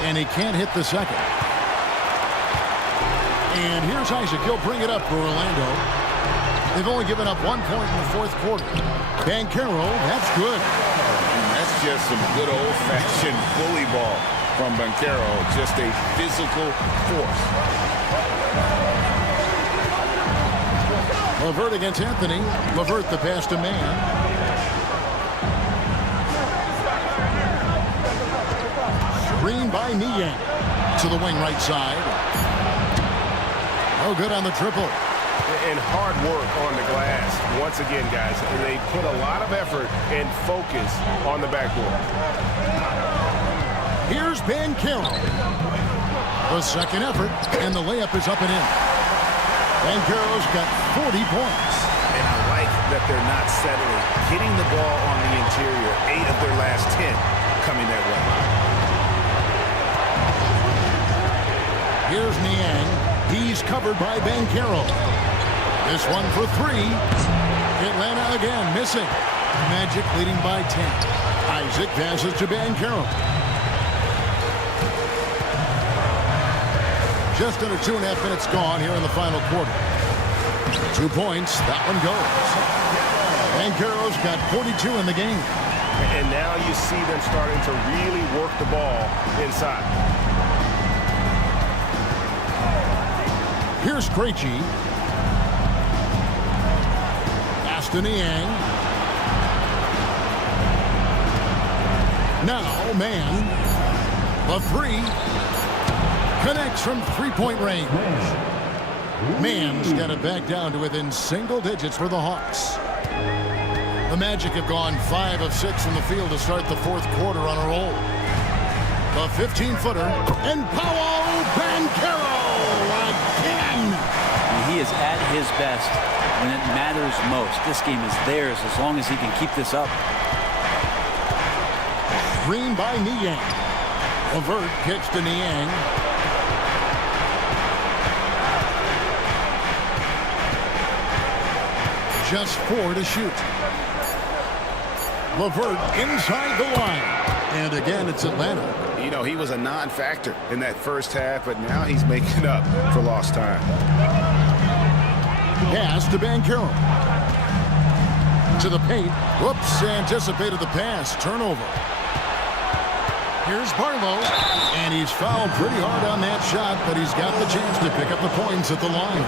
And he can't hit the second. And here's Isaac. He'll bring it up for Orlando. They've only given up 1 point in the fourth quarter. Banchero, that's good. And that's just some good old-fashioned bully ball from Banchero. Just a physical force. LeVert against Anthony. LeVert the pass to man. Screen by Niang to the wing right side. No good on the triple. And hard work on the glass. Once again, guys, they put a lot of effort and focus on the backboard. Here's Banchero. The second effort, and the layup is up and in. Banchero's got 40 points. And I like that they're not settling. Hitting the ball on the interior, 8 of their last 10 coming that way. Here's Niang. He's covered by Banchero. This one for 3. Atlanta again missing. Magic leading by 10. Isaac passes to Banchero. Just under 2.5 minutes gone here in the final quarter. 2 points. That one goes. Banchero's got 42 in the game. And now you see them starting to really work the ball inside. Here's Krejci. Pass to Niang. Now, man. The 3. Connects from three-point range. Man's got it back down to within single digits for the Hawks. The Magic have gone 5 of 6 from the field to start the fourth quarter on a roll. The 15-footer. And Paolo Banchero again. He is at his best when it matters most. This game is theirs as long as he can keep this up. Screen by Niang. LeVert kicks to Niang. Just 4 to shoot. LeVert inside the line. And again, it's Atlanta. You know, he was a non-factor in that first half, but now he's making up for lost time. Pass to Banchero. To the paint. Whoops, anticipated the pass. Turnover. Here's Barlow. And he's fouled pretty hard on that shot, but he's got the chance to pick up the points at the line.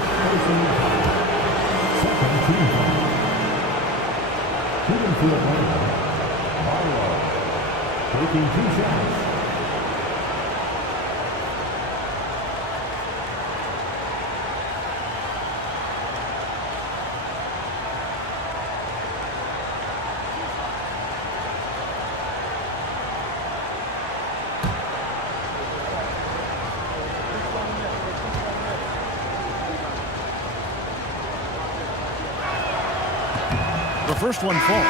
Barlow taking 2 shots. The first one falls.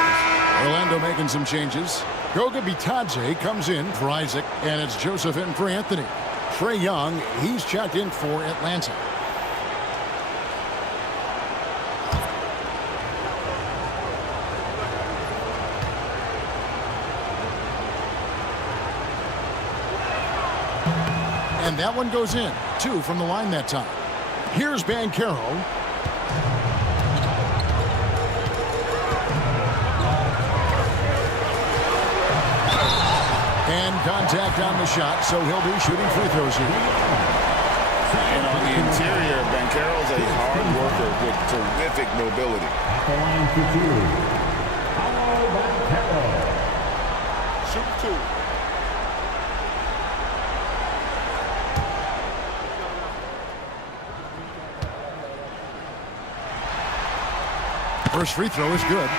Orlando making some changes. Goga Bitadze comes in for Isaac, and it's Joseph in for Anthony. Trae Young, he's checked in for Atlanta. And that one goes in. 2 from the line that time. Here's Banchero. And contact on the shot, so he'll be shooting free throws here. And on the interior, Banchero's a hard worker with terrific mobility. At the line for 2. Paolo Banchero. Shoot 2. First free throw is good.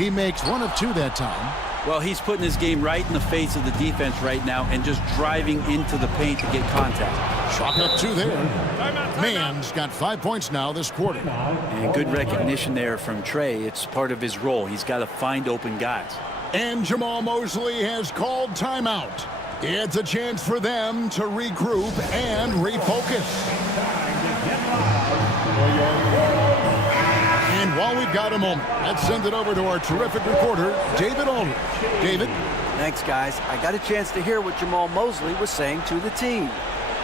He makes 1 of 2 that time. Well, he's putting his game right in the face of the defense right now and just driving into the paint to get contact. Chalk up 2 there. Mann's got 5 points now this quarter. And good recognition there from Trey. It's part of his role. He's got to find open guys. And Jamal Mosley has called timeout. It's a chance for them to regroup and refocus. And while we've got a moment, let's send it over to our terrific reporter, David Aldridge. David? Thanks, guys. I got a chance to hear what Jamal Mosley was saying to the team.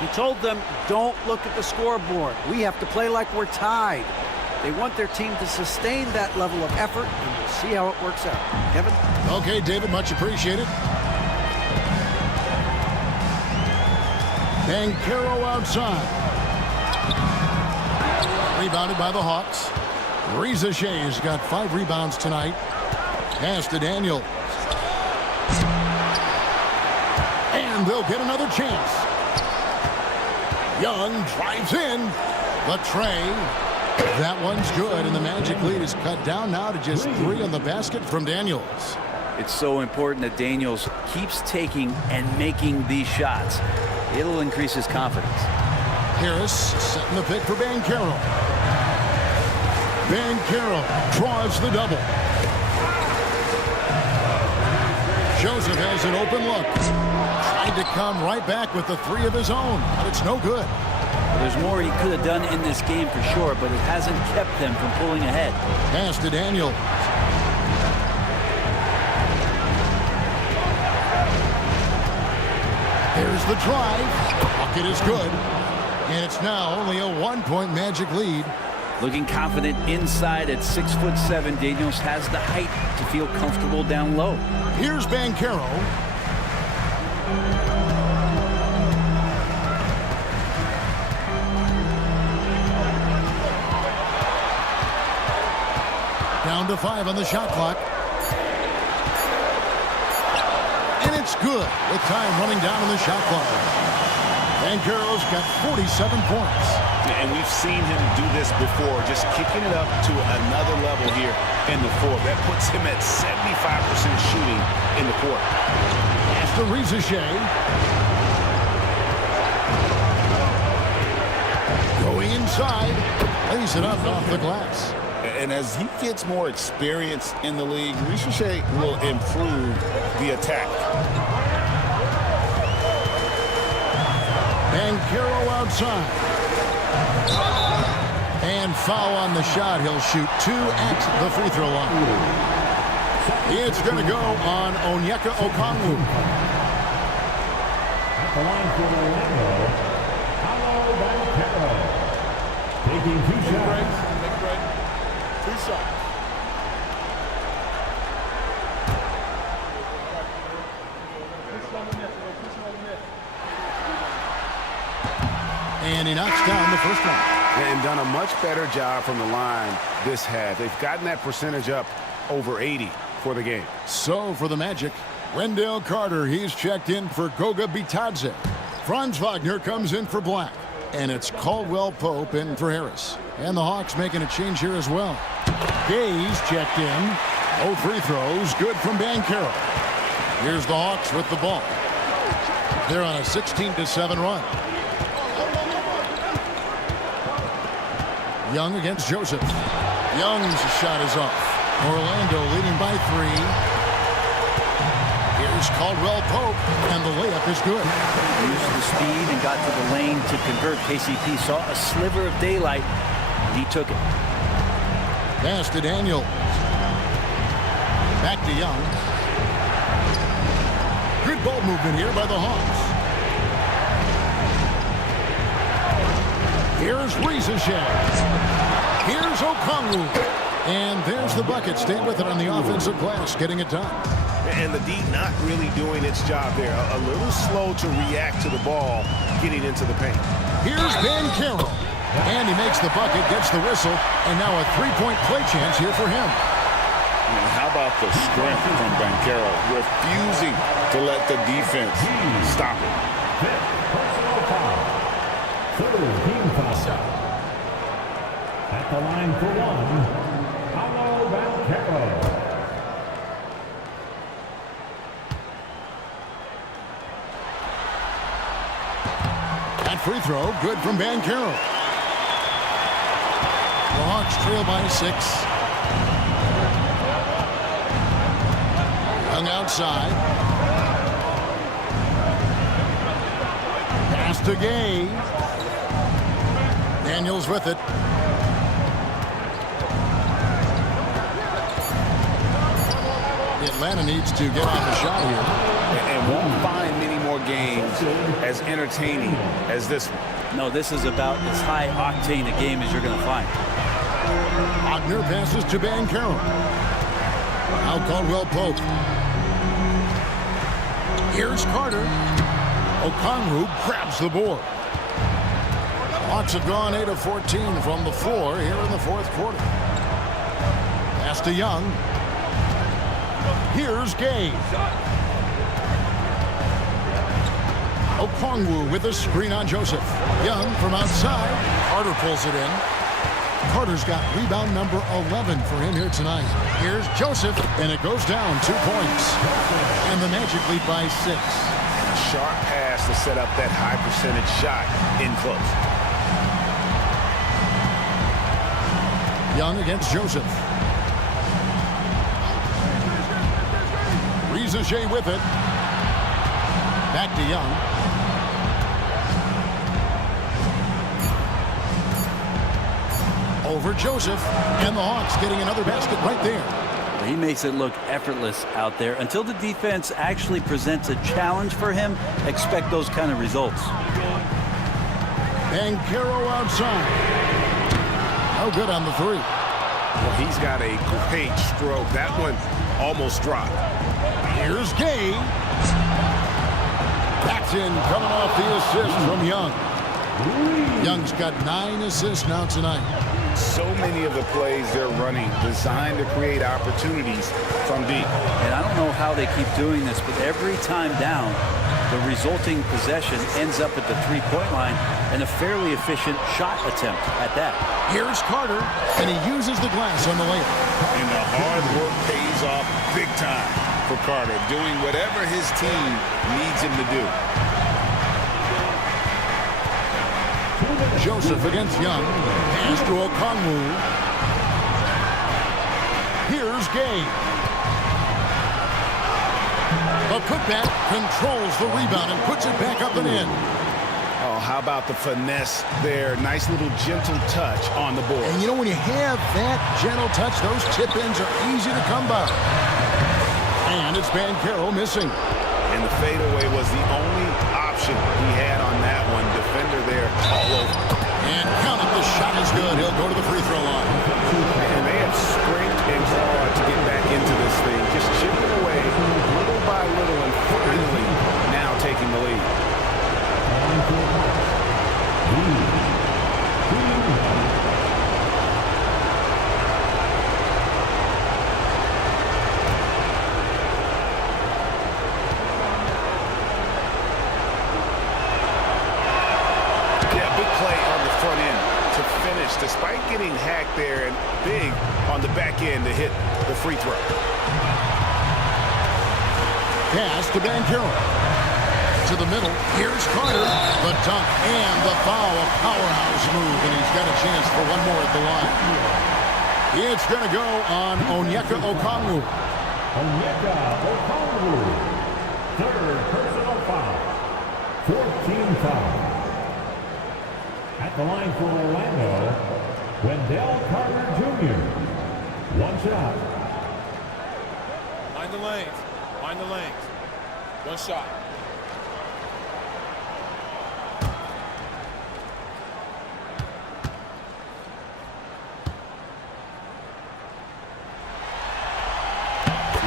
He told them, don't look at the scoreboard. We have to play like we're tied. They want their team to sustain that level of effort, and we'll see how it works out. Kevin? Okay, David, much appreciated. Banchero outside. Rebounded by the Hawks. Reza Shea's got 5 rebounds tonight. Pass to Daniels. And they'll get another chance. Young drives in. But Trey, that one's good, and the Magic lead is cut down now to just 3 on the basket from Daniels. It's so important that Daniels keeps taking and making these shots. It'll increase his confidence. Harris setting the pick for Banchero. Banchero draws the double. Joseph has an open look. Tried to come right back with the 3 of his own, but it's no good. Well, there's more he could have done in this game for sure, but it hasn't kept them from pulling ahead. Pass to Daniels. There's the drive. Bucket is good. And it's now only a 1-point Magic lead. Looking confident inside at 6'7", Daniels has the height to feel comfortable down low. Here's Banchero. Down to 5 on the shot clock. And it's good with time running down on the shot clock. Banchero's got 47 points. And we've seen him do this before, just kicking it up to another level here in the fourth. That puts him at 75% shooting in the court. After Reza Shea. Going inside. Lays it up off the glass. And as he gets more experience in the league, Reza Shea will improve the attack. Banchero outside. And foul on the shot. He'll shoot 2 at the free throw line. It's going to go on Onyeka Okongwu. At the line for Orlando, Banchero. Taking 2 shots. Take a break. 2 shots. And he knocks down the first one. And done a much better job from the line this half. They've gotten that percentage up over 80 for the game. So for the Magic, Wendell Carter, he's checked in for Goga Bitadze. Franz Wagner comes in for Black. And it's Caldwell Pope in for Harris. And the Hawks making a change here as well. Gay's checked in. 0 free throws, good from Banchero. Here's the Hawks with the ball. They're on a 16-7 run. Young against Joseph. Young's shot is off. Orlando leading by 3. Here's Caldwell Pope, and the layup is good. Used the speed and got to the lane to convert. KCP saw a sliver of daylight, and he took it. Pass to Daniel. Back to Young. Good ball movement here by the Hawks. Here's Reza Shea. Here's Okongwu. And there's the bucket. Stay with it on the offensive glass, getting it done. And the D not really doing its job there. A little slow to react to the ball getting into the paint. Here's Banchero. And he makes the bucket, gets the whistle, and now a 3-point play chance here for him. And how about the strength from Banchero, refusing to let the defense stop it. Team foul. At the line for 1, Banchero. That free throw, good from Banchero. The Hawks trail by 6. Young outside. Pass to Gay. Daniels with it. Atlanta needs to get off a shot here. And won't find many more games as entertaining as this one. No, this is about as high octane a game as you're going to find. Wagner passes to Banchero. Now Caldwell Pope. Here's Carter. Okongwu grabs the board. Hawks have gone 8 of 14 from the floor here in the fourth quarter. Pass to Young. Here's Gay. Okongwu with a screen on Joseph. Young from outside. Carter pulls it in. Carter's got rebound number 11 for him here tonight. Here's Joseph, and it goes down 2 points. And the Magic lead by 6. A sharp pass to set up that high percentage shot in close. Young against Joseph. Rizachet with it. Back to Young. Over Joseph, and the Hawks getting another basket right there. He makes it look effortless out there. Until the defense actually presents a challenge for him, expect those kind of results. Banchero outside. No good on the three. Well, he's got a great stroke. That one almost dropped. Here's Gay. That's in, coming off the assist from Young. Young's got 9 assists now tonight. So many of the plays they're running designed to create opportunities from deep. And I don't know how they keep doing this, but every time down, the resulting possession ends up at the three-point line and a fairly efficient shot attempt at that. Here's Carter, and he uses the glass on the layup. And the hard work pays off big time for Carter, doing whatever his team needs him to do. Joseph against Young. Pass to Okongwu. Here's Gay. The putback controls the rebound and puts it back up and in. Oh, how about the finesse there? Nice little gentle touch on the board. And you know, when you have that gentle touch, those tip-ins are easy to come by. And it's Banchero missing. And the fadeaway was the only option he had on that one. Defender there all over. And count it, the shot is good. He'll go to the free throw line. And they have sprint and clawed to get back into this thing. Just chipping away little by little and finally now taking the lead. Despite getting hacked there and big on the back end to hit the free throw. Pass to Banchero. To the middle. Here's Carter. The dunk and the foul. A powerhouse move, and he's got a chance for one more at the line. It's going to go on Onyeka Okongwu. Onyeka Okongwu. Third personal foul. 14 foul. At the line for Orlando, Wendell Carter Jr. One shot. Mind the lanes. Mind the lanes. One shot.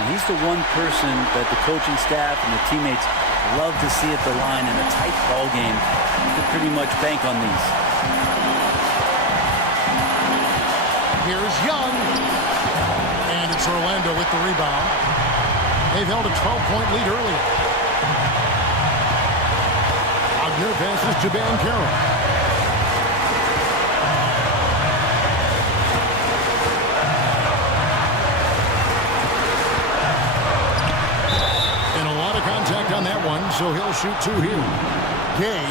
He's the one person that the coaching staff and the teammates love to see at the line in a tight ball game. You can pretty much bank on these. Here's Young. And it's Orlando with the rebound. They've held a 12-point lead earlier. Wagner passes to Banchero. And a lot of contact on that one, so he'll shoot 2 here. Gay,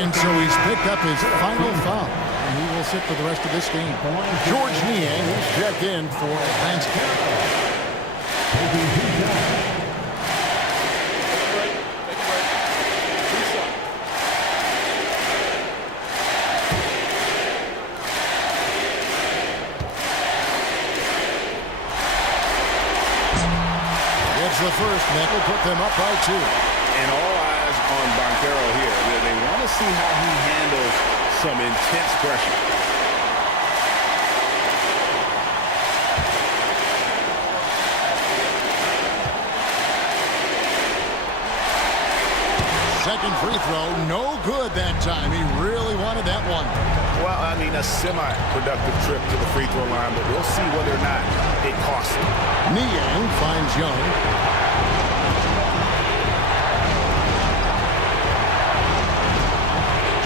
and so he's picked up his final foul. And he will sit for the rest of this game. George Niang is checked in for Thanksgiving. It's the first. That will put them up by 2. And all eyes on Banchero here. They want to see how he handles some intense pressure. Second free throw, no good that time. He really wanted that one. Well, I mean, a semi-productive trip to the free throw line, but we'll see whether or not it costs him. Niang finds Young.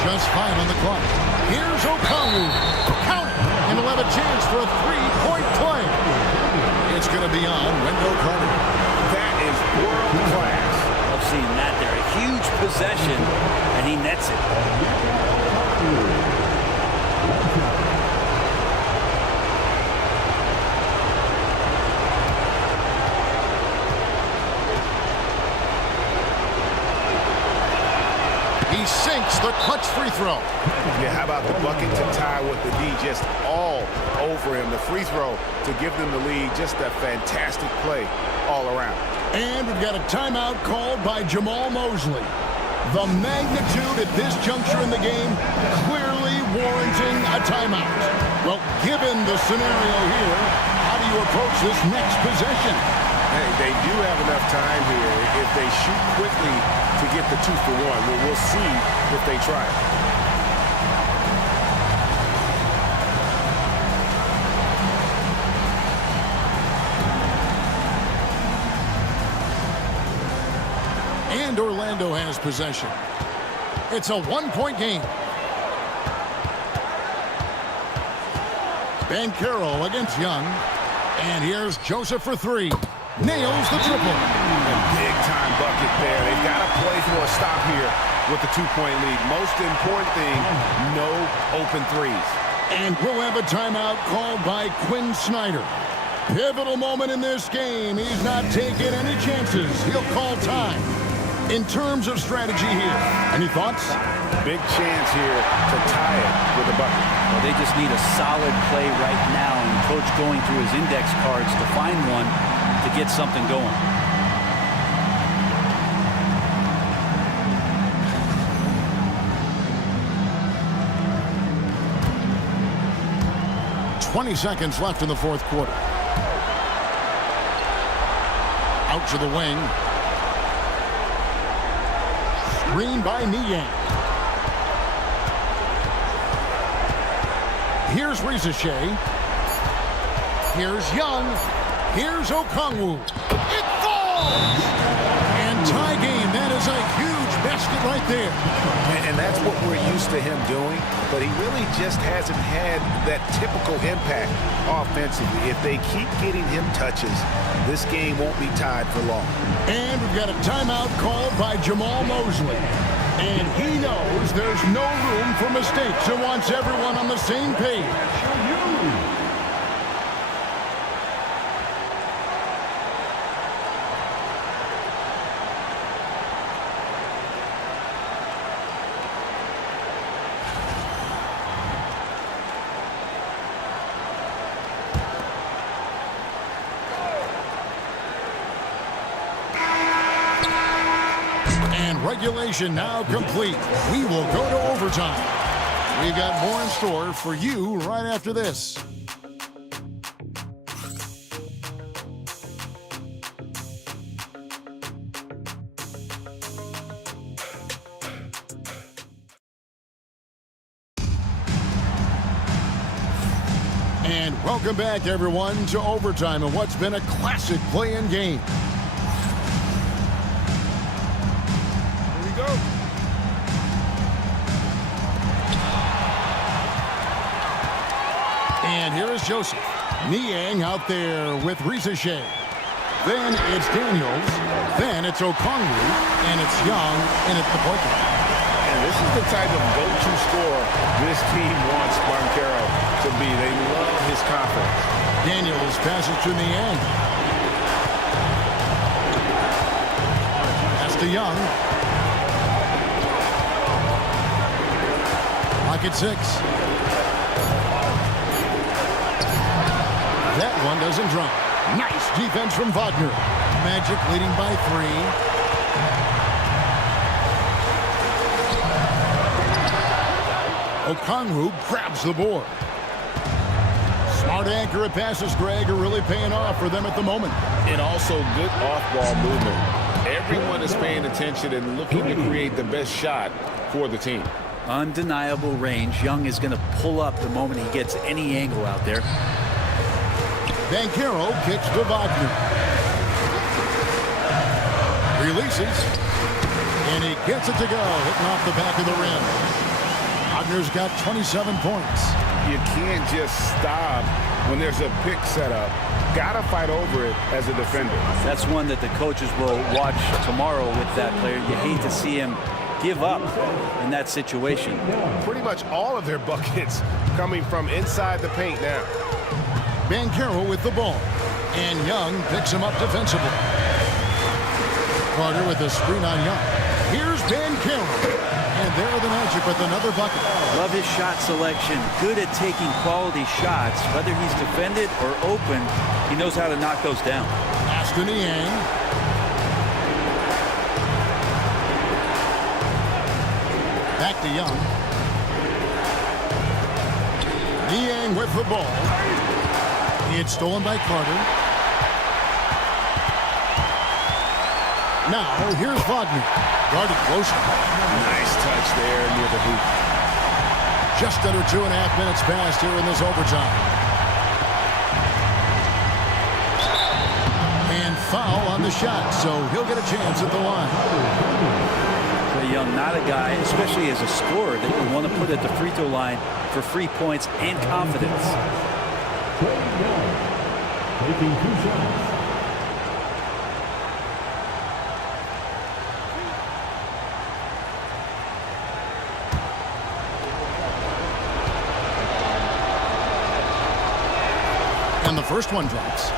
Just 5 on the clock. Here's Okongwu. Count it. And he'll have a chance for a 3-point play. It's going to be on Wendell Carter. That is world class. I've seen that there. A huge possession, and he nets it. He sinks the clutch free throw. Yeah, how about the bucket to tie with the D just all over him. The free throw to give them the lead. Just a fantastic play all around. And we've got a timeout called by Jamal Mosley. The magnitude at this juncture in the game clearly warranting a timeout. Well, given the scenario here, how do you approach this next possession? Hey, they do have enough time here if they shoot quickly to get the 2 for 1. We'll see if they try it. 'And Orlando has possession. It's a 1-point game. Banchero against Young. And here's Joseph for 3. Nails the triple. A big-time bucket there. They've got to play for a stop here with the 2-point lead. Most important thing, no open threes. And we'll have a timeout called by Quinn Snyder. Pivotal moment in this game. He's not taking any chances. He'll call time. In terms of strategy here, any thoughts? Big chance here to tie it with a bucket. Well, they just need a solid play right now, and Coach going through his index cards to find one to get something going. .20 seconds left in the fourth quarter. Out to the wing. Screen by Niang. Here's Rizeshay. Here's Young. Here's Okongwu. It falls! And tie game. That is a huge basket right there. And that's what we're used to him doing, but he really just hasn't had that typical impact offensively. If they keep getting him touches, this game won't be tied for long. And we've got a timeout called by Jamal Mosley. And he knows there's no room for mistakes and wants everyone on the same page. Regulation now complete. We will go to overtime. We've got more in store for you right after this. And welcome back, everyone, to overtime and what's been a classic play-in game. And here is Joseph. Niang out there with Rizeshay. Then it's Daniels. Then it's Okongwu. And it's Young in at the point guard. And this is the type of go-to scorer this team wants Banchero to be. They love his confidence. Daniels passes to Niang. Pass to Young. Lock at 6. That one doesn't drop. Nice defense from Wagner. Magic leading by 3. Okongwu grabs the board. Smart accurate passes, Greg, are really paying off for them at the moment. And also good off-ball movement. Everyone is paying attention and looking to create the best shot for the team. Undeniable range. Young is going to pull up the moment he gets any angle out there. Banchero kicks to Wagner. Releases. And he gets it to go, hitting off the back of the rim. Wagner's got 27 points. You can't just stop when there's a pick set up. Gotta fight over it as a defender. That's one that the coaches will watch tomorrow with that player. You hate to see him give up in that situation. Pretty much all of their buckets coming from inside the paint now. Banchero with the ball. And Young picks him up defensively. Carter with the screen on Young. Here's Banchero. And there are the Magic with another bucket. Love his shot selection. Good at taking quality shots. Whether he's defended or open, he knows how to knock those down. Pass to Niang. Back to Young. Niang with the ball. It's stolen by Carter. Now, here's Wagner. Guarded close. Nice touch there near the hoop. Just under 2.5 minutes passed here in this overtime. And foul on the shot, so he'll get a chance at the line. Trae Young, not a guy, especially as a scorer, that you want to put at the free throw line for free points and confidence. Trae Young taking 2 shots. And the first one drops.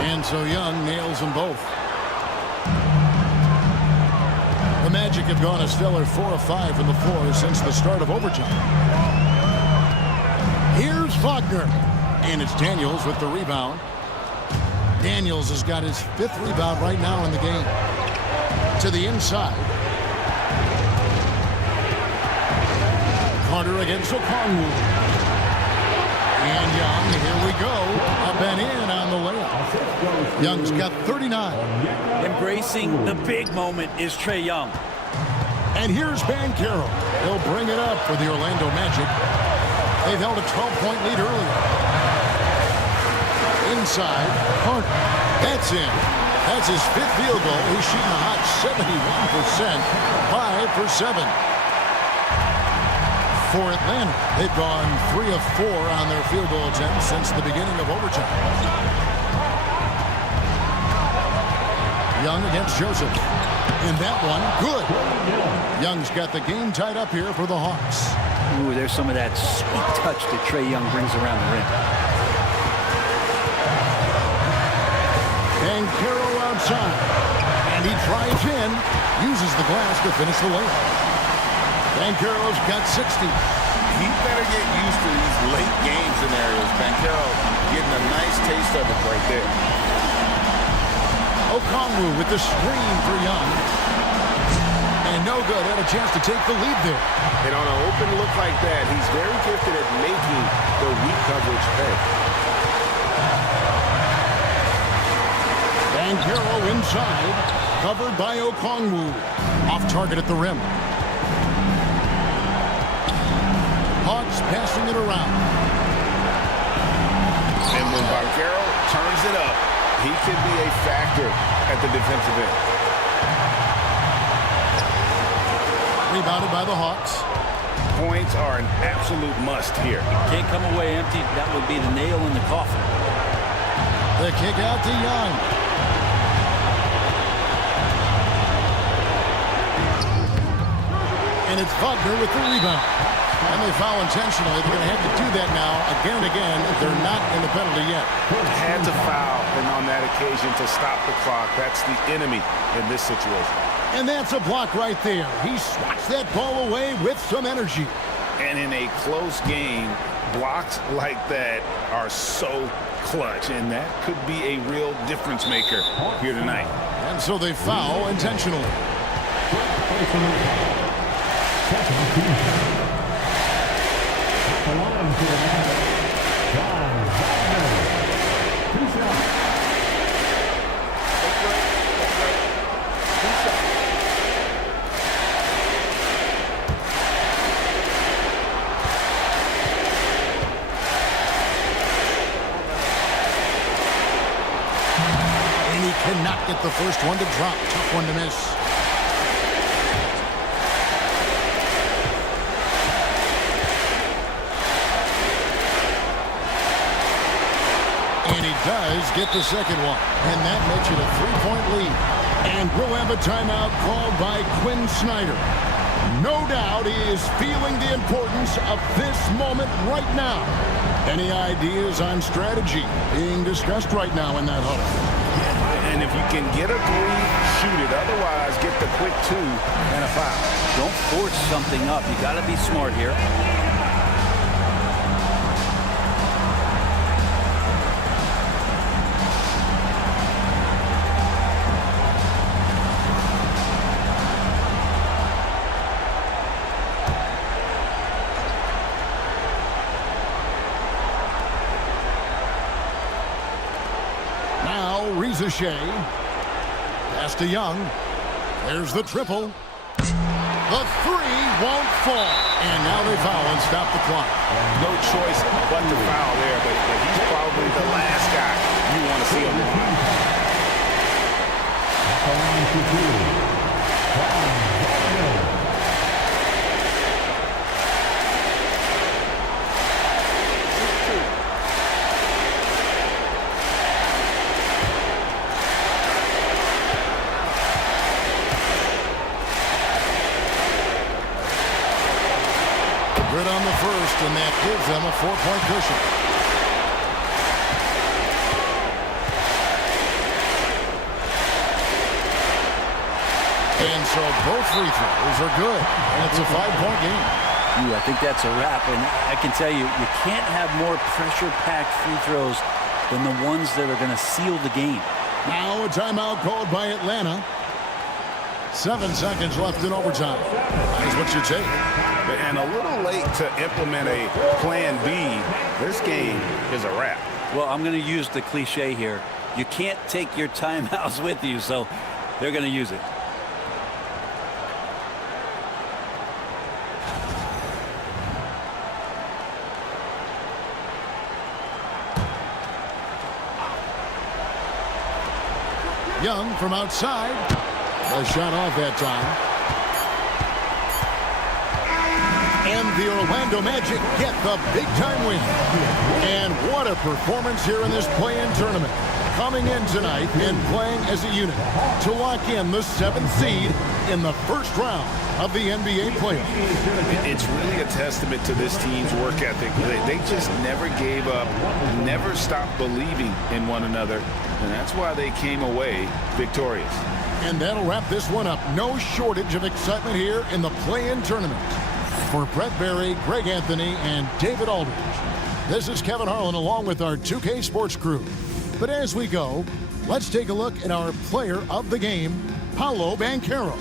And so Young nails them both. The Magic have gone a stellar 4 of 5 from the floor since the start of overtime. Here's Wagner. And it's Daniels with the rebound. Daniels has got his 5th rebound right now in the game. To the inside. Carter against Okongwu. And Young, here we go. Up and in on the layup. Young's got 39. Embracing the big moment is Trae Young. And here's Banchero. He'll bring it up for the Orlando Magic. They've held a 12-point lead earlier. Inside, Carter. That's in. That's his 5th field goal. He's shooting a hot 71%. 5 for 7. For Atlanta, they've gone 3 of 4 on their field goal attempts since the beginning of overtime. Young against Joseph. And that one, good. Young's got the game tied up here for the Hawks. Ooh, there's some of that sweet touch that Trae Young brings around the rim. Banchero outside. And he drives in, uses the glass to finish the layup. Banchero's got 60. He better get used to these late game scenarios. Banchero getting a nice taste of it right there. Okongwu with the screen for Young. And no good. Had a chance to take the lead there. And on an open look like that, he's very gifted at making the weak coverage pay. Banchero inside. Covered by Okongwu. Off target at the rim. Hawks passing it around. And when Banchero turns it up, he can be a factor at the defensive end. Rebounded by the Hawks. Points are an absolute must here. Can't come away empty. That would be the nail in the coffin. The kick out to Young. And it's Wagner with the rebound. And they foul intentionally. They're going to have to do that now again and again. They're not in the penalty yet. Had to foul, and on that occasion to stop the clock. That's the enemy in this situation. And that's a block right there. He swats that ball away with some energy. And in a close game, blocks like that are so clutch, and that could be a real difference maker here tonight. And so they foul intentionally. And he cannot get the first one to drop. Tough one to miss. And he does get the second one. And that makes it a 3-point lead. And we'll have a timeout called by Quinn Snyder. No doubt he is feeling the importance of this moment right now. Any ideas on strategy being discussed right now in that huddle? And if you can get a three, shoot it. Otherwise, get the quick two and a foul. Don't force something up. You got to be smart here. Shea. Pass to Young. There's the triple. The three won't fall. And now they foul and stop the clock. No choice but to foul there, but he's probably the last guy you want to see on the line. Good on the first, and that gives them a 4-point cushion. And so both free throws are good, and it's a 5-point game. I think that's a wrap, and I can tell you, you can't have more pressure-packed free throws than the ones that are going to seal the game. Now a timeout called by Atlanta. 7 seconds left in overtime. That's what you take. And a little late to implement a plan B. This game is a wrap. Well, I'm going to use the cliche here. You can't take your timeouts with you, so they're going to use it. Young from outside. A shot off that time. And the Orlando Magic get the big-time win. And what a performance here in this play-in tournament. Coming in tonight and playing as a unit to lock in the 7th seed in the first round of the NBA playoffs. It's really a testament to this team's work ethic. They just never gave up, never stopped believing in one another, and that's why they came away victorious. And that'll wrap this one up. No shortage of excitement here in the play-in tournament. For Brett Berry, Greg Anthony, and David Aldridge, this is Kevin Harlan along with our 2K Sports crew. But as we go, let's take a look at our player of the game, Paolo Banchero.